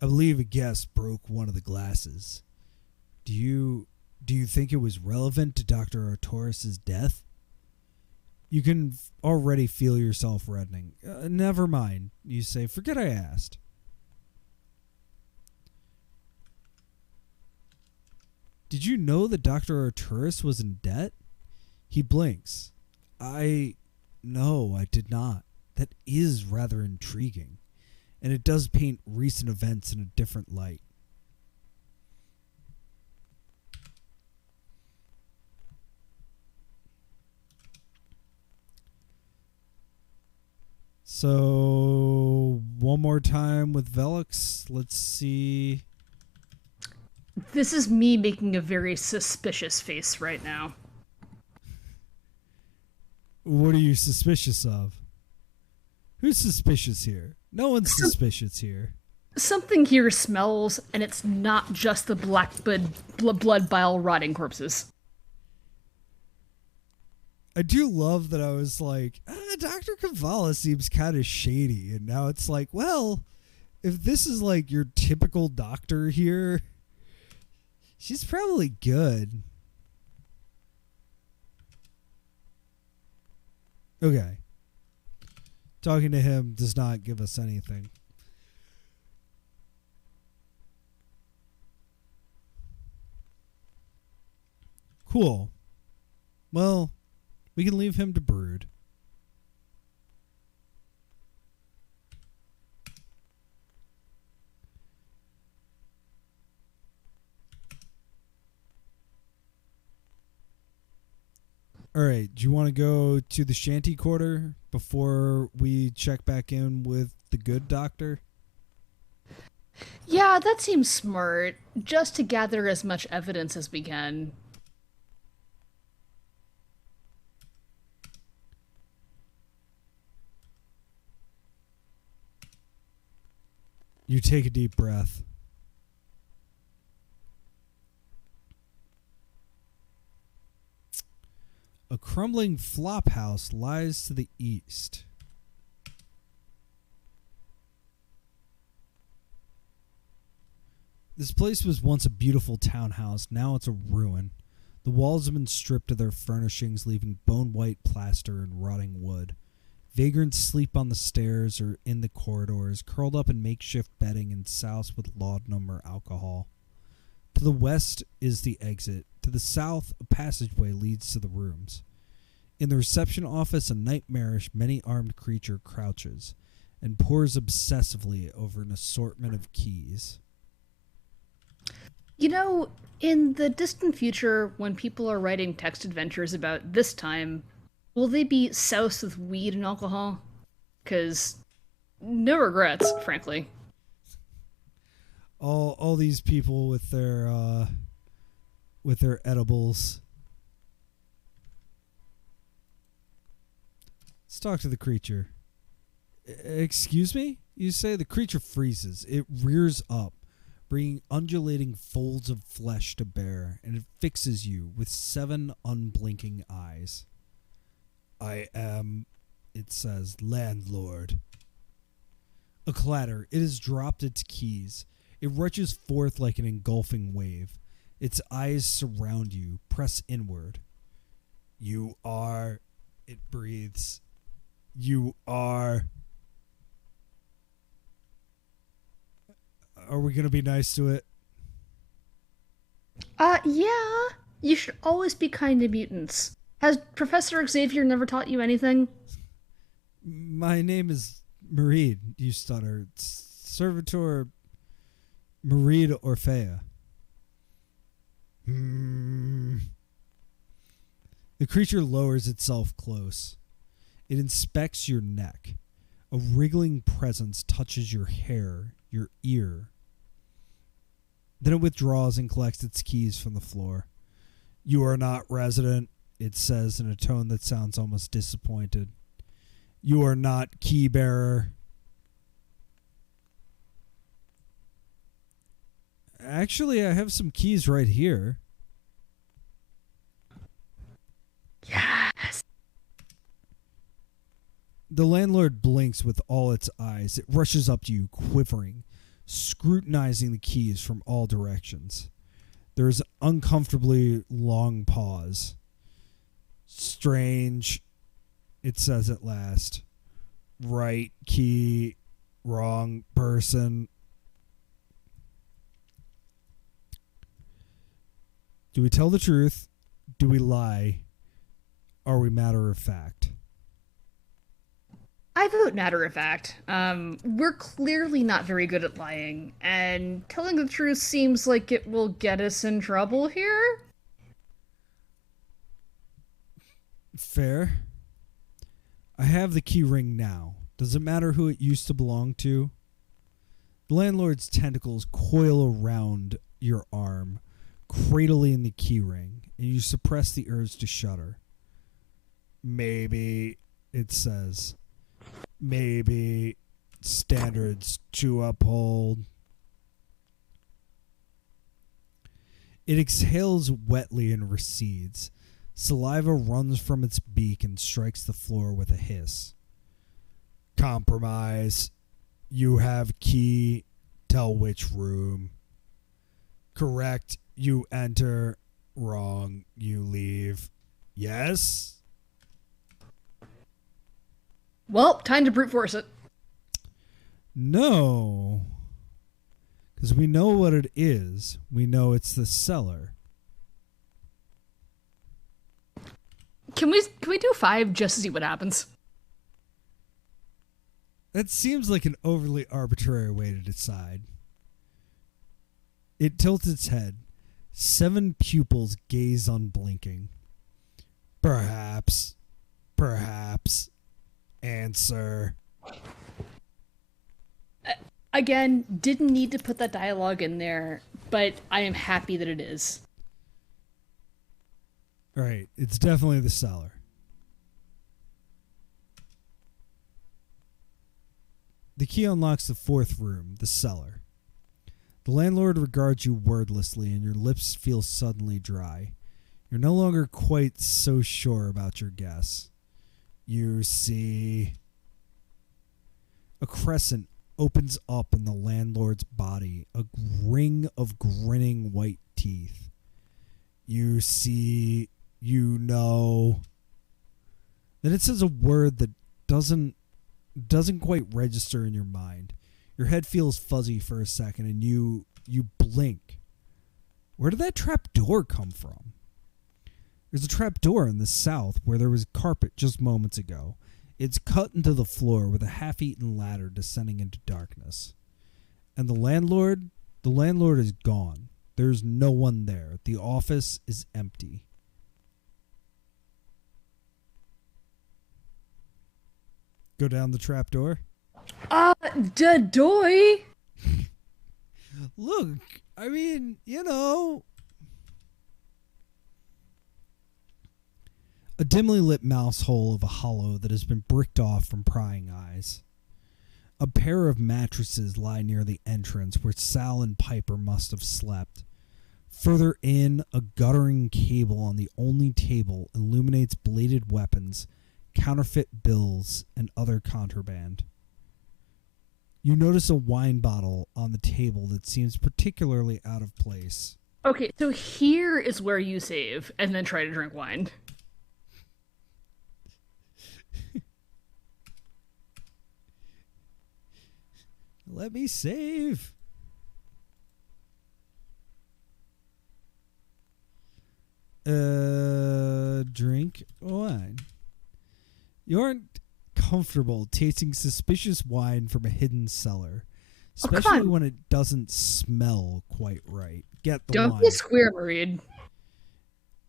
I believe a guest broke one of the glasses. Do you think it was relevant to Dr. Arturis' death? You can already feel yourself reddening. Never mind, you say. Forget I asked. Did you know that Dr. Arturis was in debt? He blinks. No, I did not. That is rather intriguing, and it does paint recent events in a different light. So, one more time with Velux. Let's see. This is me making a very suspicious face right now. What are you suspicious of? Who's suspicious here? No one's suspicious here. Something here smells, and it's not just the black blood bile rotting corpses. I do love that I was like, Dr. Kavala seems kind of shady. And now it's like, well, if this is like your typical doctor here, she's probably good. Okay. Talking to him does not give us anything. Cool. Well, we can leave him to brood. All right, do you want to go to the shanty quarter before we check back in with the good doctor? Yeah, that seems smart. Just to gather as much evidence as we can. You take a deep breath. crumbling flop house lies to the east. This place was once a beautiful townhouse. Now it's a ruin. The walls have been stripped of their furnishings, leaving bone-white plaster and rotting wood. Vagrants sleep on the stairs or in the corridors, curled up in makeshift bedding and soused with laudanum or alcohol. To the west is the exit. To the south, a passageway leads to the rooms. In the reception office, a nightmarish, many-armed creature crouches and pores obsessively over an assortment of keys. You know, in the distant future, when people are writing text adventures about this time, will they be soused with weed and alcohol? Because no regrets, frankly. All these people with their edibles. Let's talk to the creature. Excuse me? You say? The creature freezes. It rears up, bringing undulating folds of flesh to bear, and it fixes you with 7 unblinking eyes. I am, it says, landlord. A clatter. It has dropped its keys. It rushes forth like an engulfing wave. Its eyes surround you, press inward. You are, it breathes. You are. Are we going to be nice to it? Yeah. You should always be kind to mutants. Has Professor Xavier never taught you anything? My name is Marid, you stutter. Servitor Marid Orphea. The creature lowers itself close. It inspects your neck. A wriggling presence touches your hair, your ear. Then it withdraws and collects its keys from the floor. You are not resident, it says in a tone that sounds almost disappointed. You are not key bearer. Actually, I have some keys right here. Yes. The landlord blinks with all its eyes. It rushes up to you, quivering, scrutinizing the keys from all directions. There is an uncomfortably long pause. Strange, it says at last. Right key, wrong person. Do we tell the truth? Do we lie? Are we matter of fact? I vote matter of fact. We're clearly not very good at lying, and telling the truth seems like it will get us in trouble here. Fair. I have the key ring now. Does it matter who it used to belong to? The landlord's tentacles coil around your arm, cradling the key ring, and you suppress the urge to shudder. Maybe, it says. Maybe standards to uphold. It exhales wetly and recedes. Saliva runs from its beak and strikes the floor with a hiss. Compromise. You have key. Tell which room. Correct. You enter. Wrong. You leave. Yes? Well, time to brute force it. No. Because we know what it is. We know it's the cellar. Can we do 5 just to see what happens? That seems like an overly arbitrary way to decide. It tilts its head. 7 pupils gaze unblinking. Perhaps. Perhaps. Answer. Again, didn't need to put that dialogue in there, but I am happy that it is. Right. It's definitely the cellar. The key unlocks the 4th room, the cellar. The landlord regards you wordlessly, and your lips feel suddenly dry. You're no longer quite so sure about your guess. You see a crescent opens up in the landlord's body, a ring of grinning white teeth. You see, then it says a word that doesn't quite register in your mind. Your head feels fuzzy for a second, and you blink. Where did that trap door come from? There's a trap door in the south where there was carpet just moments ago. It's cut into the floor with a half-eaten ladder descending into darkness. And the landlord is gone. There's no one there. The office is empty. Go down the trap door. Doy. Look, I mean, a dimly lit mouse hole of a hollow that has been bricked off from prying eyes. A pair of mattresses lie near the entrance where Sal and Piper must have slept. Further in, a guttering cable on the only table illuminates bladed weapons, counterfeit bills, and other contraband. You notice a wine bottle on the table that seems particularly out of place. Okay, so here is where you save and then try to drink wine. Let me save. Drink wine. You aren't comfortable tasting suspicious wine from a hidden cellar, especially when it doesn't smell quite right. Get the wine. Don't be a square, Mareed.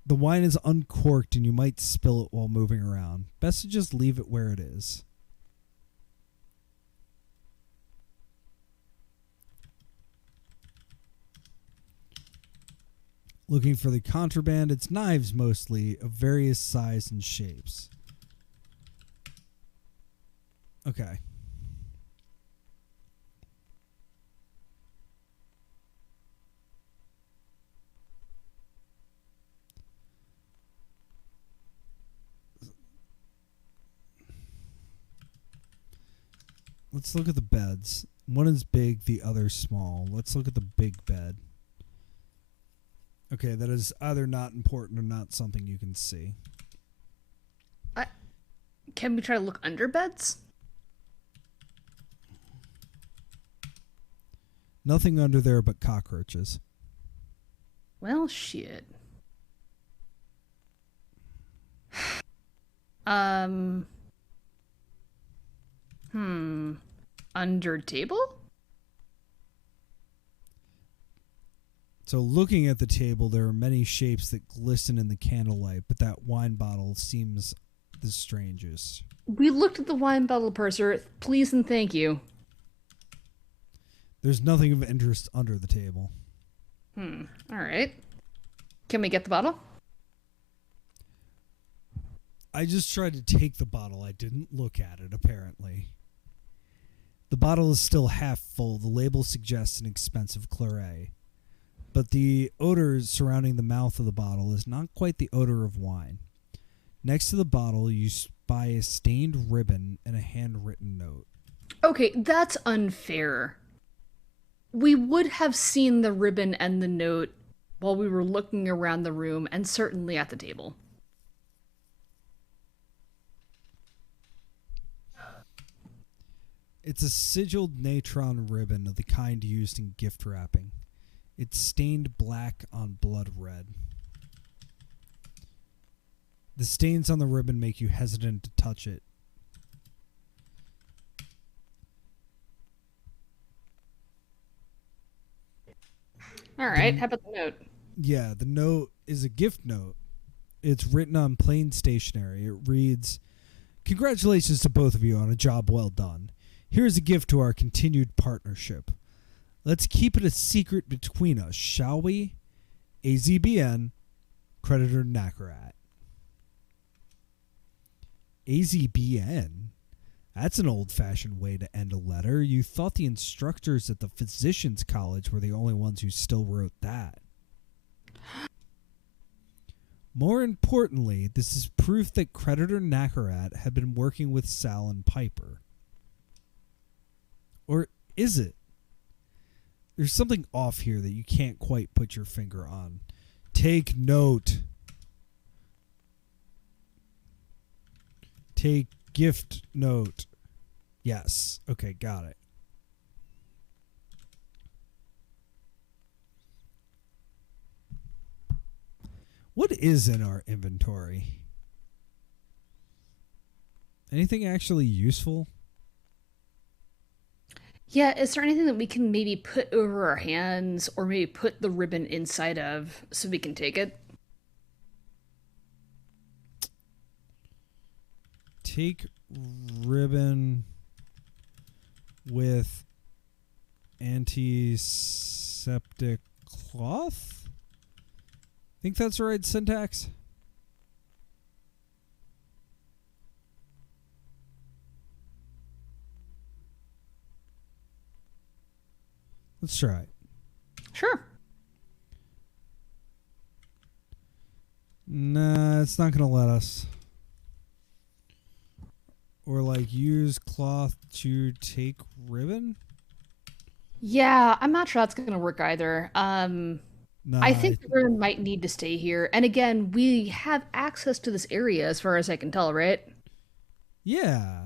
The wine is uncorked and you might spill it while moving around. Best to just leave it where it is. Looking for the contraband, it's knives mostly, of various sizes and shapes. Okay. Let's look at the beds. One is big, the other small. Let's look at the big bed. Okay, that is either not important or not something you can see. Can we try to look under beds? Nothing under there but cockroaches. Well, shit. Under table? So looking at the table, there are many shapes that glisten in the candlelight, but that wine bottle seems the strangest. We looked at the wine bottle, purser. Please and thank you. There's nothing of interest under the table. All right. Can we get the bottle? I just tried to take the bottle. I didn't look at it, apparently. The bottle is still half full. The label suggests an expensive claret. But the odor surrounding the mouth of the bottle is not quite the odor of wine. Next to the bottle, you spy a stained ribbon and a handwritten note. Okay, that's unfair. We would have seen the ribbon and the note while we were looking around the room and certainly at the table. It's a sigilled natron ribbon of the kind used in gift wrapping. It's stained black on blood red. The stains on the ribbon make you hesitant to touch it. All right, how about the note? Yeah, the note is a gift note. It's written on plain stationery. It reads, "Congratulations to both of you on a job well done. Here's a gift to our continued partnership. Let's keep it a secret between us, shall we? AZBN, creditor Nakarat." AZBN? That's an old-fashioned way to end a letter. You thought the instructors at the Physicians College were the only ones who still wrote that. More importantly, this is proof that creditor Nakarat had been working with Sal and Piper. Or is it? There's something off here that you can't quite put your finger on. Take note. Take gift note. Yes. Okay, got it. What is in our inventory? Anything actually useful? Yeah, is there anything that we can maybe put over our hands or maybe put the ribbon inside of so we can take it? Take ribbon with antiseptic cloth? Think that's the right syntax? Let's try it. Sure. Nah, it's not going to let us. Or like use cloth to take ribbon? Yeah, I'm not sure that's going to work either. Nah, I think the ribbon might need to stay here. And again, we have access to this area as far as I can tell, right? yeah.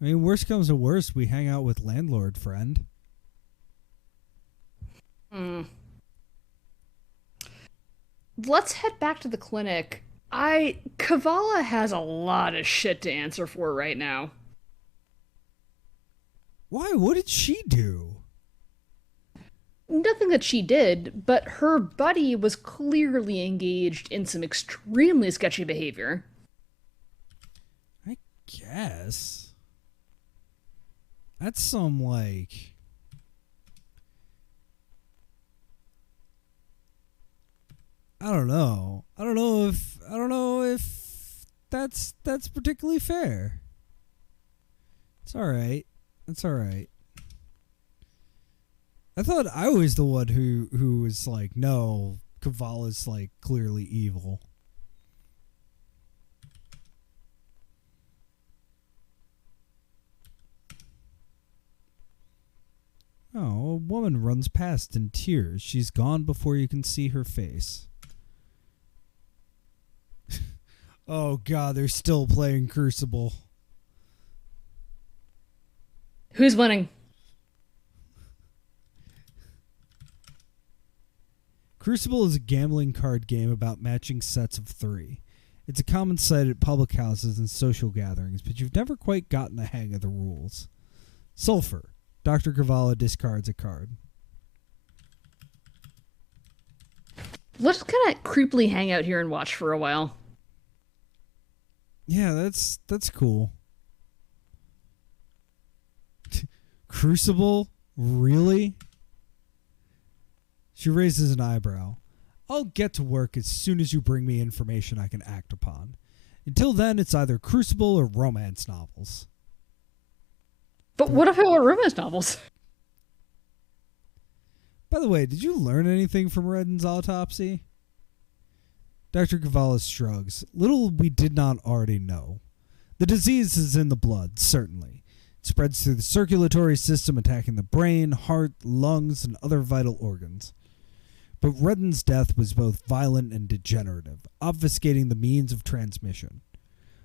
I mean, worst comes to worst, we hang out with landlord friend. Hmm. Let's head back to the clinic. Kavala has a lot of shit to answer for right now. Why? What did she do? Nothing that she did, but her buddy was clearly engaged in some extremely sketchy behavior. I guess. That's some like... I don't know. I don't know if that's particularly fair. It's all right. It's all right. I thought I was the one who was like, no, Kavala's like clearly evil. Oh, a woman runs past in tears. She's gone before you can see her face. Oh god, they're still playing Crucible. Who's winning? Crucible is a gambling card game about matching sets of 3. It's a common sight at public houses and social gatherings, but you've never quite gotten the hang of the rules. Sulfur. Dr. Kavala discards a card. Let's kind of creepily hang out here and watch for a while. Yeah, that's cool. Crucible? Really? She raises an eyebrow. I'll get to work as soon as you bring me information I can act upon. Until then, it's either Crucible or romance novels. But what if it were romance novels? By the way, did you learn anything from Redden's autopsy? Dr. Gavalas shrugs. Little we did not already know. The disease is in the blood, certainly. It spreads through the circulatory system, attacking the brain, heart, lungs, and other vital organs. But Redden's death was both violent and degenerative, obfuscating the means of transmission.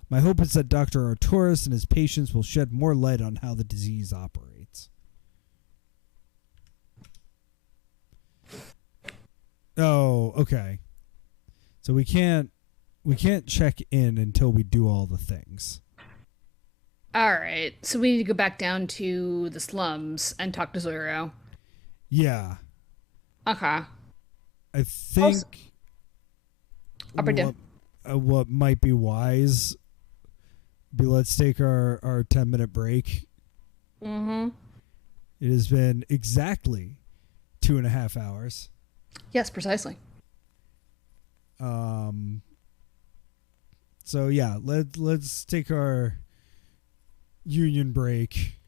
My hope is that Dr. Arturus and his patients will shed more light on how the disease operates. Oh, okay. So we can't check in until we do all the things. All right, so we need to go back down to the slums and talk to Zoro. Yeah. Okay. I think Also, what might be wise be let's take our 10-minute break. Mm-hmm. It has been exactly 2.5 hours. Yes, precisely. So yeah, let's take our union break.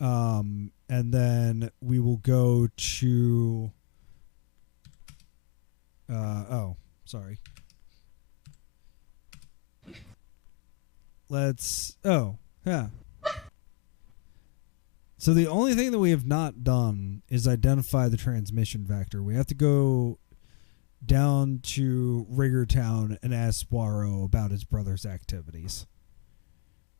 And then we will go to Oh, sorry. Let's. Oh, yeah. So the only thing that we have not done is identify the transmission vector. We have to go down to Riggertown and ask Poirot about his brother's activities.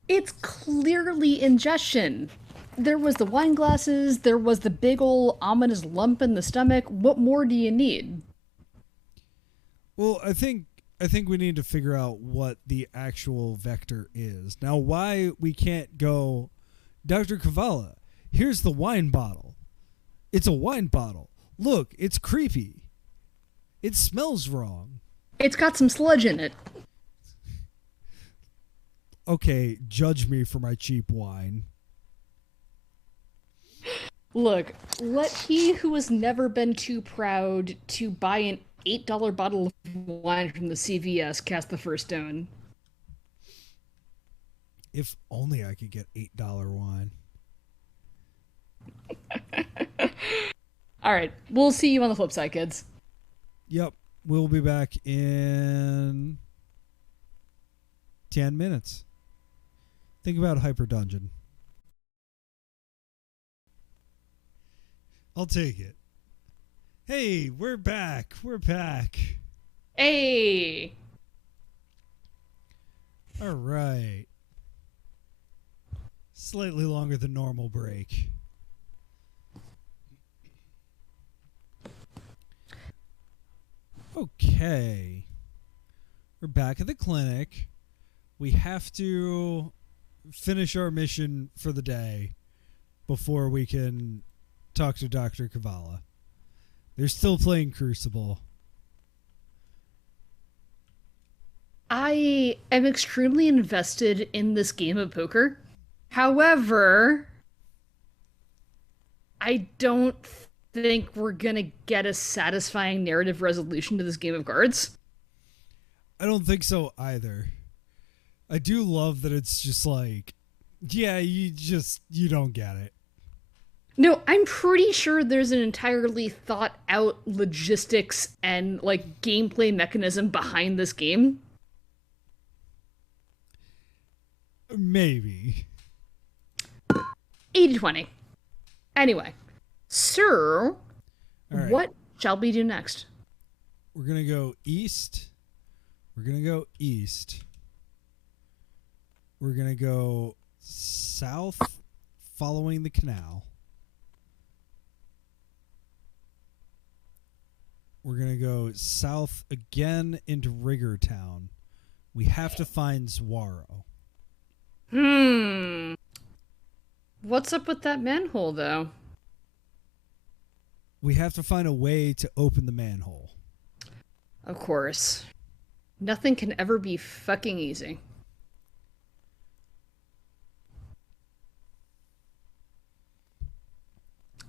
It's clearly ingestion. There was the wine glasses, there was the big ol' ominous lump in the stomach. What more do you need? Well, I think we need to figure out what the actual vector is. Now, why we can't go, Dr. Kavala, here's the wine bottle. It's a wine bottle. Look, it's creepy. It smells wrong. It's got some sludge in it. Okay, judge me for my cheap wine. Look, let he who has never been too proud to buy an $8 bottle of wine from the CVS cast the first stone. If only I could get $8 wine. All right, we'll see you on the flip side, kids. Yep, we'll be back in 10 minutes. Think about Hyper Dungeon. I'll take it. Hey, we're back. We're back. Hey! All right. Slightly longer than normal break. Okay. We're back at the clinic. We have to finish our mission for the day before we can talk to Dr. Kavala. They're still playing Crucible. I am extremely invested in this game of poker. However, I don't think we're gonna get a satisfying narrative resolution to this game of cards. I don't think so either. I do love that it's just like, yeah, you don't get it. No, I'm pretty sure there's an entirely thought out logistics and like gameplay mechanism behind this game. Maybe. 80-20. Anyway, sir, right. What shall we do next? We're going to go east. We're going to go east. We're going to go south following the canal. We're going to go south again into Riggertown. We have to find Zwaro. What's up with that manhole, though? We have to find a way to open the manhole. Of course. Nothing can ever be fucking easy.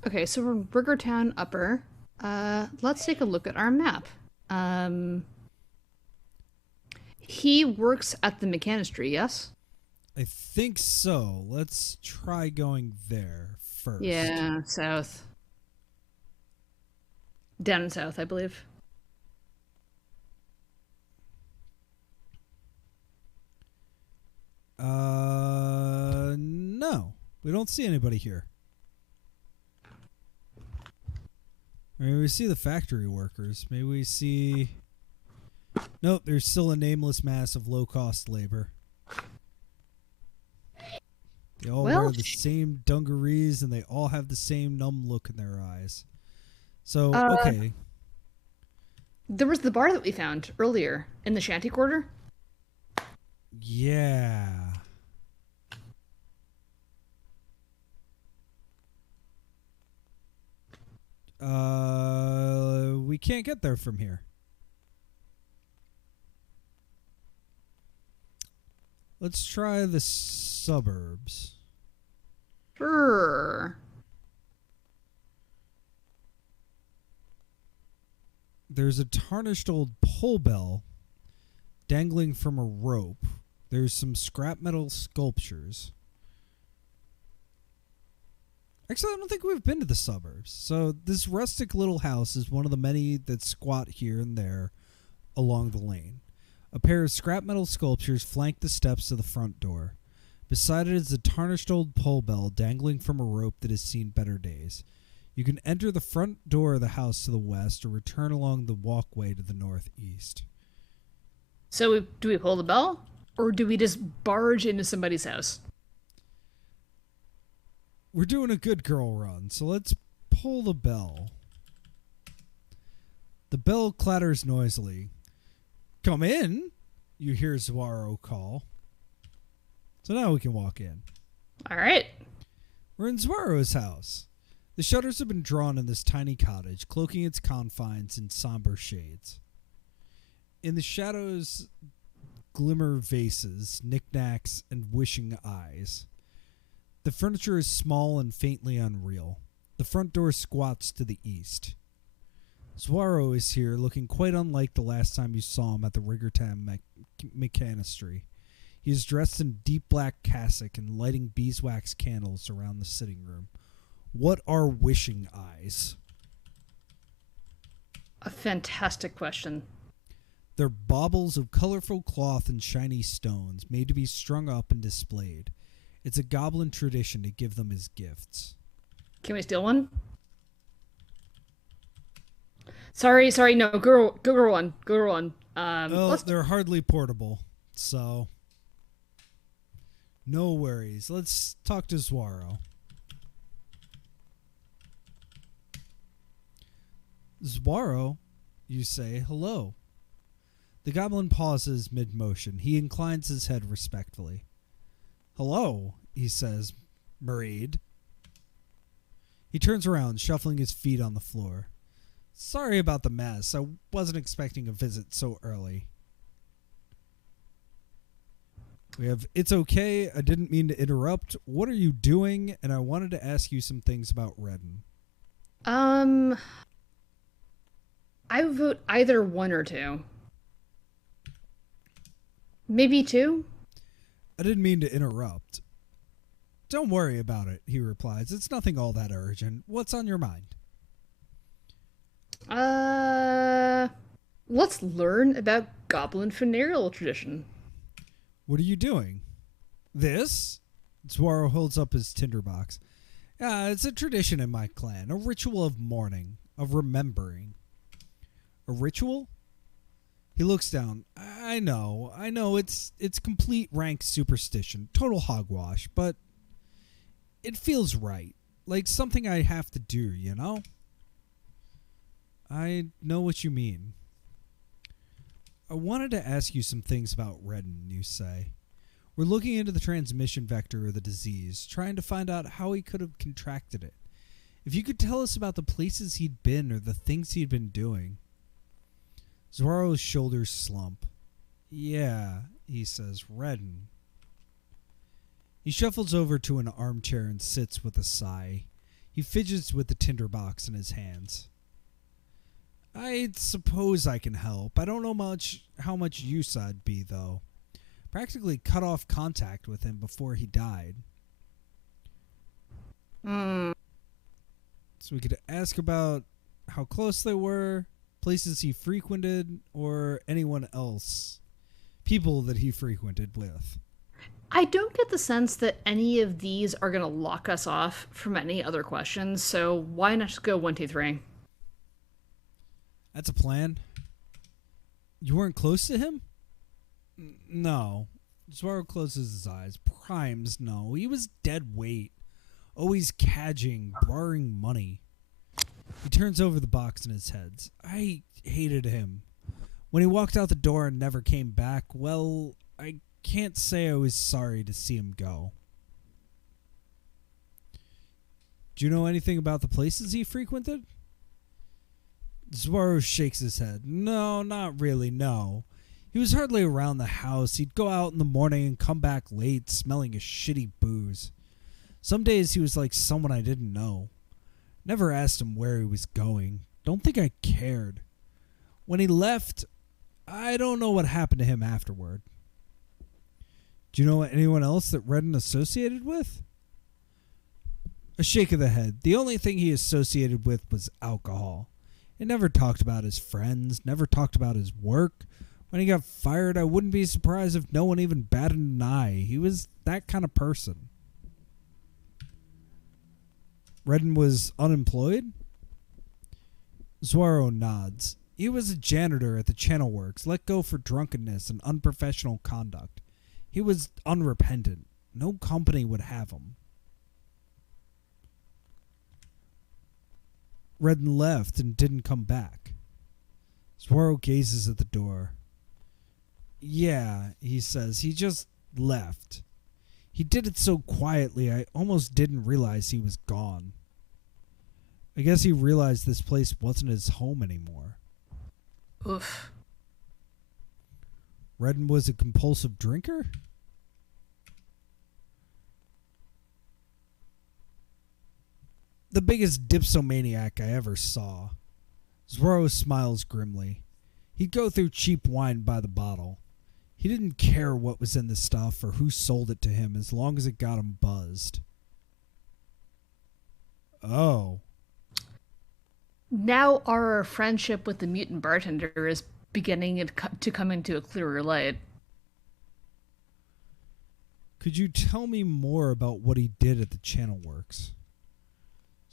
Okay, so we're in Riggertown Upper. Let's take a look at our map. He works at the mechanistry, yes? I think so. Let's try going there first. Yeah, south. Down and south, I believe. No. We don't see anybody here. Maybe we see the factory workers. Maybe we see... Nope, there's still a nameless mass of low-cost labor. They all wear the same dungarees, and they all have the same numb look in their eyes. So, okay. There was the bar that we found earlier in the shanty quarter. Yeah. We can't get there from here. Let's try the suburbs. Sure. There's a tarnished old pole bell dangling from a rope. There's some scrap metal sculptures. Actually, I don't think we've been to the suburbs. So this rustic little house is one of the many that squat here and there along the lane. A pair of scrap metal sculptures flank the steps to the front door. Beside it is a tarnished old pole bell dangling from a rope that has seen better days. You can enter the front door of the house to the west or return along the walkway to the northeast. So do we pull the bell? Or do we just barge into somebody's house? We're doing a good girl run, so let's pull the bell. The bell clatters noisily. Come in, you hear Zwaro call. So now we can walk in. All right. We're in Zwaro's house. The shutters have been drawn in this tiny cottage, cloaking its confines in somber shades. In the shadows glimmer vases, knickknacks, and wishing eyes. The furniture is small and faintly unreal. The front door squats to the east. Zwaro is here, looking quite unlike the last time you saw him at the Riggertown Mechanistry. He is dressed in deep black cassock and lighting beeswax candles around the sitting room. What are wishing eyes? A fantastic question. They're baubles of colorful cloth and shiny stones, made to be strung up and displayed. It's a goblin tradition to give them as gifts. Can we steal one? Sorry, no, go one. Well, they're hardly portable, so no worries. Let's talk to Zwaro. Zwaro, you say hello. The goblin pauses mid-motion. He inclines his head respectfully. Hello, he says, Mareed. He turns around, shuffling his feet on the floor. Sorry about the mess. I wasn't expecting a visit so early. We have, it's okay. I didn't mean to interrupt. What are you doing? And I wanted to ask you some things about Redden. I would vote either one or two. Maybe two? I didn't mean to interrupt. Don't worry about it, he replies. It's nothing all that urgent. What's on your mind? Let's learn about goblin funereal tradition. What are you doing? This? Zwaro holds up his tinderbox. It's a tradition in my clan, a ritual of mourning, of remembering. A ritual? He looks down. I know, it's complete rank superstition, total hogwash, but it feels right. Like something I have to do, you know? I know what you mean. I wanted to ask you some things about Redden, you say. We're looking into the transmission vector of the disease, trying to find out how he could have contracted it. If you could tell us about the places he'd been or the things he'd been doing. Zwaro's shoulders slump. Yeah, he says, Redden. He shuffles over to an armchair and sits with a sigh. He fidgets with the tinderbox in his hands. I suppose I can help. I don't know how much use I'd be, though. Practically cut off contact with him before he died. So we could ask about how close they were, places he frequented, or anyone else. People that he frequented with. I don't get the sense that any of these are going to lock us off from any other questions, so why not just go 1, 2, 3? That's a plan. You weren't close to him? No. Zwaro closes his eyes. Primes, no. He was dead weight. Always cadging, borrowing money. He turns over the box in his head. I hated him. When he walked out the door and never came back, well, I can't say I was sorry to see him go. Do you know anything about the places he frequented? Zwaro shakes his head. No, not really, no. He was hardly around the house. He'd go out in the morning and come back late, smelling a shitty booze. Some days he was like someone I didn't know. Never asked him where he was going. Don't think I cared. When he left, I don't know what happened to him afterward. Do you know anyone else that Redden associated with? A shake of the head. The only thing he associated with was alcohol. He never talked about his friends, never talked about his work. When he got fired, I wouldn't be surprised if no one even batted an eye. He was that kind of person. Redden was unemployed? Zuaro nods. He was a janitor at the Channel Works, let go for drunkenness and unprofessional conduct. He was unrepentant. No company would have him. Redden left and didn't come back. Zuaro gazes at the door. Yeah, he says, he just left. He did it so quietly I almost didn't realize he was gone. I guess he realized this place wasn't his home anymore. Oof. Redden was a compulsive drinker? The biggest dipsomaniac I ever saw. Zuaro smiles grimly. He'd go through cheap wine by the bottle. He didn't care what was in the stuff or who sold it to him as long as it got him buzzed. Oh. Now our friendship with the mutant bartender is beginning to come into a clearer light. Could you tell me more about what he did at the Channel Works?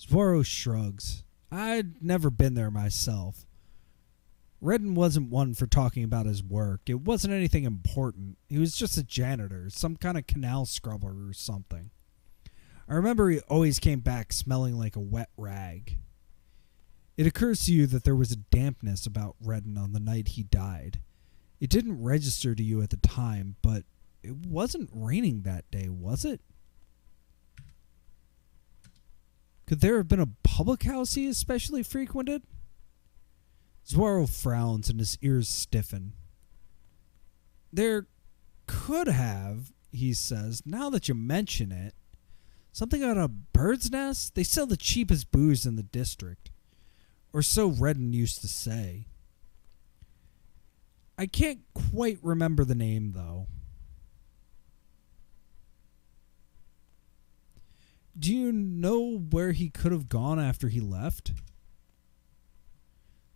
Zuaro shrugs. I'd never been there myself. Redden wasn't one for talking about his work. It wasn't anything important. He was just a janitor, some kind of canal scrubber or something. I remember he always came back smelling like a wet rag. It occurs to you that there was a dampness about Redden on the night he died. It didn't register to you at the time, but it wasn't raining that day, was it? Could there have been a public house he especially frequented? Zuaro frowns and his ears stiffen. There could have, he says, now that you mention it. Something about a bird's nest? They sell the cheapest booze in the district. Or so Redden used to say. I can't quite remember the name, though. Do you know where he could have gone after he left?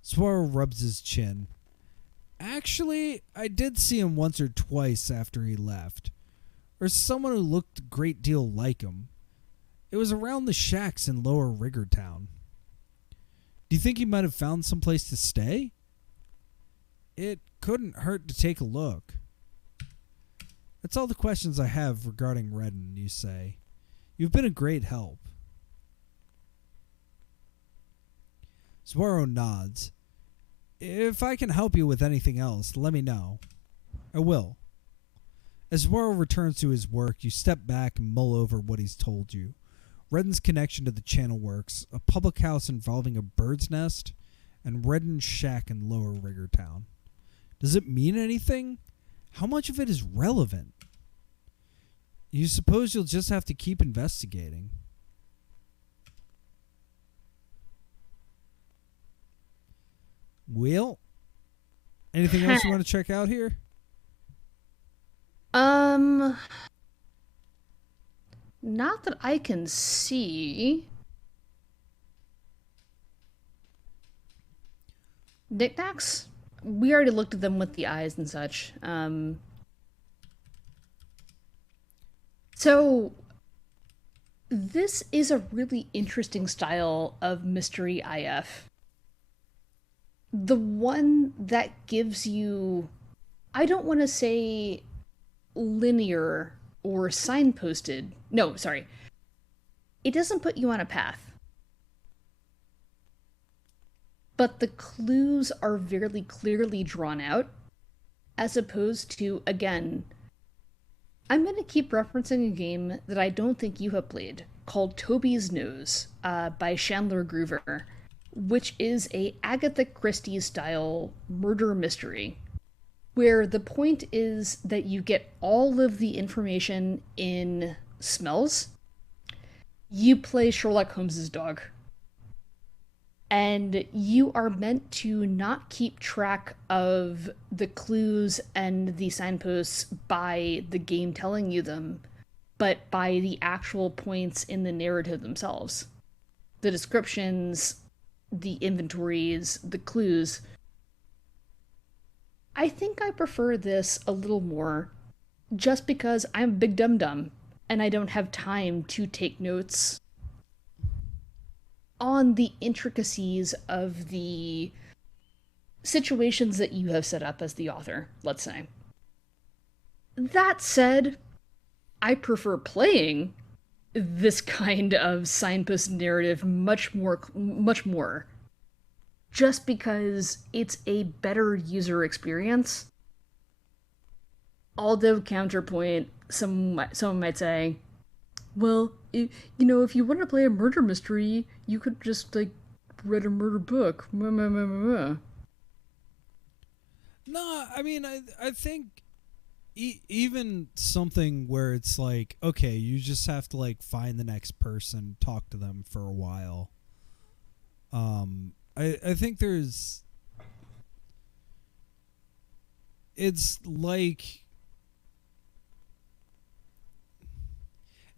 Zuaro rubs his chin. Actually, I did see him once or twice after he left. Or someone who looked a great deal like him. It was around the shacks in Lower Riggertown. Do you think he might have found some place to stay? It couldn't hurt to take a look. That's all the questions I have regarding Redden, you say. You've been a great help. Zuaro nods. If I can help you with anything else, let me know. I will. As Zuaro returns to his work, you step back and mull over what he's told you. Redden's connection to the Channel Works, a public house involving a bird's nest, and Redden's shack in Lower Riggertown. Does it mean anything? How much of it is relevant? You suppose you'll just have to keep investigating. Well, anything else you want to check out here? Not that I can see. Knickknacks? We already looked at them with the eyes and such. So this is a really interesting style of mystery IF. The one that gives you, I don't want to say linear or signposted. No, sorry. It doesn't put you on a path. But the clues are very clearly drawn out, as opposed to, again, I'm going to keep referencing a game that I don't think you have played, called Toby's Nose, by Chandler Groover, which is a Agatha Christie style murder mystery, where the point is that you get all of the information in smells. You play Sherlock Holmes's dog. And you are meant to not keep track of the clues and the signposts by the game telling you them, but by the actual points in the narrative themselves. The descriptions, the inventories, the clues. I think I prefer this a little more just because I'm a big dum dum and I don't have time to take notes on the intricacies of the situations that you have set up as the author, let's say. That said, I prefer playing this kind of signpost narrative much more just because it's a better user experience. Although counterpoint, someone might say, well, if you want to play a murder mystery, you could just like read a murder book. No, I mean, I think even something where it's like, okay, you just have to like find the next person, talk to them for a while. I think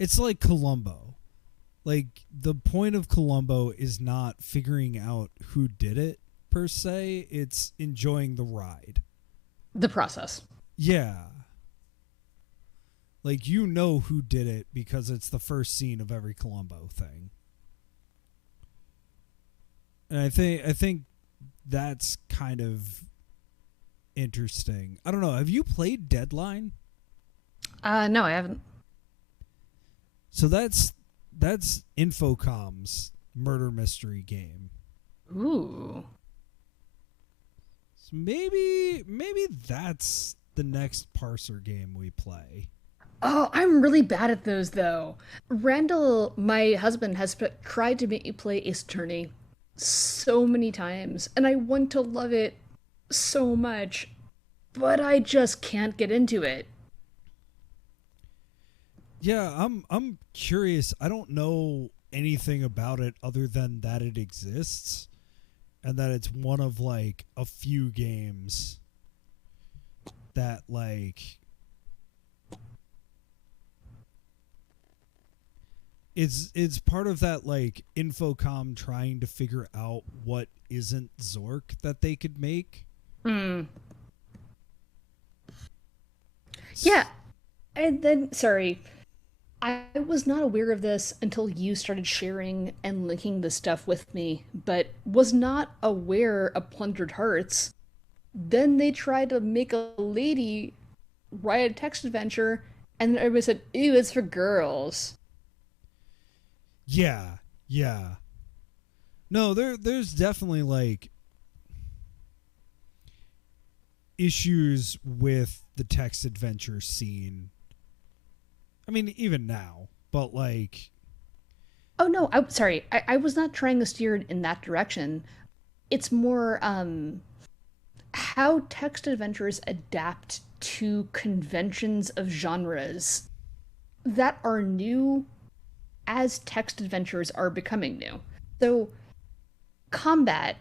it's like Columbo. Like the point of Columbo is not figuring out who did it per se, it's enjoying the ride. The process. Yeah. Like you know who did it because it's the first scene of every Columbo thing. And I think that's kind of interesting. I don't know. Have you played Deadline? No, I haven't. So that's Infocom's murder mystery game. Ooh. So maybe that's the next parser game we play. Oh, I'm really bad at those though. Randall, my husband, has tried to make me play Ace Attorney so many times, and I want to love it so much, but I just can't get into it. Yeah, I'm curious. I don't know anything about it other than that it exists and that it's one of like a few games that like it's part of that like Infocom trying to figure out what isn't Zork that they could make. Hmm. Yeah. And then, sorry, I was not aware of this until you started sharing and linking this stuff with me, but was not aware of Plundered Hearts. Then they tried to make a lady write a text adventure, and everybody said, ew, it's for girls. Yeah, yeah. No, there's definitely like issues with the text adventure scene. I mean, even now, but like. Oh no, I'm sorry. I was not trying to steer it in that direction. It's more how text adventures adapt to conventions of genres that are new as text adventures are becoming new. So, combat,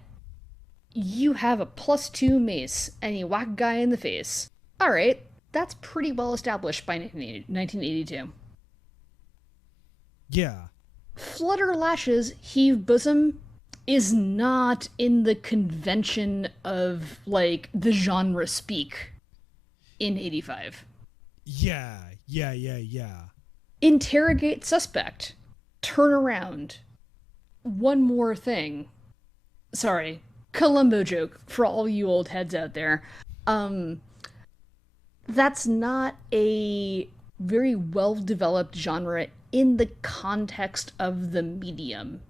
you have a +2 mace and you whack a guy in the face. Alright, that's pretty well established by 1982. Yeah. Flutter lashes, heave bosom is not in the convention of, like, the genre speak in 85. Yeah. Interrogate suspect. Turn around. One more thing. Sorry. Columbo joke for all you old heads out there. That's not a very well developed genre in the context of the medium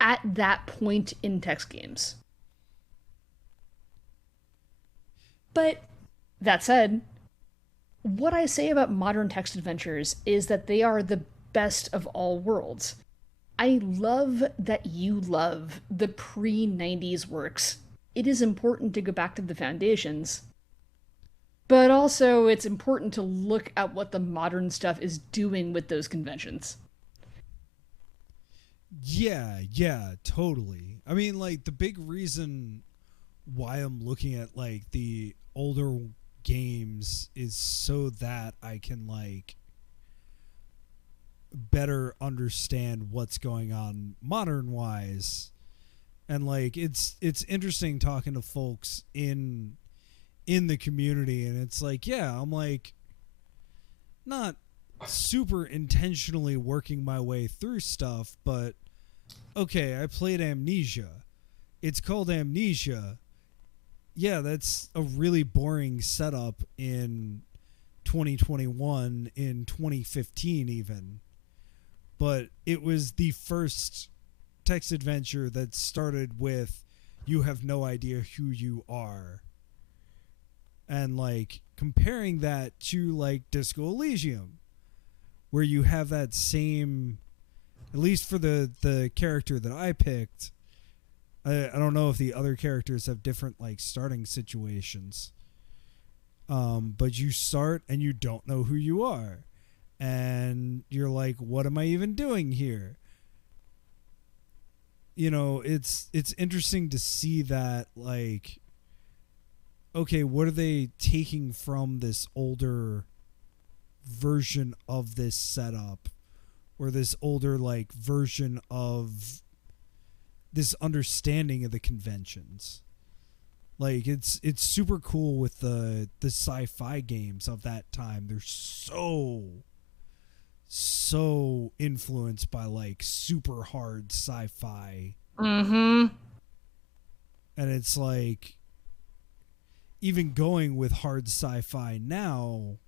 at that point in text games. But that said, what I say about modern text adventures is that they are the best of all worlds. I love that you love the pre-90s works. It is important to go back to the foundations. But also, it's important to look at what the modern stuff is doing with those conventions. Yeah, totally. I mean, like, the big reason why I'm looking at, like, the older games is so that I can, like, better understand what's going on modern wise. And like it's interesting talking to folks in the community, and it's like, yeah, I'm like not super intentionally working my way through stuff, but okay, I played Amnesia. It's called Amnesia. Yeah, that's a really boring setup in 2021, in 2015 even. But it was the first text adventure that started with you have no idea who you are. And like comparing that to like Disco Elysium, where you have that same, at least for the character that I picked. I don't know if the other characters have different like starting situations. But you start and you don't know who you are. And you're like, what am I even doing here? You know, it's interesting to see that, like, okay, what are they taking from this older version of this setup, or this older like version of this understanding of the conventions? Like it's super cool with the sci-fi games of that time. They're so influenced by like super hard sci-fi. Mm-hmm. And it's like, even going with hard sci-fi now,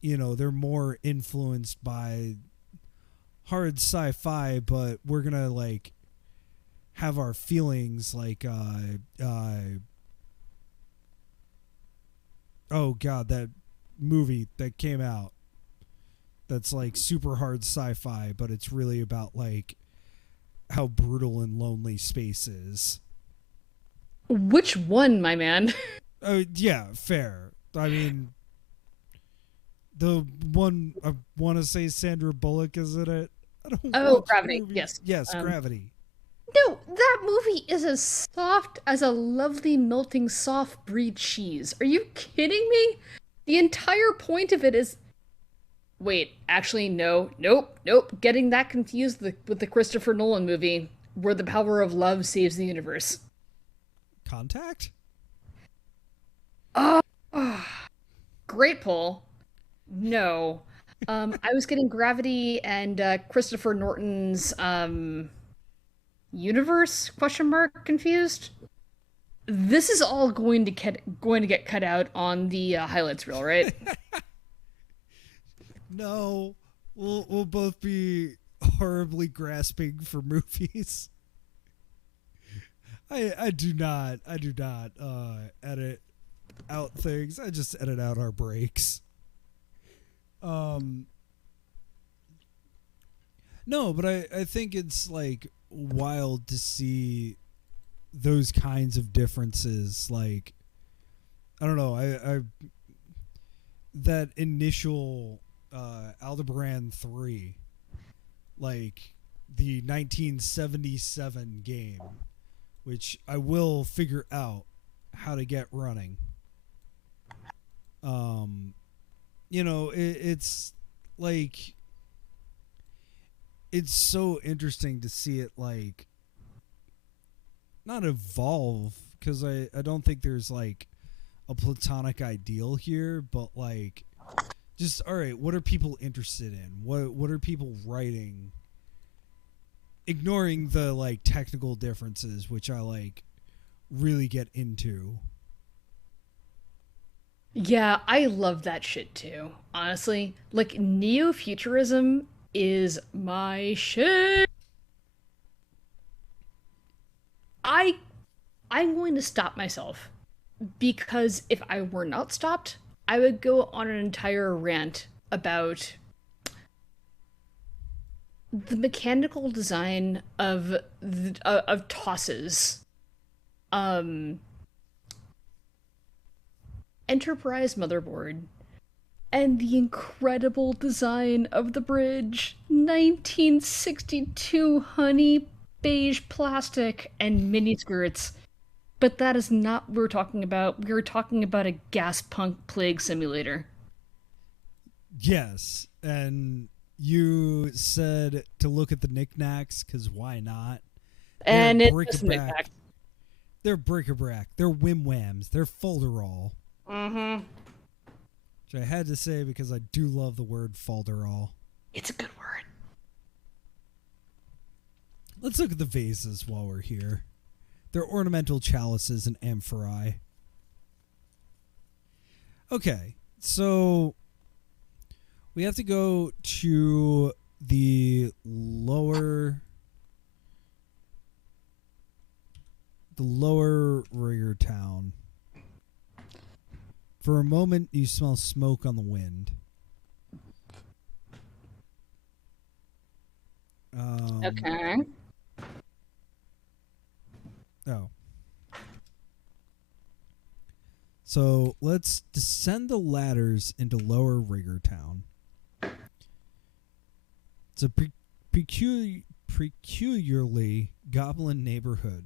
you know, they're more influenced by hard sci-fi, but we're gonna like have our feelings like oh god, that movie that came out that's like super hard sci-fi, but it's really about like how brutal and lonely space is. Which one, my man? Yeah, fair. I mean, the one I want to say Sandra Bullock is in it. I don't Oh, watch Gravity. movies. Yes. Yes, Gravity. No, that movie is as soft as a lovely melting soft brie cheese. Are you kidding me? The entire point of it is. Wait, actually, no. Nope. Getting that confused with the Christopher Nolan movie, where the power of love saves the universe. Contact? Oh, great pull. No. I was getting Gravity and Christopher Norton's universe question mark confused. This is all going to get cut out on the highlights reel, right? No. We'll both be horribly grasping for movies. I do not edit out things. I just edit out our breaks. No, but I think it's like wild to see those kinds of differences. Like, I don't know, I that initial Aldebaran 3, like the 1977 game, which I will figure out how to get running. You know, it's like, it's so interesting to see it like not evolve, because I don't think there's like a platonic ideal here, but like, just, all right, what are people interested in? What are people writing? Ignoring the like technical differences, which I like really get into. Yeah, I love that shit too. Honestly, like neo-futurism is my shit. I I'm going to stop myself because if I were not stopped, I would go on an entire rant about the mechanical design of tosses. Um Enterprise motherboard and the incredible design of the bridge. 1962 honey beige plastic and mini skirts. But that is not what we're talking about. We're talking about a gas punk plague simulator. Yes, and You said to look at the knickknacks, because why not? And They're it doesn't make bric-a-brac. back. They're bric-a-brac. They're whim-whams. They're folderol. Mm-hmm. Which I had to say because I do love the word folderol. It's a good word. Let's look at the vases while we're here. They're ornamental chalices and amphorae. Okay, so we have to go to the lower Rigger town. For a moment, you smell smoke on the wind. Okay. Oh. So let's descend the ladders into Lower Riggertown. It's a peculiarly goblin neighborhood.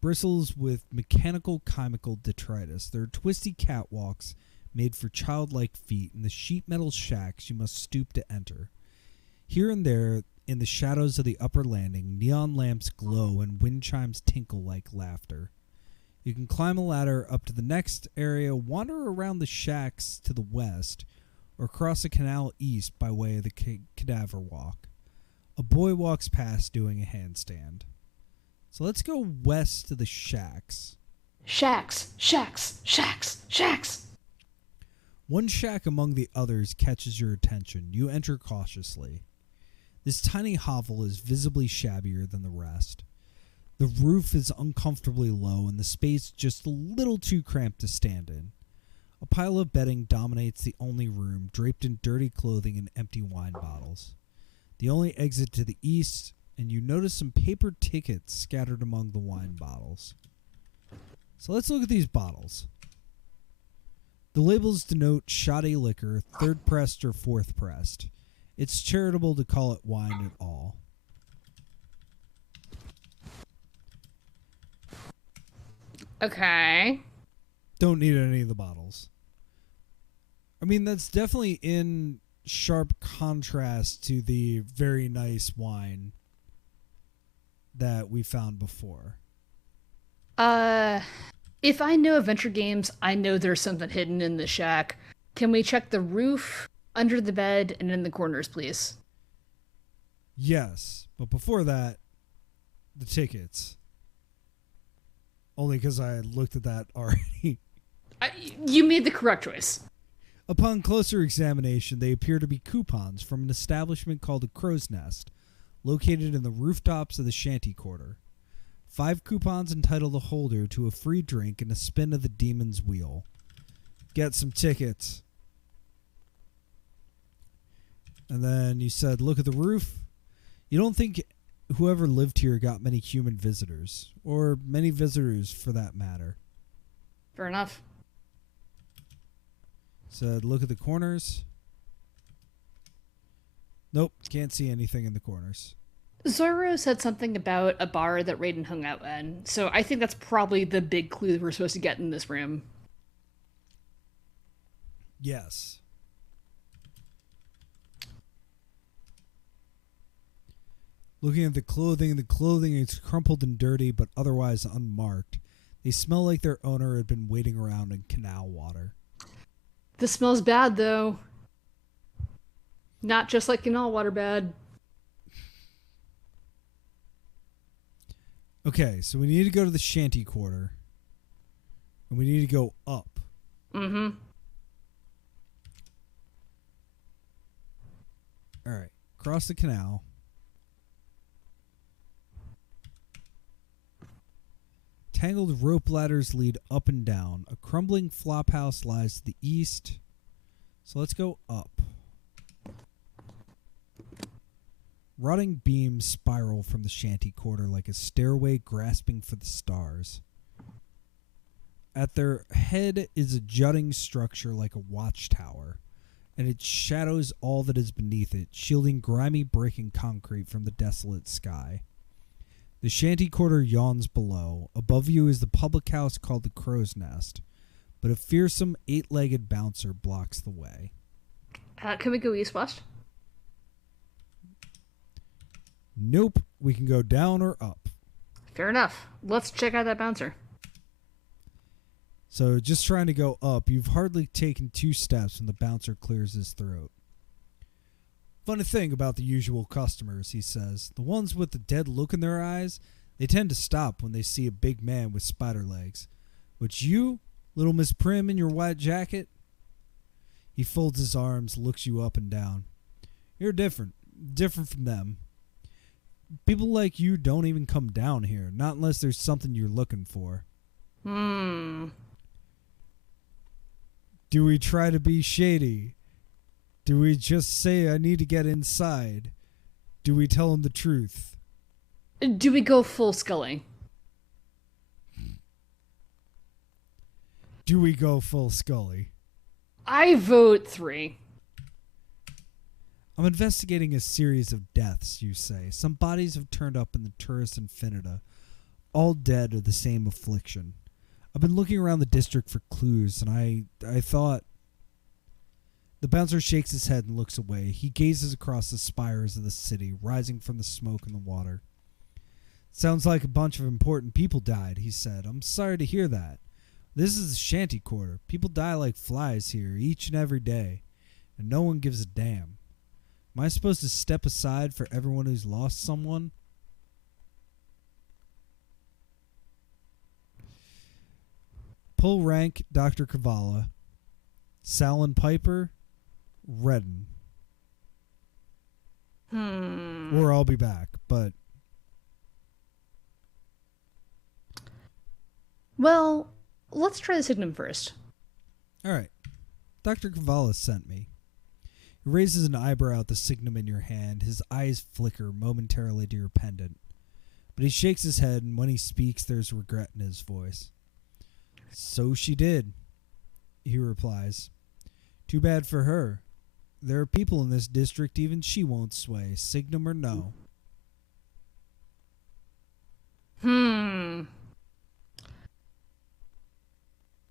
Bristles with mechanical chemical detritus. There are twisty catwalks made for childlike feet, and the sheet metal shacks you must stoop to enter. Here and there, in the shadows of the upper landing, neon lamps glow and wind chimes tinkle like laughter. You can climb a ladder up to the next area, wander around the shacks to the west, or cross a canal east by way of the cadaver walk. A boy walks past doing a handstand. So let's go west to the shacks. Shacks, shacks, shacks, shacks. One shack among the others catches your attention. You enter cautiously. This tiny hovel is visibly shabbier than the rest. The roof is uncomfortably low and the space just a little too cramped to stand in. A pile of bedding dominates the only room, draped in dirty clothing and empty wine bottles. The only exit to the east, and you notice some paper tickets scattered among the wine bottles. So let's look at these bottles. The labels denote shoddy liquor, third pressed or fourth pressed. It's charitable to call it wine at all. Okay. Don't need any of the bottles. I mean, that's definitely in sharp contrast to the very nice wine that we found before. If I know adventure games, I know there's something hidden in the shack. Can we check the roof, under the bed, and in the corners, please? Yes, but before that, the tickets. Only because I had looked at that already. You made the correct choice. Upon closer examination, they appear to be coupons from an establishment called the Crow's Nest, located in the rooftops of the shanty quarter. 5 coupons entitle the holder to a free drink and a spin of the Demon's Wheel. Get some tickets. And then you said, look at the roof. You don't think whoever lived here got many human visitors, or many visitors for that matter. Fair enough. Said, look at the corners. Nope, can't see anything in the corners. Zorro said something about a bar that Raiden hung out in, so I think that's probably the big clue that we're supposed to get in this room. Yes. Looking at the clothing is crumpled and dirty, but otherwise unmarked. They smell like their owner had been wading around in canal water. This smells bad, though. Not just like canal water bad. Okay, so we need to go to the shanty quarter. And we need to go up. Mm-hmm. Alright, cross the canal. Tangled rope ladders lead up and down. A crumbling flophouse lies to the east. So let's go up. Rotting beams spiral from the shanty quarter like a stairway grasping for the stars. At their head is a jutting structure like a watchtower, and it shadows all that is beneath it, shielding grimy brick and concrete from the desolate sky. The shanty quarter yawns below. Above you is the public house called the Crow's Nest, but a fearsome 8-legged bouncer blocks the way. Can we go east-west? Nope, we can go down or up. Fair enough. Let's check out that bouncer. So just trying to go up, you've hardly taken 2 steps when the bouncer clears his throat. Funny thing about the usual customers, he says. The ones with the dead look in their eyes, they tend to stop when they see a big man with spider legs. But you, little Miss Prim in your white jacket? He folds his arms, looks you up and down. You're different from them. People like you don't even come down here, not unless there's something you're looking for. Do we try to be shady? Do we just say I need to get inside? Do we tell him the truth? Do we go full Scully? Do we go full Scully? I vote 3. I'm investigating a series of deaths, you say. Some bodies have turned up in the tourist infinita, all dead of the same affliction. I've been looking around the district for clues, and I thought... The bouncer shakes his head and looks away. He gazes across the spires of the city, rising from the smoke and the water. Sounds like a bunch of important people died, he said. I'm sorry to hear that. This is the shanty quarter. People die like flies here, each and every day, and no one gives a damn. Am I supposed to step aside for everyone who's lost someone? Pull rank, Dr. Kavala. Sal Piper, Redden. Or I'll be back, but... Well, let's try the signum first. Alright. Dr. Kavala sent me. He raises an eyebrow at the signum in your hand. His eyes flicker momentarily to your pendant. But he shakes his head, and when he speaks, there's regret in his voice. So she did, he replies. Too bad for her. There are people in this district even she won't sway, signum or no.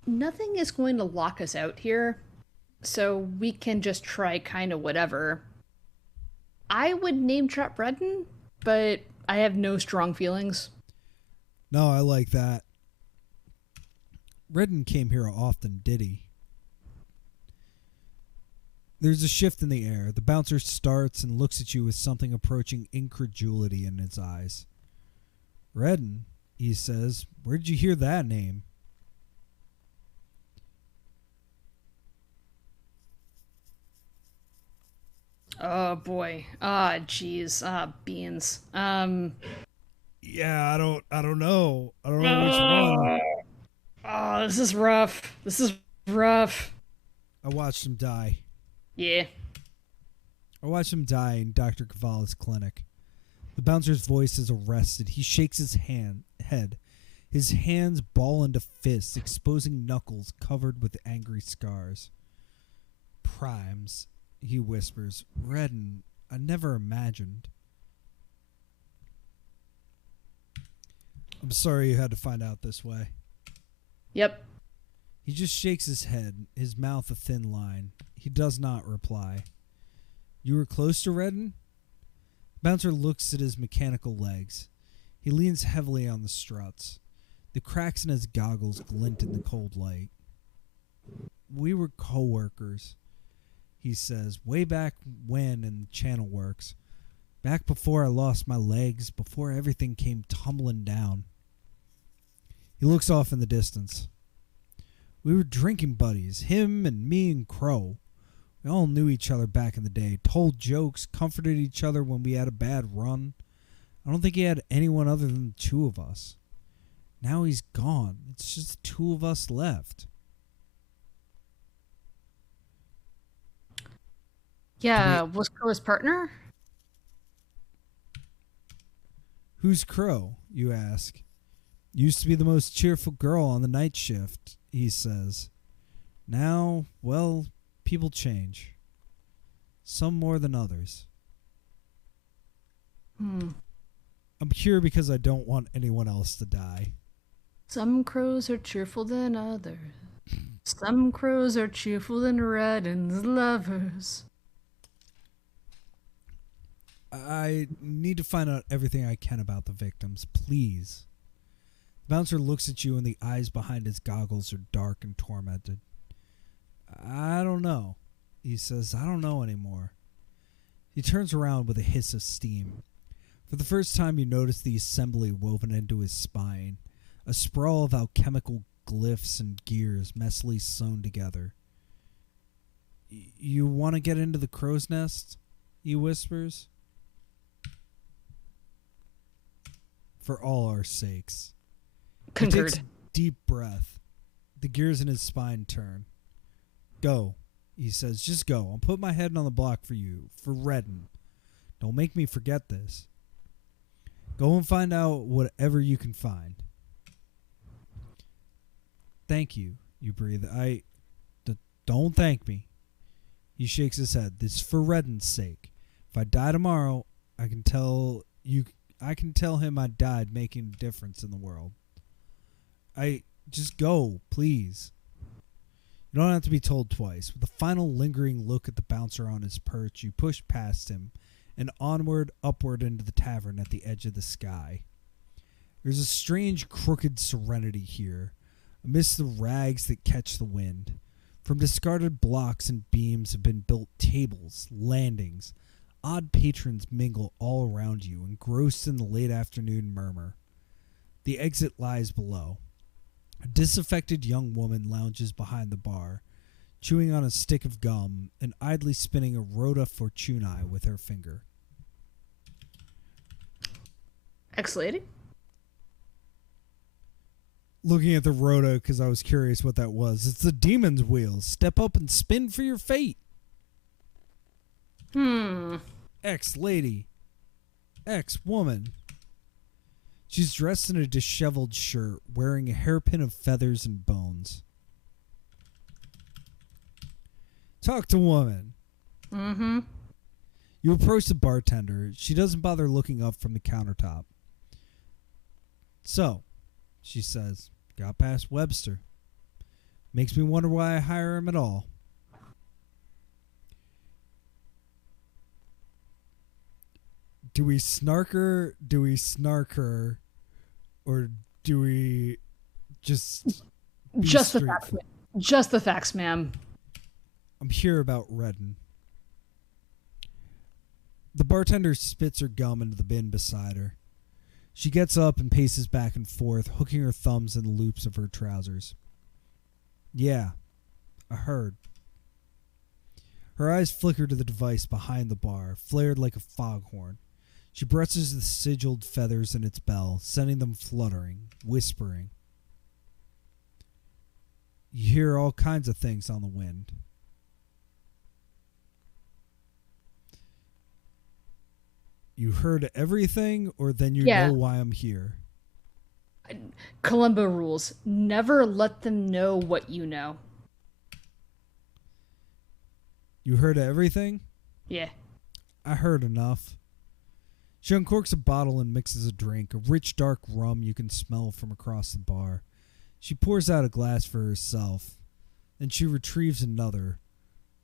Nothing is going to lock us out here, so we can just try kind of whatever. I would name trap Redden, but I have no strong feelings. No, I like that. Redden came here often, did he? There's a shift in the air. The bouncer starts and looks at you with something approaching incredulity in his eyes. Redden, he says, where did you hear that name? Oh boy. Jeez. Beans. Yeah, I don't know. I don't know which one. Oh, this is rough. This is rough. I watched him die. Yeah. I watched him die in Dr. Kavala's clinic. The bouncer's voice is arrested. He shakes his head. His hands ball into fists, exposing knuckles covered with angry scars. Primes, he whispers. Redden, I never imagined. I'm sorry you had to find out this way. Yep. He just shakes his head, his mouth a thin line. He does not reply. You were close to Redden? Bouncer looks at his mechanical legs. He leans heavily on the struts. The cracks in his goggles glint in the cold light. We were co-workers, he says, way back when in the channel works. Back before I lost my legs, before everything came tumbling down. He looks off in the distance. We were drinking buddies, him and me and Crow. We all knew each other back in the day, told jokes, comforted each other when we had a bad run. I don't think he had anyone other than the 2 of us. Now he's gone. It's just 2 of us left. Yeah, was Crow his partner? Who's Crow, you ask? Used to be the most cheerful girl on the night shift, he says. Now, well, people change. Some more than others. I'm here because I don't want anyone else to die. Some crows are cheerful than others. Some crows are cheerful than Redden's lovers. I need to find out everything I can about the victims, please. The bouncer looks at you and the eyes behind his goggles are dark and tormented. I don't know. He says, I don't know anymore. He turns around with a hiss of steam. For the first time, you notice the assembly woven into his spine, a sprawl of alchemical glyphs and gears messily sewn together. You want to get into the crow's nest? He whispers. For all our sakes. Concurred. He takes a deep breath. The gears in his spine turn. Go, he says. Just go. I'll put my head on the block for you, for Redden. Don't make me forget this. Go and find out whatever you can find. Thank you, you breathe. Don't thank me. He shakes his head. This is for Redden's sake. If I die tomorrow, I can tell him I died making a difference in the world. Just go, please. You don't have to be told twice. With a final lingering look at the bouncer on his perch, you push past him and onward, upward into the tavern at the edge of the sky. There's a strange, crooked serenity here, amidst the rags that catch the wind. From discarded blocks and beams have been built tables, landings. Odd patrons mingle all around you, engrossed in the late afternoon murmur. The exit lies below. A disaffected young woman lounges behind the bar, chewing on a stick of gum and idly spinning a rota fortunae with her finger. Ex-lady? Looking at the rota because I was curious what that was. It's the demon's wheels. Step up and spin for your fate. Ex-lady. Ex-woman. She's dressed in a disheveled shirt, wearing a hairpin of feathers and bones. Talk to woman. Mm-hmm. You approach the bartender. She doesn't bother looking up from the countertop. So, she says, got past Webster. Makes me wonder why I hire him at all. Do we snark her? Do we snark her? Or do we just Just the facts, ma'am. Just the facts, ma'am. I'm here about Redden. The bartender spits her gum into the bin beside her. She gets up and paces back and forth, hooking her thumbs in the loops of her trousers. Yeah, I heard. Her eyes flicker to the device behind the bar, flared like a foghorn. She brushes the sigilled feathers in its bell, sending them fluttering, whispering. You hear all kinds of things on the wind. You heard everything, or then you know why I'm here? Columbo rules. Never let them know what you know. You heard everything? Yeah. I heard enough. She uncorks a bottle and mixes a drink, a rich dark rum you can smell from across the bar. She pours out a glass for herself. Then she retrieves another,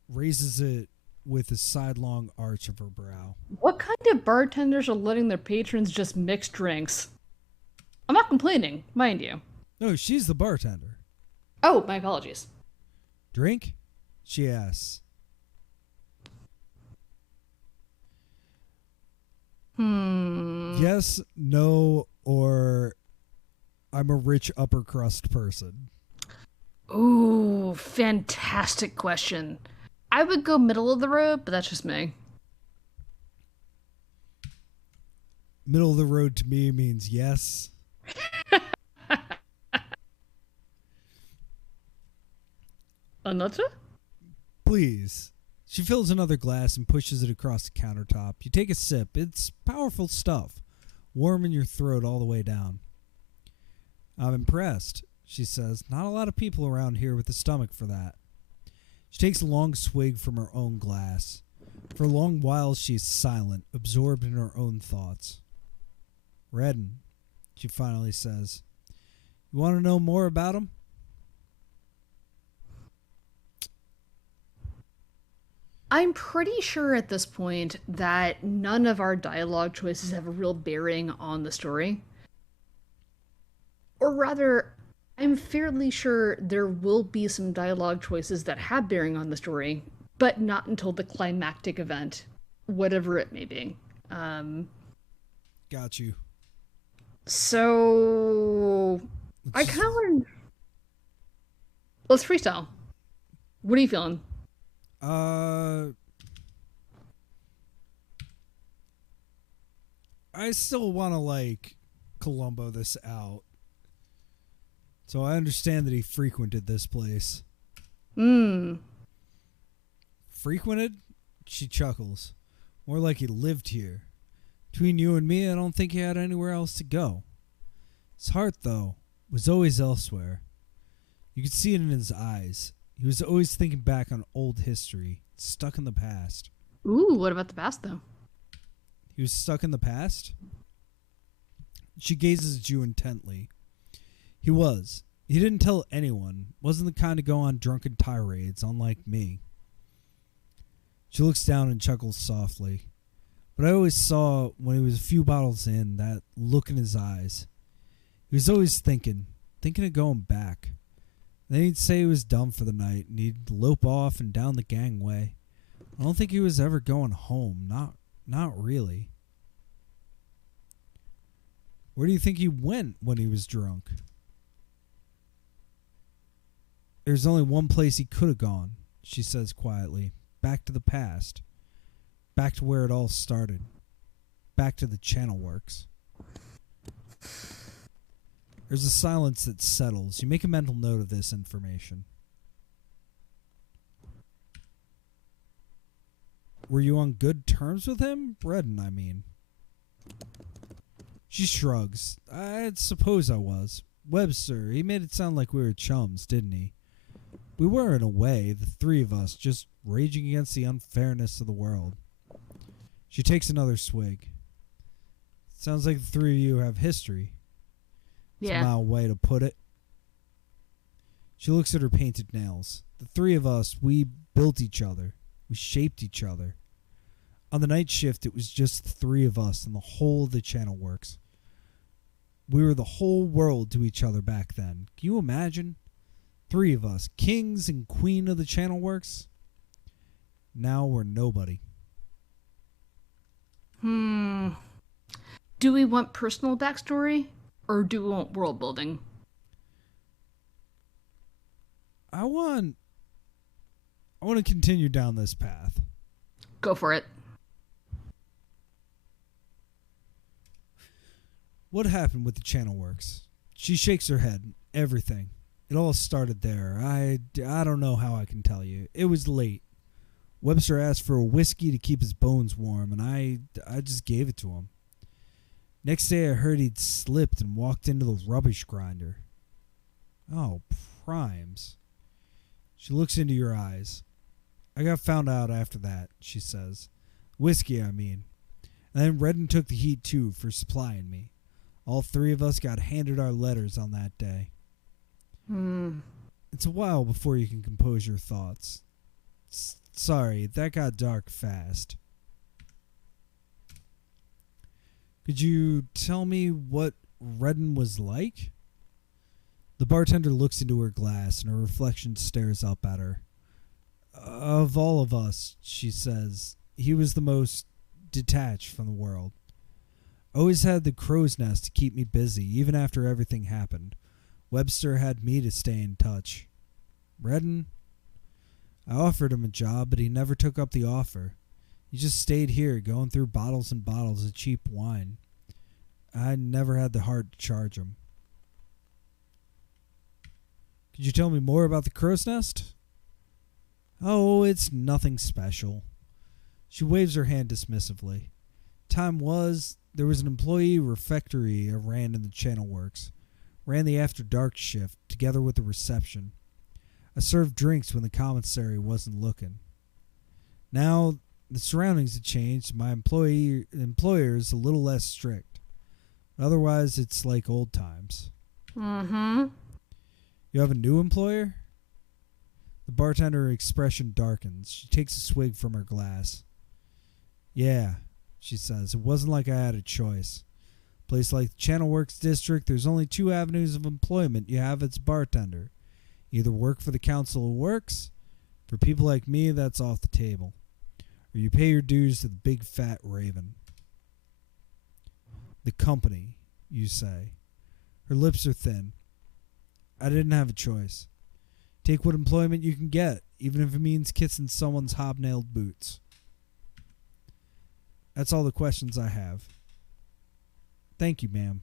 raises it with a sidelong arch of her brow. What kind of bartenders are letting their patrons just mix drinks? I'm not complaining, mind you. No, she's the bartender. Oh, my apologies. Drink? She asks. Yes, no, or I'm a rich upper crust person. Ooh, fantastic question. I would go middle of the road, but that's just me. Middle of the road to me means yes. Another? Please. She fills another glass and pushes it across the countertop. You take a sip. It's powerful stuff. Warm in your throat all the way down. I'm impressed, she says. Not a lot of people around here with the stomach for that. She takes a long swig from her own glass. For a long while she's silent, absorbed in her own thoughts. Redden, she finally says. You want to know more about him? I'm pretty sure at this point that none of our dialogue choices have a real bearing on the story. Or rather, I'm fairly sure there will be some dialogue choices that have bearing on the story, but not until the climactic event, whatever it may be. Um, Got you. so Let's I just kind of want to let's freestyle. What are you feeling? uh I still want to like Columbo this out. So I understand that he frequented this place. Hmm. Frequented? She chuckles. More like he lived here. Between you and me, I don't think he had anywhere else to go. His heart, though, was always elsewhere. You could see it in his eyes. He was always thinking back on old history, stuck in the past. Ooh, what about the past though? He was stuck in the past? She gazes at you intently. He was. He didn't tell anyone. Wasn't the kind to go on drunken tirades, unlike me. She looks down and chuckles softly. But I always saw, when he was a few bottles in, that look in his eyes. He was always thinking of going back. Then he'd say he was done for the night, and he'd lope off and down the gangway. I don't think he was ever going home. Not really. Where do you think he went when he was drunk? There's only one place he could have gone, she says quietly. Back to the past. Back to where it all started. Back to the channel works. There's a silence that settles. You make a mental note of this information. Were you on good terms with him? Redden, I mean. She shrugs. I suppose I was. Webster, he made it sound like we were chums, didn't he? We were, in a way, the three of us, just raging against the unfairness of the world. She takes another swig. Sounds like the three of you have history. It's a mild way to put it. She looks at her painted nails. The three of us, we built each other. We shaped each other. On the night shift, it was just the three of us and the whole of the channel works. We were the whole world to each other back then. Can you imagine? Three of us, kings and queen of the channel works. Now we're nobody. Do we want personal backstory, or do we want world building? I want to continue down this path. Go for it. What happened with the channel works? She shakes her head. Everything. It all started there. I don't know how I can tell you. It was late. Webster asked for a whiskey to keep his bones warm, and I just gave it to him. Next day I heard he'd slipped and walked into the rubbish grinder. Oh, Primes. She looks into your eyes. I got found out after that, she says. Whiskey, I mean. And then Redden took the heat, too, for supplying me. All three of us got handed our letters on that day. It's a while before you can compose your thoughts. Sorry, that got dark fast. Could you tell me what Redden was like? The bartender looks into her glass and her reflection stares up at her. Of all of us, she says, he was the most detached from the world. Always had the crow's nest to keep me busy, even after everything happened. Webster had me to stay in touch. Redden, I offered him a job, but he never took up the offer. He just stayed here, going through bottles and bottles of cheap wine. I never had the heart to charge him. Could you tell me more about the crow's nest? Oh, it's nothing special. She waves her hand dismissively. Time was, there was an employee refectory I ran in the channel works. Ran the after dark shift, together with the reception. I served drinks when the commissary wasn't looking. Now, the surroundings have changed. My employer is a little less strict. Otherwise, it's like old times. Mm-hmm. You have a new employer? The bartender's expression darkens. She takes a swig from her glass. Yeah, she says, it wasn't like I had a choice. A place like the Channel Works District, there's only 2 avenues of employment you have as bartender. Either work for the Council of Works. For people like me, that's off the table. Or you pay your dues to the big fat raven. The company, you say. Her lips are thin. I didn't have a choice. Take what employment you can get, even if it means kissing someone's hobnailed boots. That's all the questions I have. Thank you, ma'am.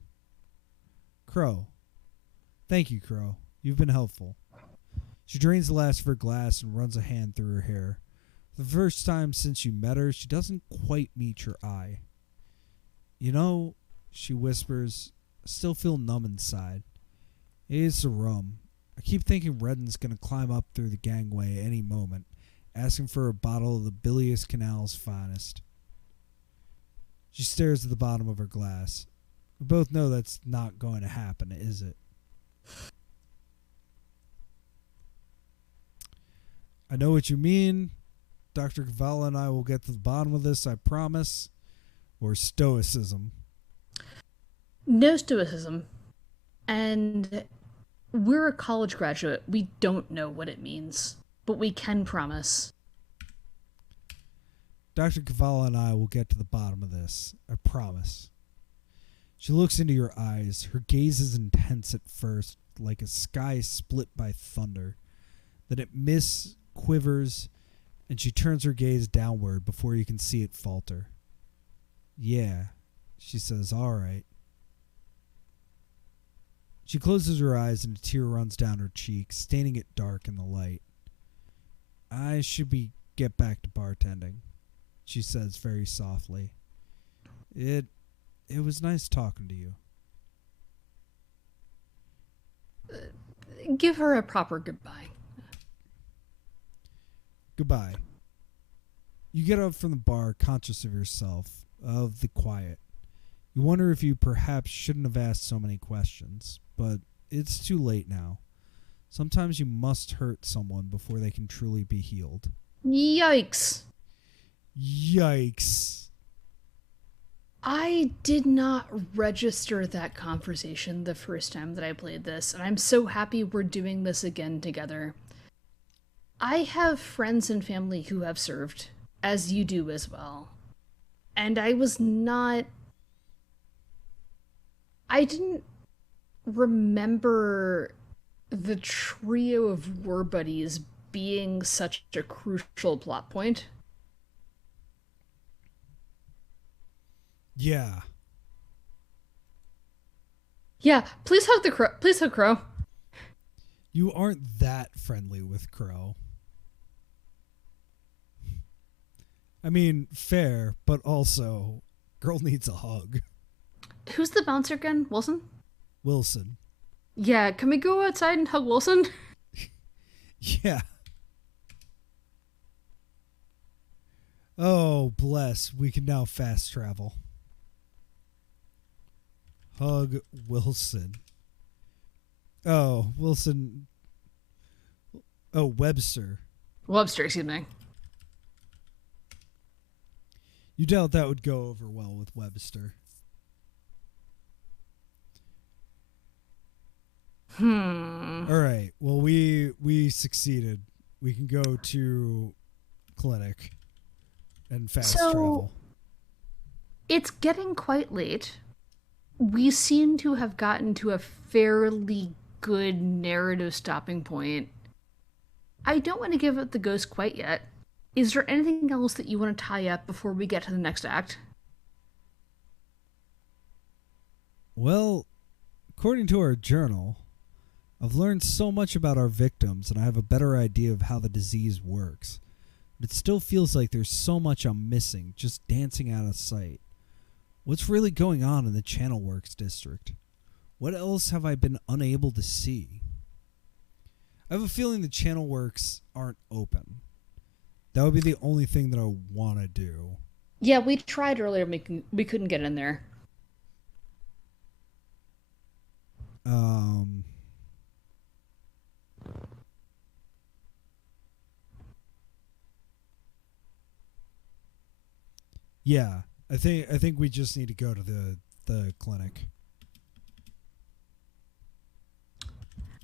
Crow. Thank you, Crow. You've been helpful. She drains the last of her glass and runs a hand through her hair. For the first time since you met her, she doesn't quite meet your eye. You know, she whispers, I still feel numb inside. It's the rum. I keep thinking Redden's going to climb up through the gangway any moment, asking for a bottle of the bilious canal's finest. She stares at the bottom of her glass. We both know that's not going to happen, is it? I know what you mean. Dr. Cavallo and I will get to the bottom of this, I promise. Or stoicism. No stoicism. And we're a college graduate. We don't know what it means. But we can promise. Dr. Cavallo and I will get to the bottom of this, I promise. She looks into your eyes. Her gaze is intense at first, like a sky split by thunder. Then it quivers, and she turns her gaze downward before you can see it falter. Yeah, she says, all right. She closes her eyes and a tear runs down her cheek, staining it dark in the light. I should get back to bartending, she says very softly. It was nice talking to you. Give her a proper goodbye. Goodbye. You get up from the bar, conscious of yourself, of the quiet. You wonder if you perhaps shouldn't have asked so many questions, but it's too late now. Sometimes you must hurt someone before they can truly be healed. Yikes. Yikes. I did not register that conversation the first time that I played this, and I'm so happy we're doing this again together. I have friends and family who have served, as you do as well. And I didn't remember the trio of war buddies being such a crucial plot point. Yeah. Yeah, please hug the crow. Please hug Crow. You aren't that friendly with Crow. I mean, fair, but also, girl needs a hug. Who's the bouncer again? Wilson? Wilson. Yeah, can we go outside and hug Wilson? Yeah. Oh, bless. We can now fast travel. Hug Wilson. Oh, Wilson. Oh, Webster. Webster, excuse me. You doubt that would go over well with Webster. All right. Well, we succeeded. We can go to clinic and fast travel. It's getting quite late. We seem to have gotten to a fairly good narrative stopping point. I don't want to give up the ghost quite yet. Is there anything else that you want to tie up before we get to the next act? Well, according to our journal, I've learned so much about our victims and I have a better idea of how the disease works. But it still feels like there's so much I'm missing, just dancing out of sight. What's really going on in the Channel Works district? What else have I been unable to see? I have a feeling the Channel Works aren't open. That would be the only thing that I want to do. Yeah, we tried earlier, we couldn't get in there. Yeah, I think we just need to go to the clinic.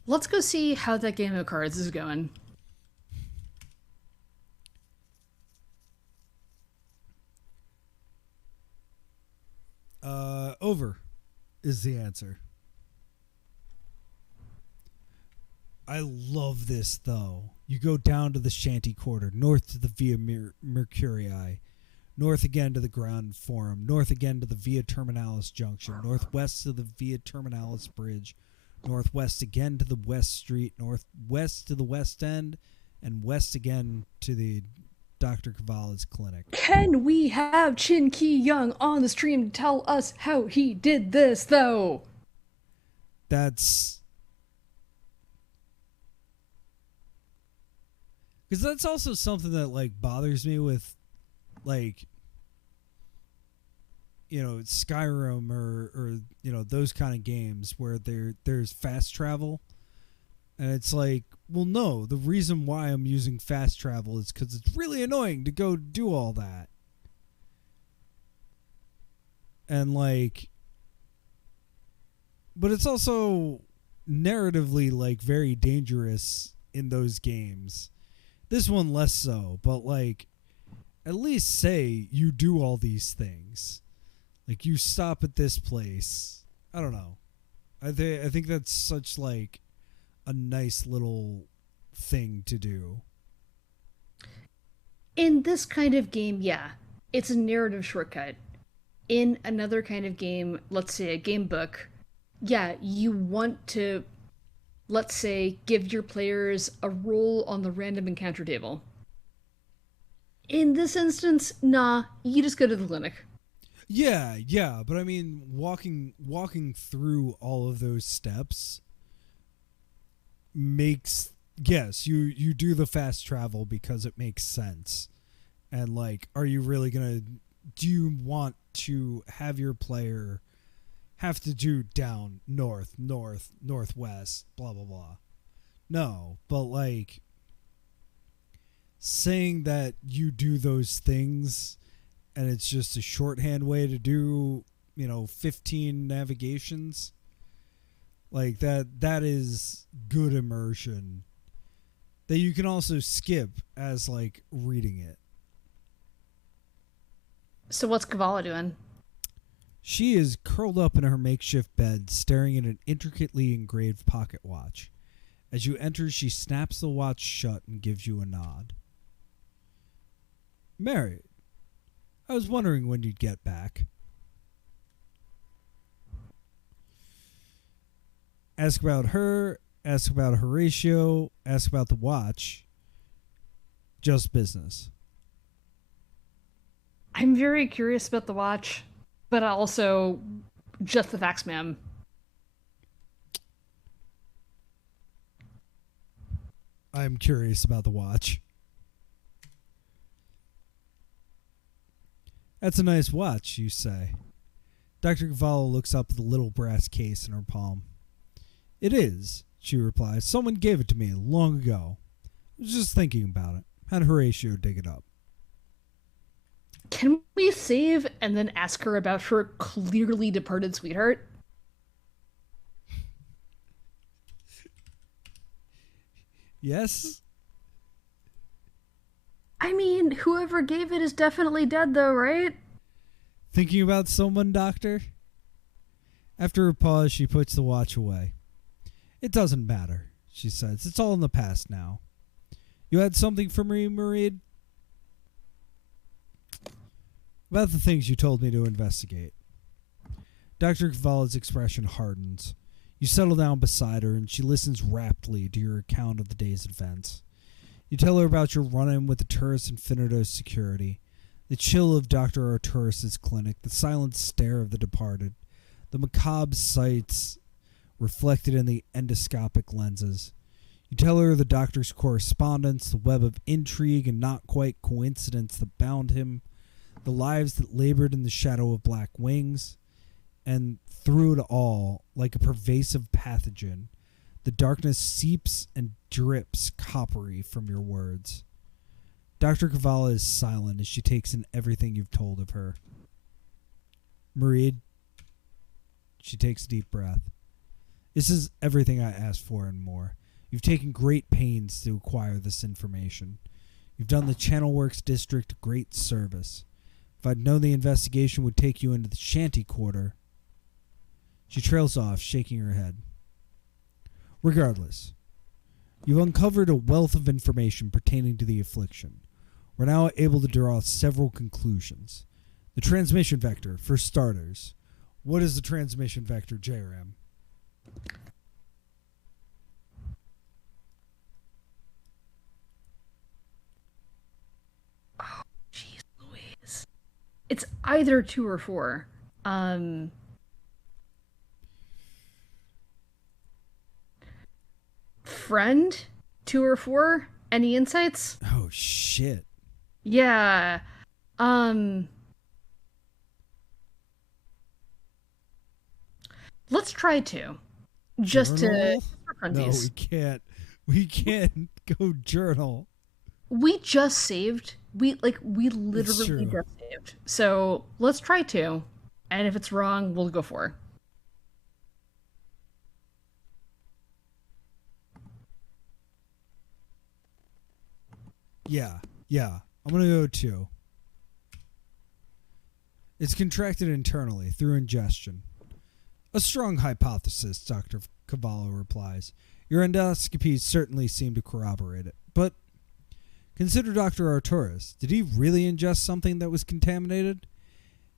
Let's go see how that game of cards is going. Over is the answer. I love this though. You go down to the Shanty Quarter, north to the Via Mercurii, north again to the Ground Forum, north again to the Via Terminalis Junction, northwest to the Via Terminalis Bridge, northwest again to the West Street, northwest to the West End, and west again to the Dr. Cavala's clinic. Can we have Chin Kee Yong on the stream to tell us how he did this, though? That's because that's also something that like bothers me with like Skyrim or those kind of games where there's fast travel, and it's like, well, no, the reason why I'm using fast travel is because it's really annoying to go do all that, and like, but it's also narratively like very dangerous in those games. This one less so, but like, at least say you do all these things. Like, you stop at this place. I don't know. I think that's such like a nice little thing to do. In this kind of game, yeah, it's a narrative shortcut. In another kind of game, let's say a game book, yeah, you want to, let's say, give your players a role on the random encounter table. In this instance, nah, you just go to the clinic. Yeah, but I mean, walking through all of those steps makes, yes, you do the fast travel because it makes sense. And like, are you really gonna, do you want to have your player have to do down northwest, blah blah blah? No, but like, saying that you do those things and it's just a shorthand way to do 15 navigations, like that is good immersion that you can also skip as like reading it. So what's Kavala doing? She is curled up in her makeshift bed, staring at an intricately engraved pocket watch. As you enter, she snaps the watch shut and gives you a nod. Mary, I was wondering when you'd get back. Ask about her, ask about Horatio, ask about the watch. Just business. I'm very curious about the watch, but also just the facts, ma'am. I'm curious about the watch. That's a nice watch, you say. Dr. Cavallo looks up at the little brass case in her palm. It is, she replies. Someone gave it to me long ago. I was just thinking about it. Had Horatio dig it up. Can we save and then ask her about her clearly departed sweetheart? Yes? I mean, whoever gave it is definitely dead, though, right? Thinking about someone, Doctor? After a pause, she puts the watch away. It doesn't matter, she says. It's all in the past now. You had something for me, Mareed? About the things you told me to investigate. Dr. Cavala's expression hardens. You settle down beside her, and she listens raptly to your account of the day's events. You tell her about your run-in with the Turris Infinitos security, the chill of Dr. Arturus' clinic, the silent stare of the departed, the macabre sights reflected in the endoscopic lenses. You tell her the doctor's correspondence, the web of intrigue and not quite coincidence that bound him, the lives that labored in the shadow of black wings, and through it all, like a pervasive pathogen, the darkness seeps and drips coppery from your words. Dr. Kavala is silent as she takes in everything you've told of her. Mareed, she takes a deep breath. This is everything I asked for and more. You've taken great pains to acquire this information. You've done the Channelworks District great service. If I'd known the investigation would take you into the shanty quarter... She trails off, shaking her head. Regardless, you've uncovered a wealth of information pertaining to the affliction. We're now able to draw several conclusions. The transmission vector, for starters. What is the transmission vector, JRM? Oh, jeez Louise. It's either 2 or 4. Friend? 2 or 4? Any insights? Oh, shit. Yeah. Let's try 2. Just Journal? to No, we can't. We can't go journal. We just saved. We literally just saved. So let's try 2. And if it's wrong, we'll go 4. Yeah. I'm going to go 2. It's contracted internally through ingestion. A strong hypothesis, Dr. Cavallo replies. Your endoscopies certainly seem to corroborate it. But consider Dr. Arturis. Did he really ingest something that was contaminated?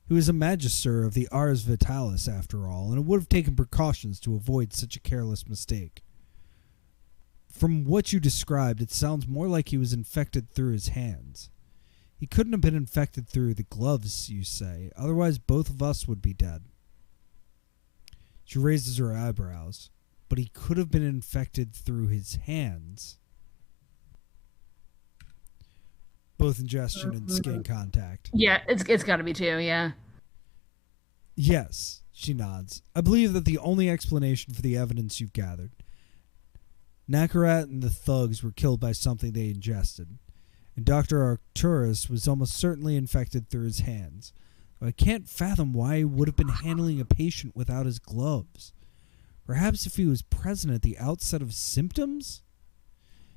He was a magister of the Ars Vitalis, after all, and it would have taken precautions to avoid such a careless mistake. From what you described, it sounds more like he was infected through his hands. He couldn't have been infected through the gloves, you say. Otherwise, both of us would be dead. She raises her eyebrows. But he could have been infected through his hands. Both ingestion and skin contact. Yeah, it's got to be 2, yeah. Yes, she nods. I believe that the only explanation for the evidence you've gathered. Nakarat and the thugs were killed by something they ingested, and Dr. Arcturus was almost certainly infected through his hands. I can't fathom why he would have been handling a patient without his gloves. Perhaps if he was present at the outset of symptoms?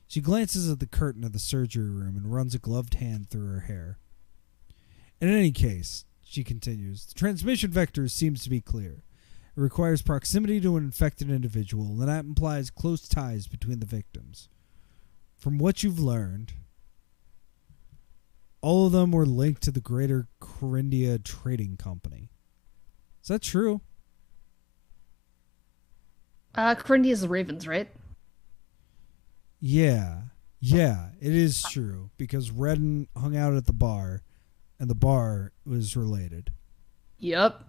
She glances at the curtain of the surgery room and runs a gloved hand through her hair. In any case, she continues, the transmission vector seems to be clear. It requires proximity to an infected individual, and that implies close ties between the victims. From what you've learned, all of them were linked to the Greater Corindia Trading Company. Is that true? Corindia's the Ravens, right? Yeah, it is true, because Redden hung out at the bar, and the bar was related. Yep.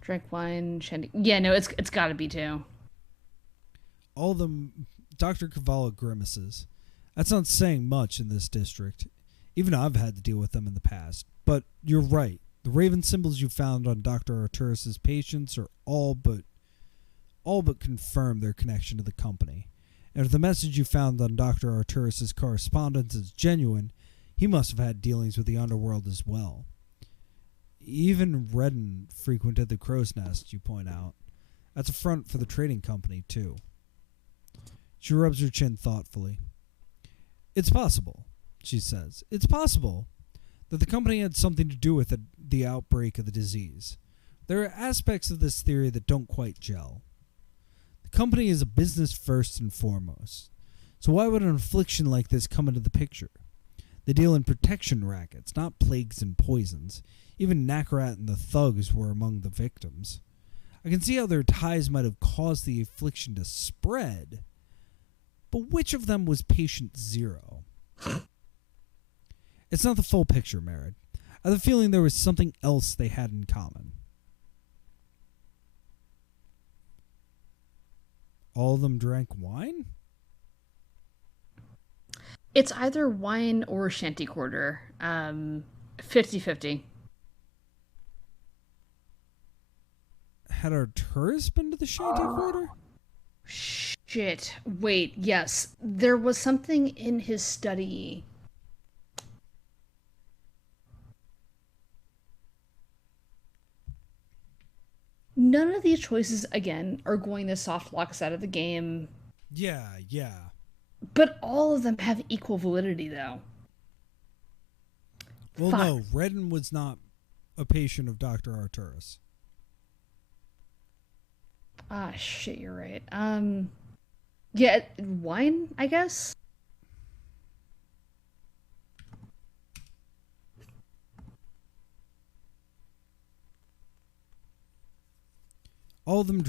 Drank wine, shandy. Yeah, no, it's got to be 2. All of them, Dr. Cavallo grimaces. That's not saying much in this district. Even I've had to deal with them in the past. But you're right. The raven symbols you found on Dr. Arturis' patients are all but confirm their connection to the company. And if the message you found on Dr. Arturis' correspondence is genuine, he must have had dealings with the underworld as well. Even Redden frequented the crow's nest, you point out. That's a front for the trading company, too. She rubs her chin thoughtfully. It's possible, she says. It's possible that the company had something to do with the outbreak of the disease. There are aspects of this theory that don't quite gel. The company is a business first and foremost. So why would an affliction like this come into the picture? They deal in protection rackets, not plagues and poisons. Even Nakarat and the thugs were among the victims. I can see how their ties might have caused the affliction to spread. But which of them was patient 0? It's not the full picture, Merritt. I have the feeling there was something else they had in common. All of them drank wine? It's either wine or shanty quarter. 50-50. Had Arturis been to the shanty quarter? Shh. Shit. Wait, yes. There was something in his study. None of these choices, again, are going to soft lock us out of the game, Yeah, yeah. but all of them have equal validity, though. Well, Fuck. no, Redden was not a patient of Dr. Arturus. Ah, shit, you're right. Yeah, wine, I guess? All of them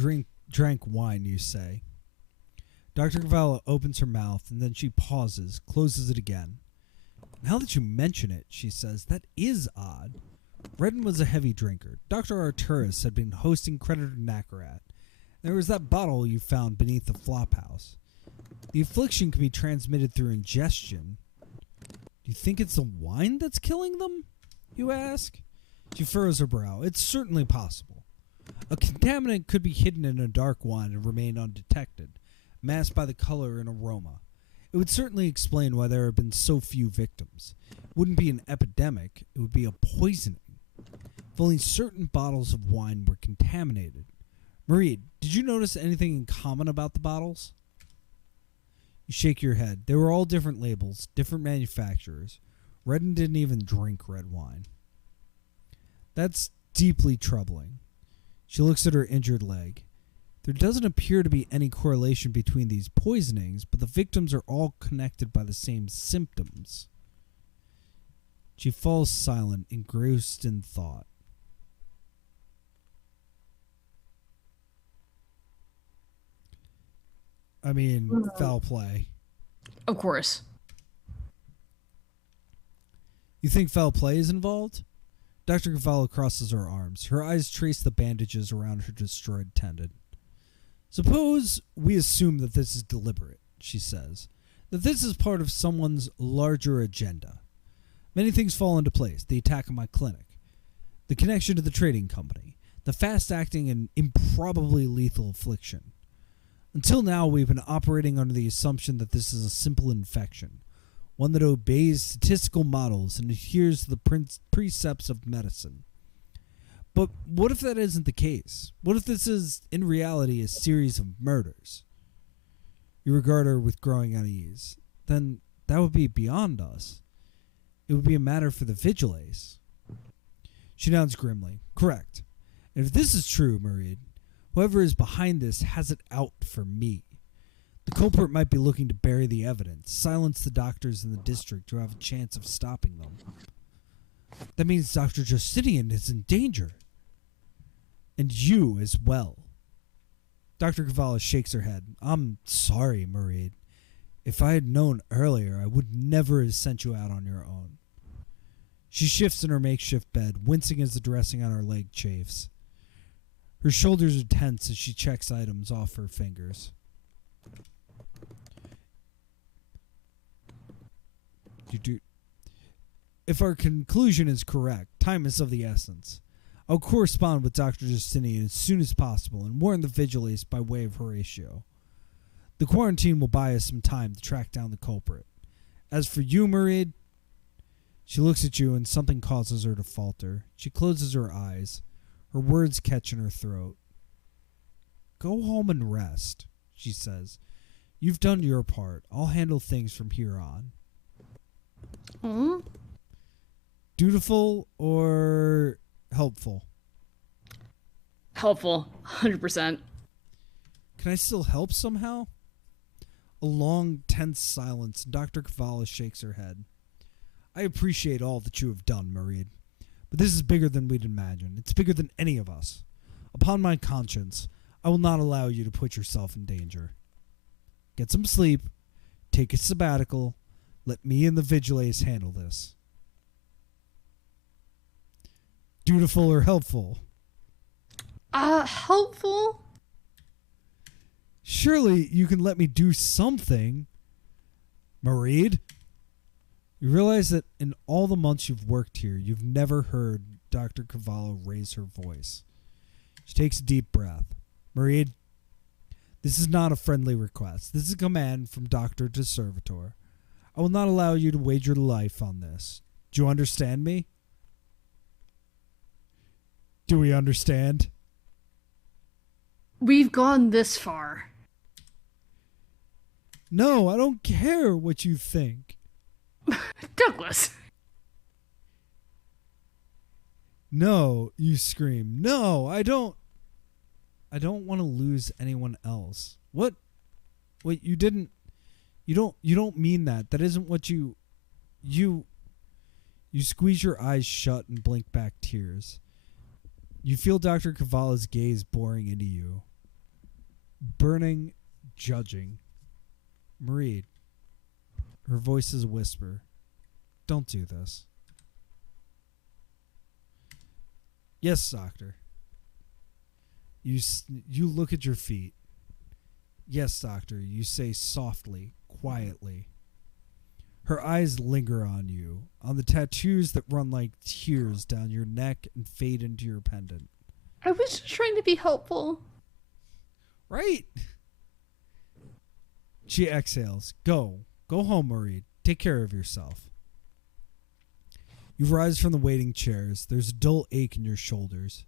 drank wine, you say. Dr. Cavallo opens her mouth and then she pauses, closes it again. Now that you mention it, she says, that is odd. Redden was a heavy drinker. Dr. Arturus had been hosting Creditor Nakarat. There was that bottle you found beneath the flophouse. The affliction can be transmitted through ingestion. Do you think it's the wine that's killing them? You ask. She furrows her brow. It's certainly possible. A contaminant could be hidden in a dark wine and remain undetected, masked by the color and aroma. It would certainly explain why there have been so few victims. It wouldn't be an epidemic, it would be a poisoning. If only certain bottles of wine were contaminated. Marie, did you notice anything in common about the bottles? You shake your head. They were all different labels, different manufacturers. Redden didn't even drink red wine. That's deeply troubling. She looks at her injured leg. There doesn't appear to be any correlation between these poisonings, but the victims are all connected by the same symptoms. She falls silent, engrossed in thought. I mean, foul play. Of course. You think foul play is involved? Dr. Cavallo crosses her arms. Her eyes trace the bandages around her destroyed tendon. Suppose we assume that this is deliberate, she says. That this is part of someone's larger agenda. Many things fall into place. The attack on my clinic. The connection to the trading company. The fast-acting and improbably lethal affliction. Until now, we've been operating under the assumption that this is a simple infection. One that obeys statistical models and adheres to the precepts of medicine. But what if that isn't the case? What if this is, in reality, a series of murders? You regard her with growing unease. Then that would be beyond us. It would be a matter for the vigiles. She nods grimly. Correct. And if this is true, Marie, whoever is behind this has it out for me. The culprit might be looking to bury the evidence, silence the doctors in the district who have a chance of stopping them. That means Dr. Justinian is in danger. And you as well. Dr. Cavallo shakes her head. I'm sorry, Marie. If I had known earlier, I would never have sent you out on your own. She shifts in her makeshift bed, wincing as the dressing on her leg chafes. Her shoulders are tense as she checks items off her fingers. If our conclusion is correct, time is of the essence. I'll correspond with Dr. Justinian as soon as possible and warn the vigiles by way of Horatio. The quarantine will buy us some time to track down the culprit. As for you, Marie, she looks at you and something causes her to falter. She closes her eyes. Her words catch in her throat. Go home and rest, she says. You've done your part. I'll handle things from here on. Hmm? Dutiful or helpful? Helpful. 100%. Can I still help somehow? A long, tense silence, and Dr. Cavallo shakes her head. I appreciate all that you have done, Marie, but this is bigger than we'd imagine. It's bigger than any of us. Upon my conscience, I will not allow you to put yourself in danger. Get some sleep, take a sabbatical, let me and the vigiles handle this. Dutiful or helpful? Helpful? Surely you can let me do something. Marie? You realize that in all the months you've worked here, you've never heard Dr. Cavallo raise her voice. She takes a deep breath. Marie, This is not a friendly request. This is a command from doctor to servitor. I will not allow you to wager life on this. Do you understand me? Do we understand? We've gone this far. No, I don't care what you think. Douglas. No, you scream. No, I don't want to lose anyone else. What? Wait, you don't mean that. That isn't what you squeeze your eyes shut and blink back tears. You feel Dr. Cavala's gaze boring into you. Burning, judging. Marie, her voice is a whisper. Don't do this. Yes, doctor. You look at your feet. Yes, doctor, you say softly, quietly. Her eyes linger on you, on the tattoos that run like tears down your neck and fade into your pendant. I was just trying to be helpful. Right? She exhales. Go home, Marie. Take care of yourself. You rise from the waiting chairs. There's a dull ache in your shoulders.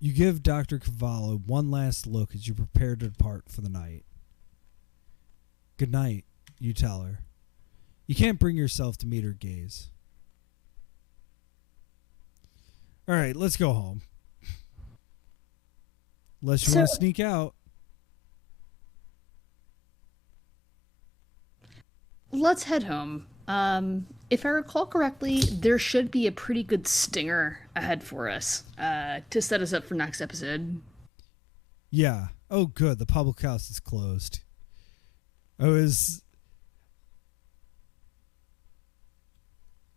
You give Dr. Cavallo one last look as you prepare to depart for the night. Good night, you tell her. You can't bring yourself to meet her gaze. All right, let's go home. Unless you want to sneak out. Let's head home. If I recall correctly, there should be a pretty good stinger ahead for us to set us up for next episode. Yeah. Oh, good. The public house is closed. I was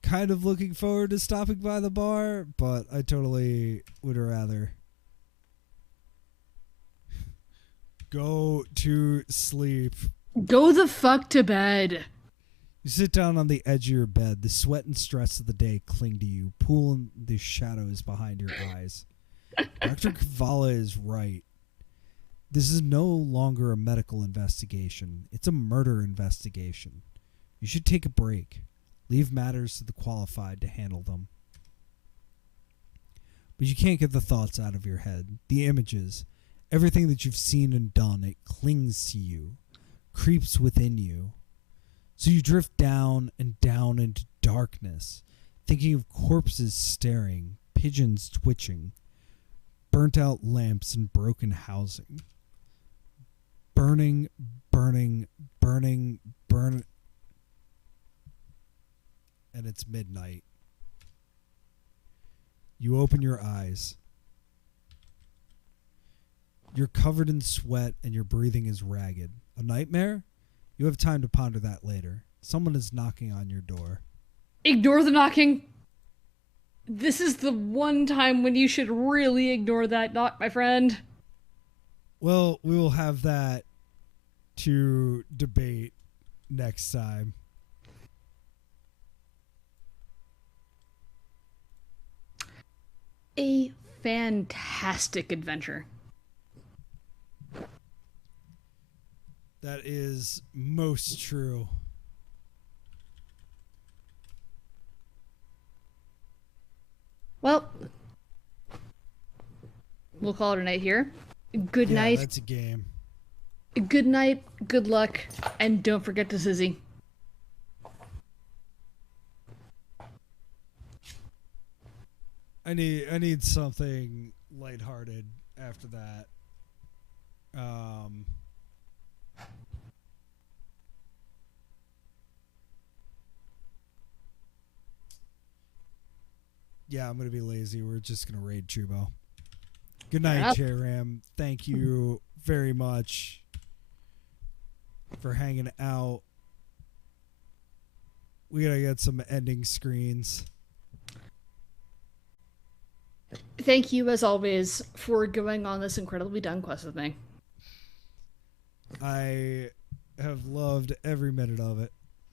kind of looking forward to stopping by the bar, but I totally would rather go to sleep. Go the fuck to bed. You sit down on the edge of your bed. The sweat and stress of the day cling to you, pulling the shadows behind your eyes. Dr. Kavala is right. This is no longer a medical investigation. It's a murder investigation. You should take a break. Leave matters to the qualified to handle them. But you can't get the thoughts out of your head. The images, everything that you've seen and done, it clings to you, creeps within you. So you drift down and down into darkness, thinking of corpses staring, pigeons twitching, burnt out lamps and broken housing. Burning, burning, burning, burning. And it's midnight. You open your eyes. You're covered in sweat and your breathing is ragged. A nightmare? You have time to ponder that later. Someone is knocking on your door. Ignore the knocking. This is the one time when you should really ignore that knock, my friend. Well, we will have that to debate next time. A fantastic adventure. That is most true. Well, we'll call it a night here. Good night. That's a game. Good night, good luck, and don't forget to Sizzy. I need something lighthearted after that. Yeah, I'm gonna be lazy. We're just gonna raid Chubo. Good night, J-Ram. Thank you very much for hanging out. We gotta get some ending screens. Thank you, as always, for going on this incredibly done quest with me. I have loved every minute of it.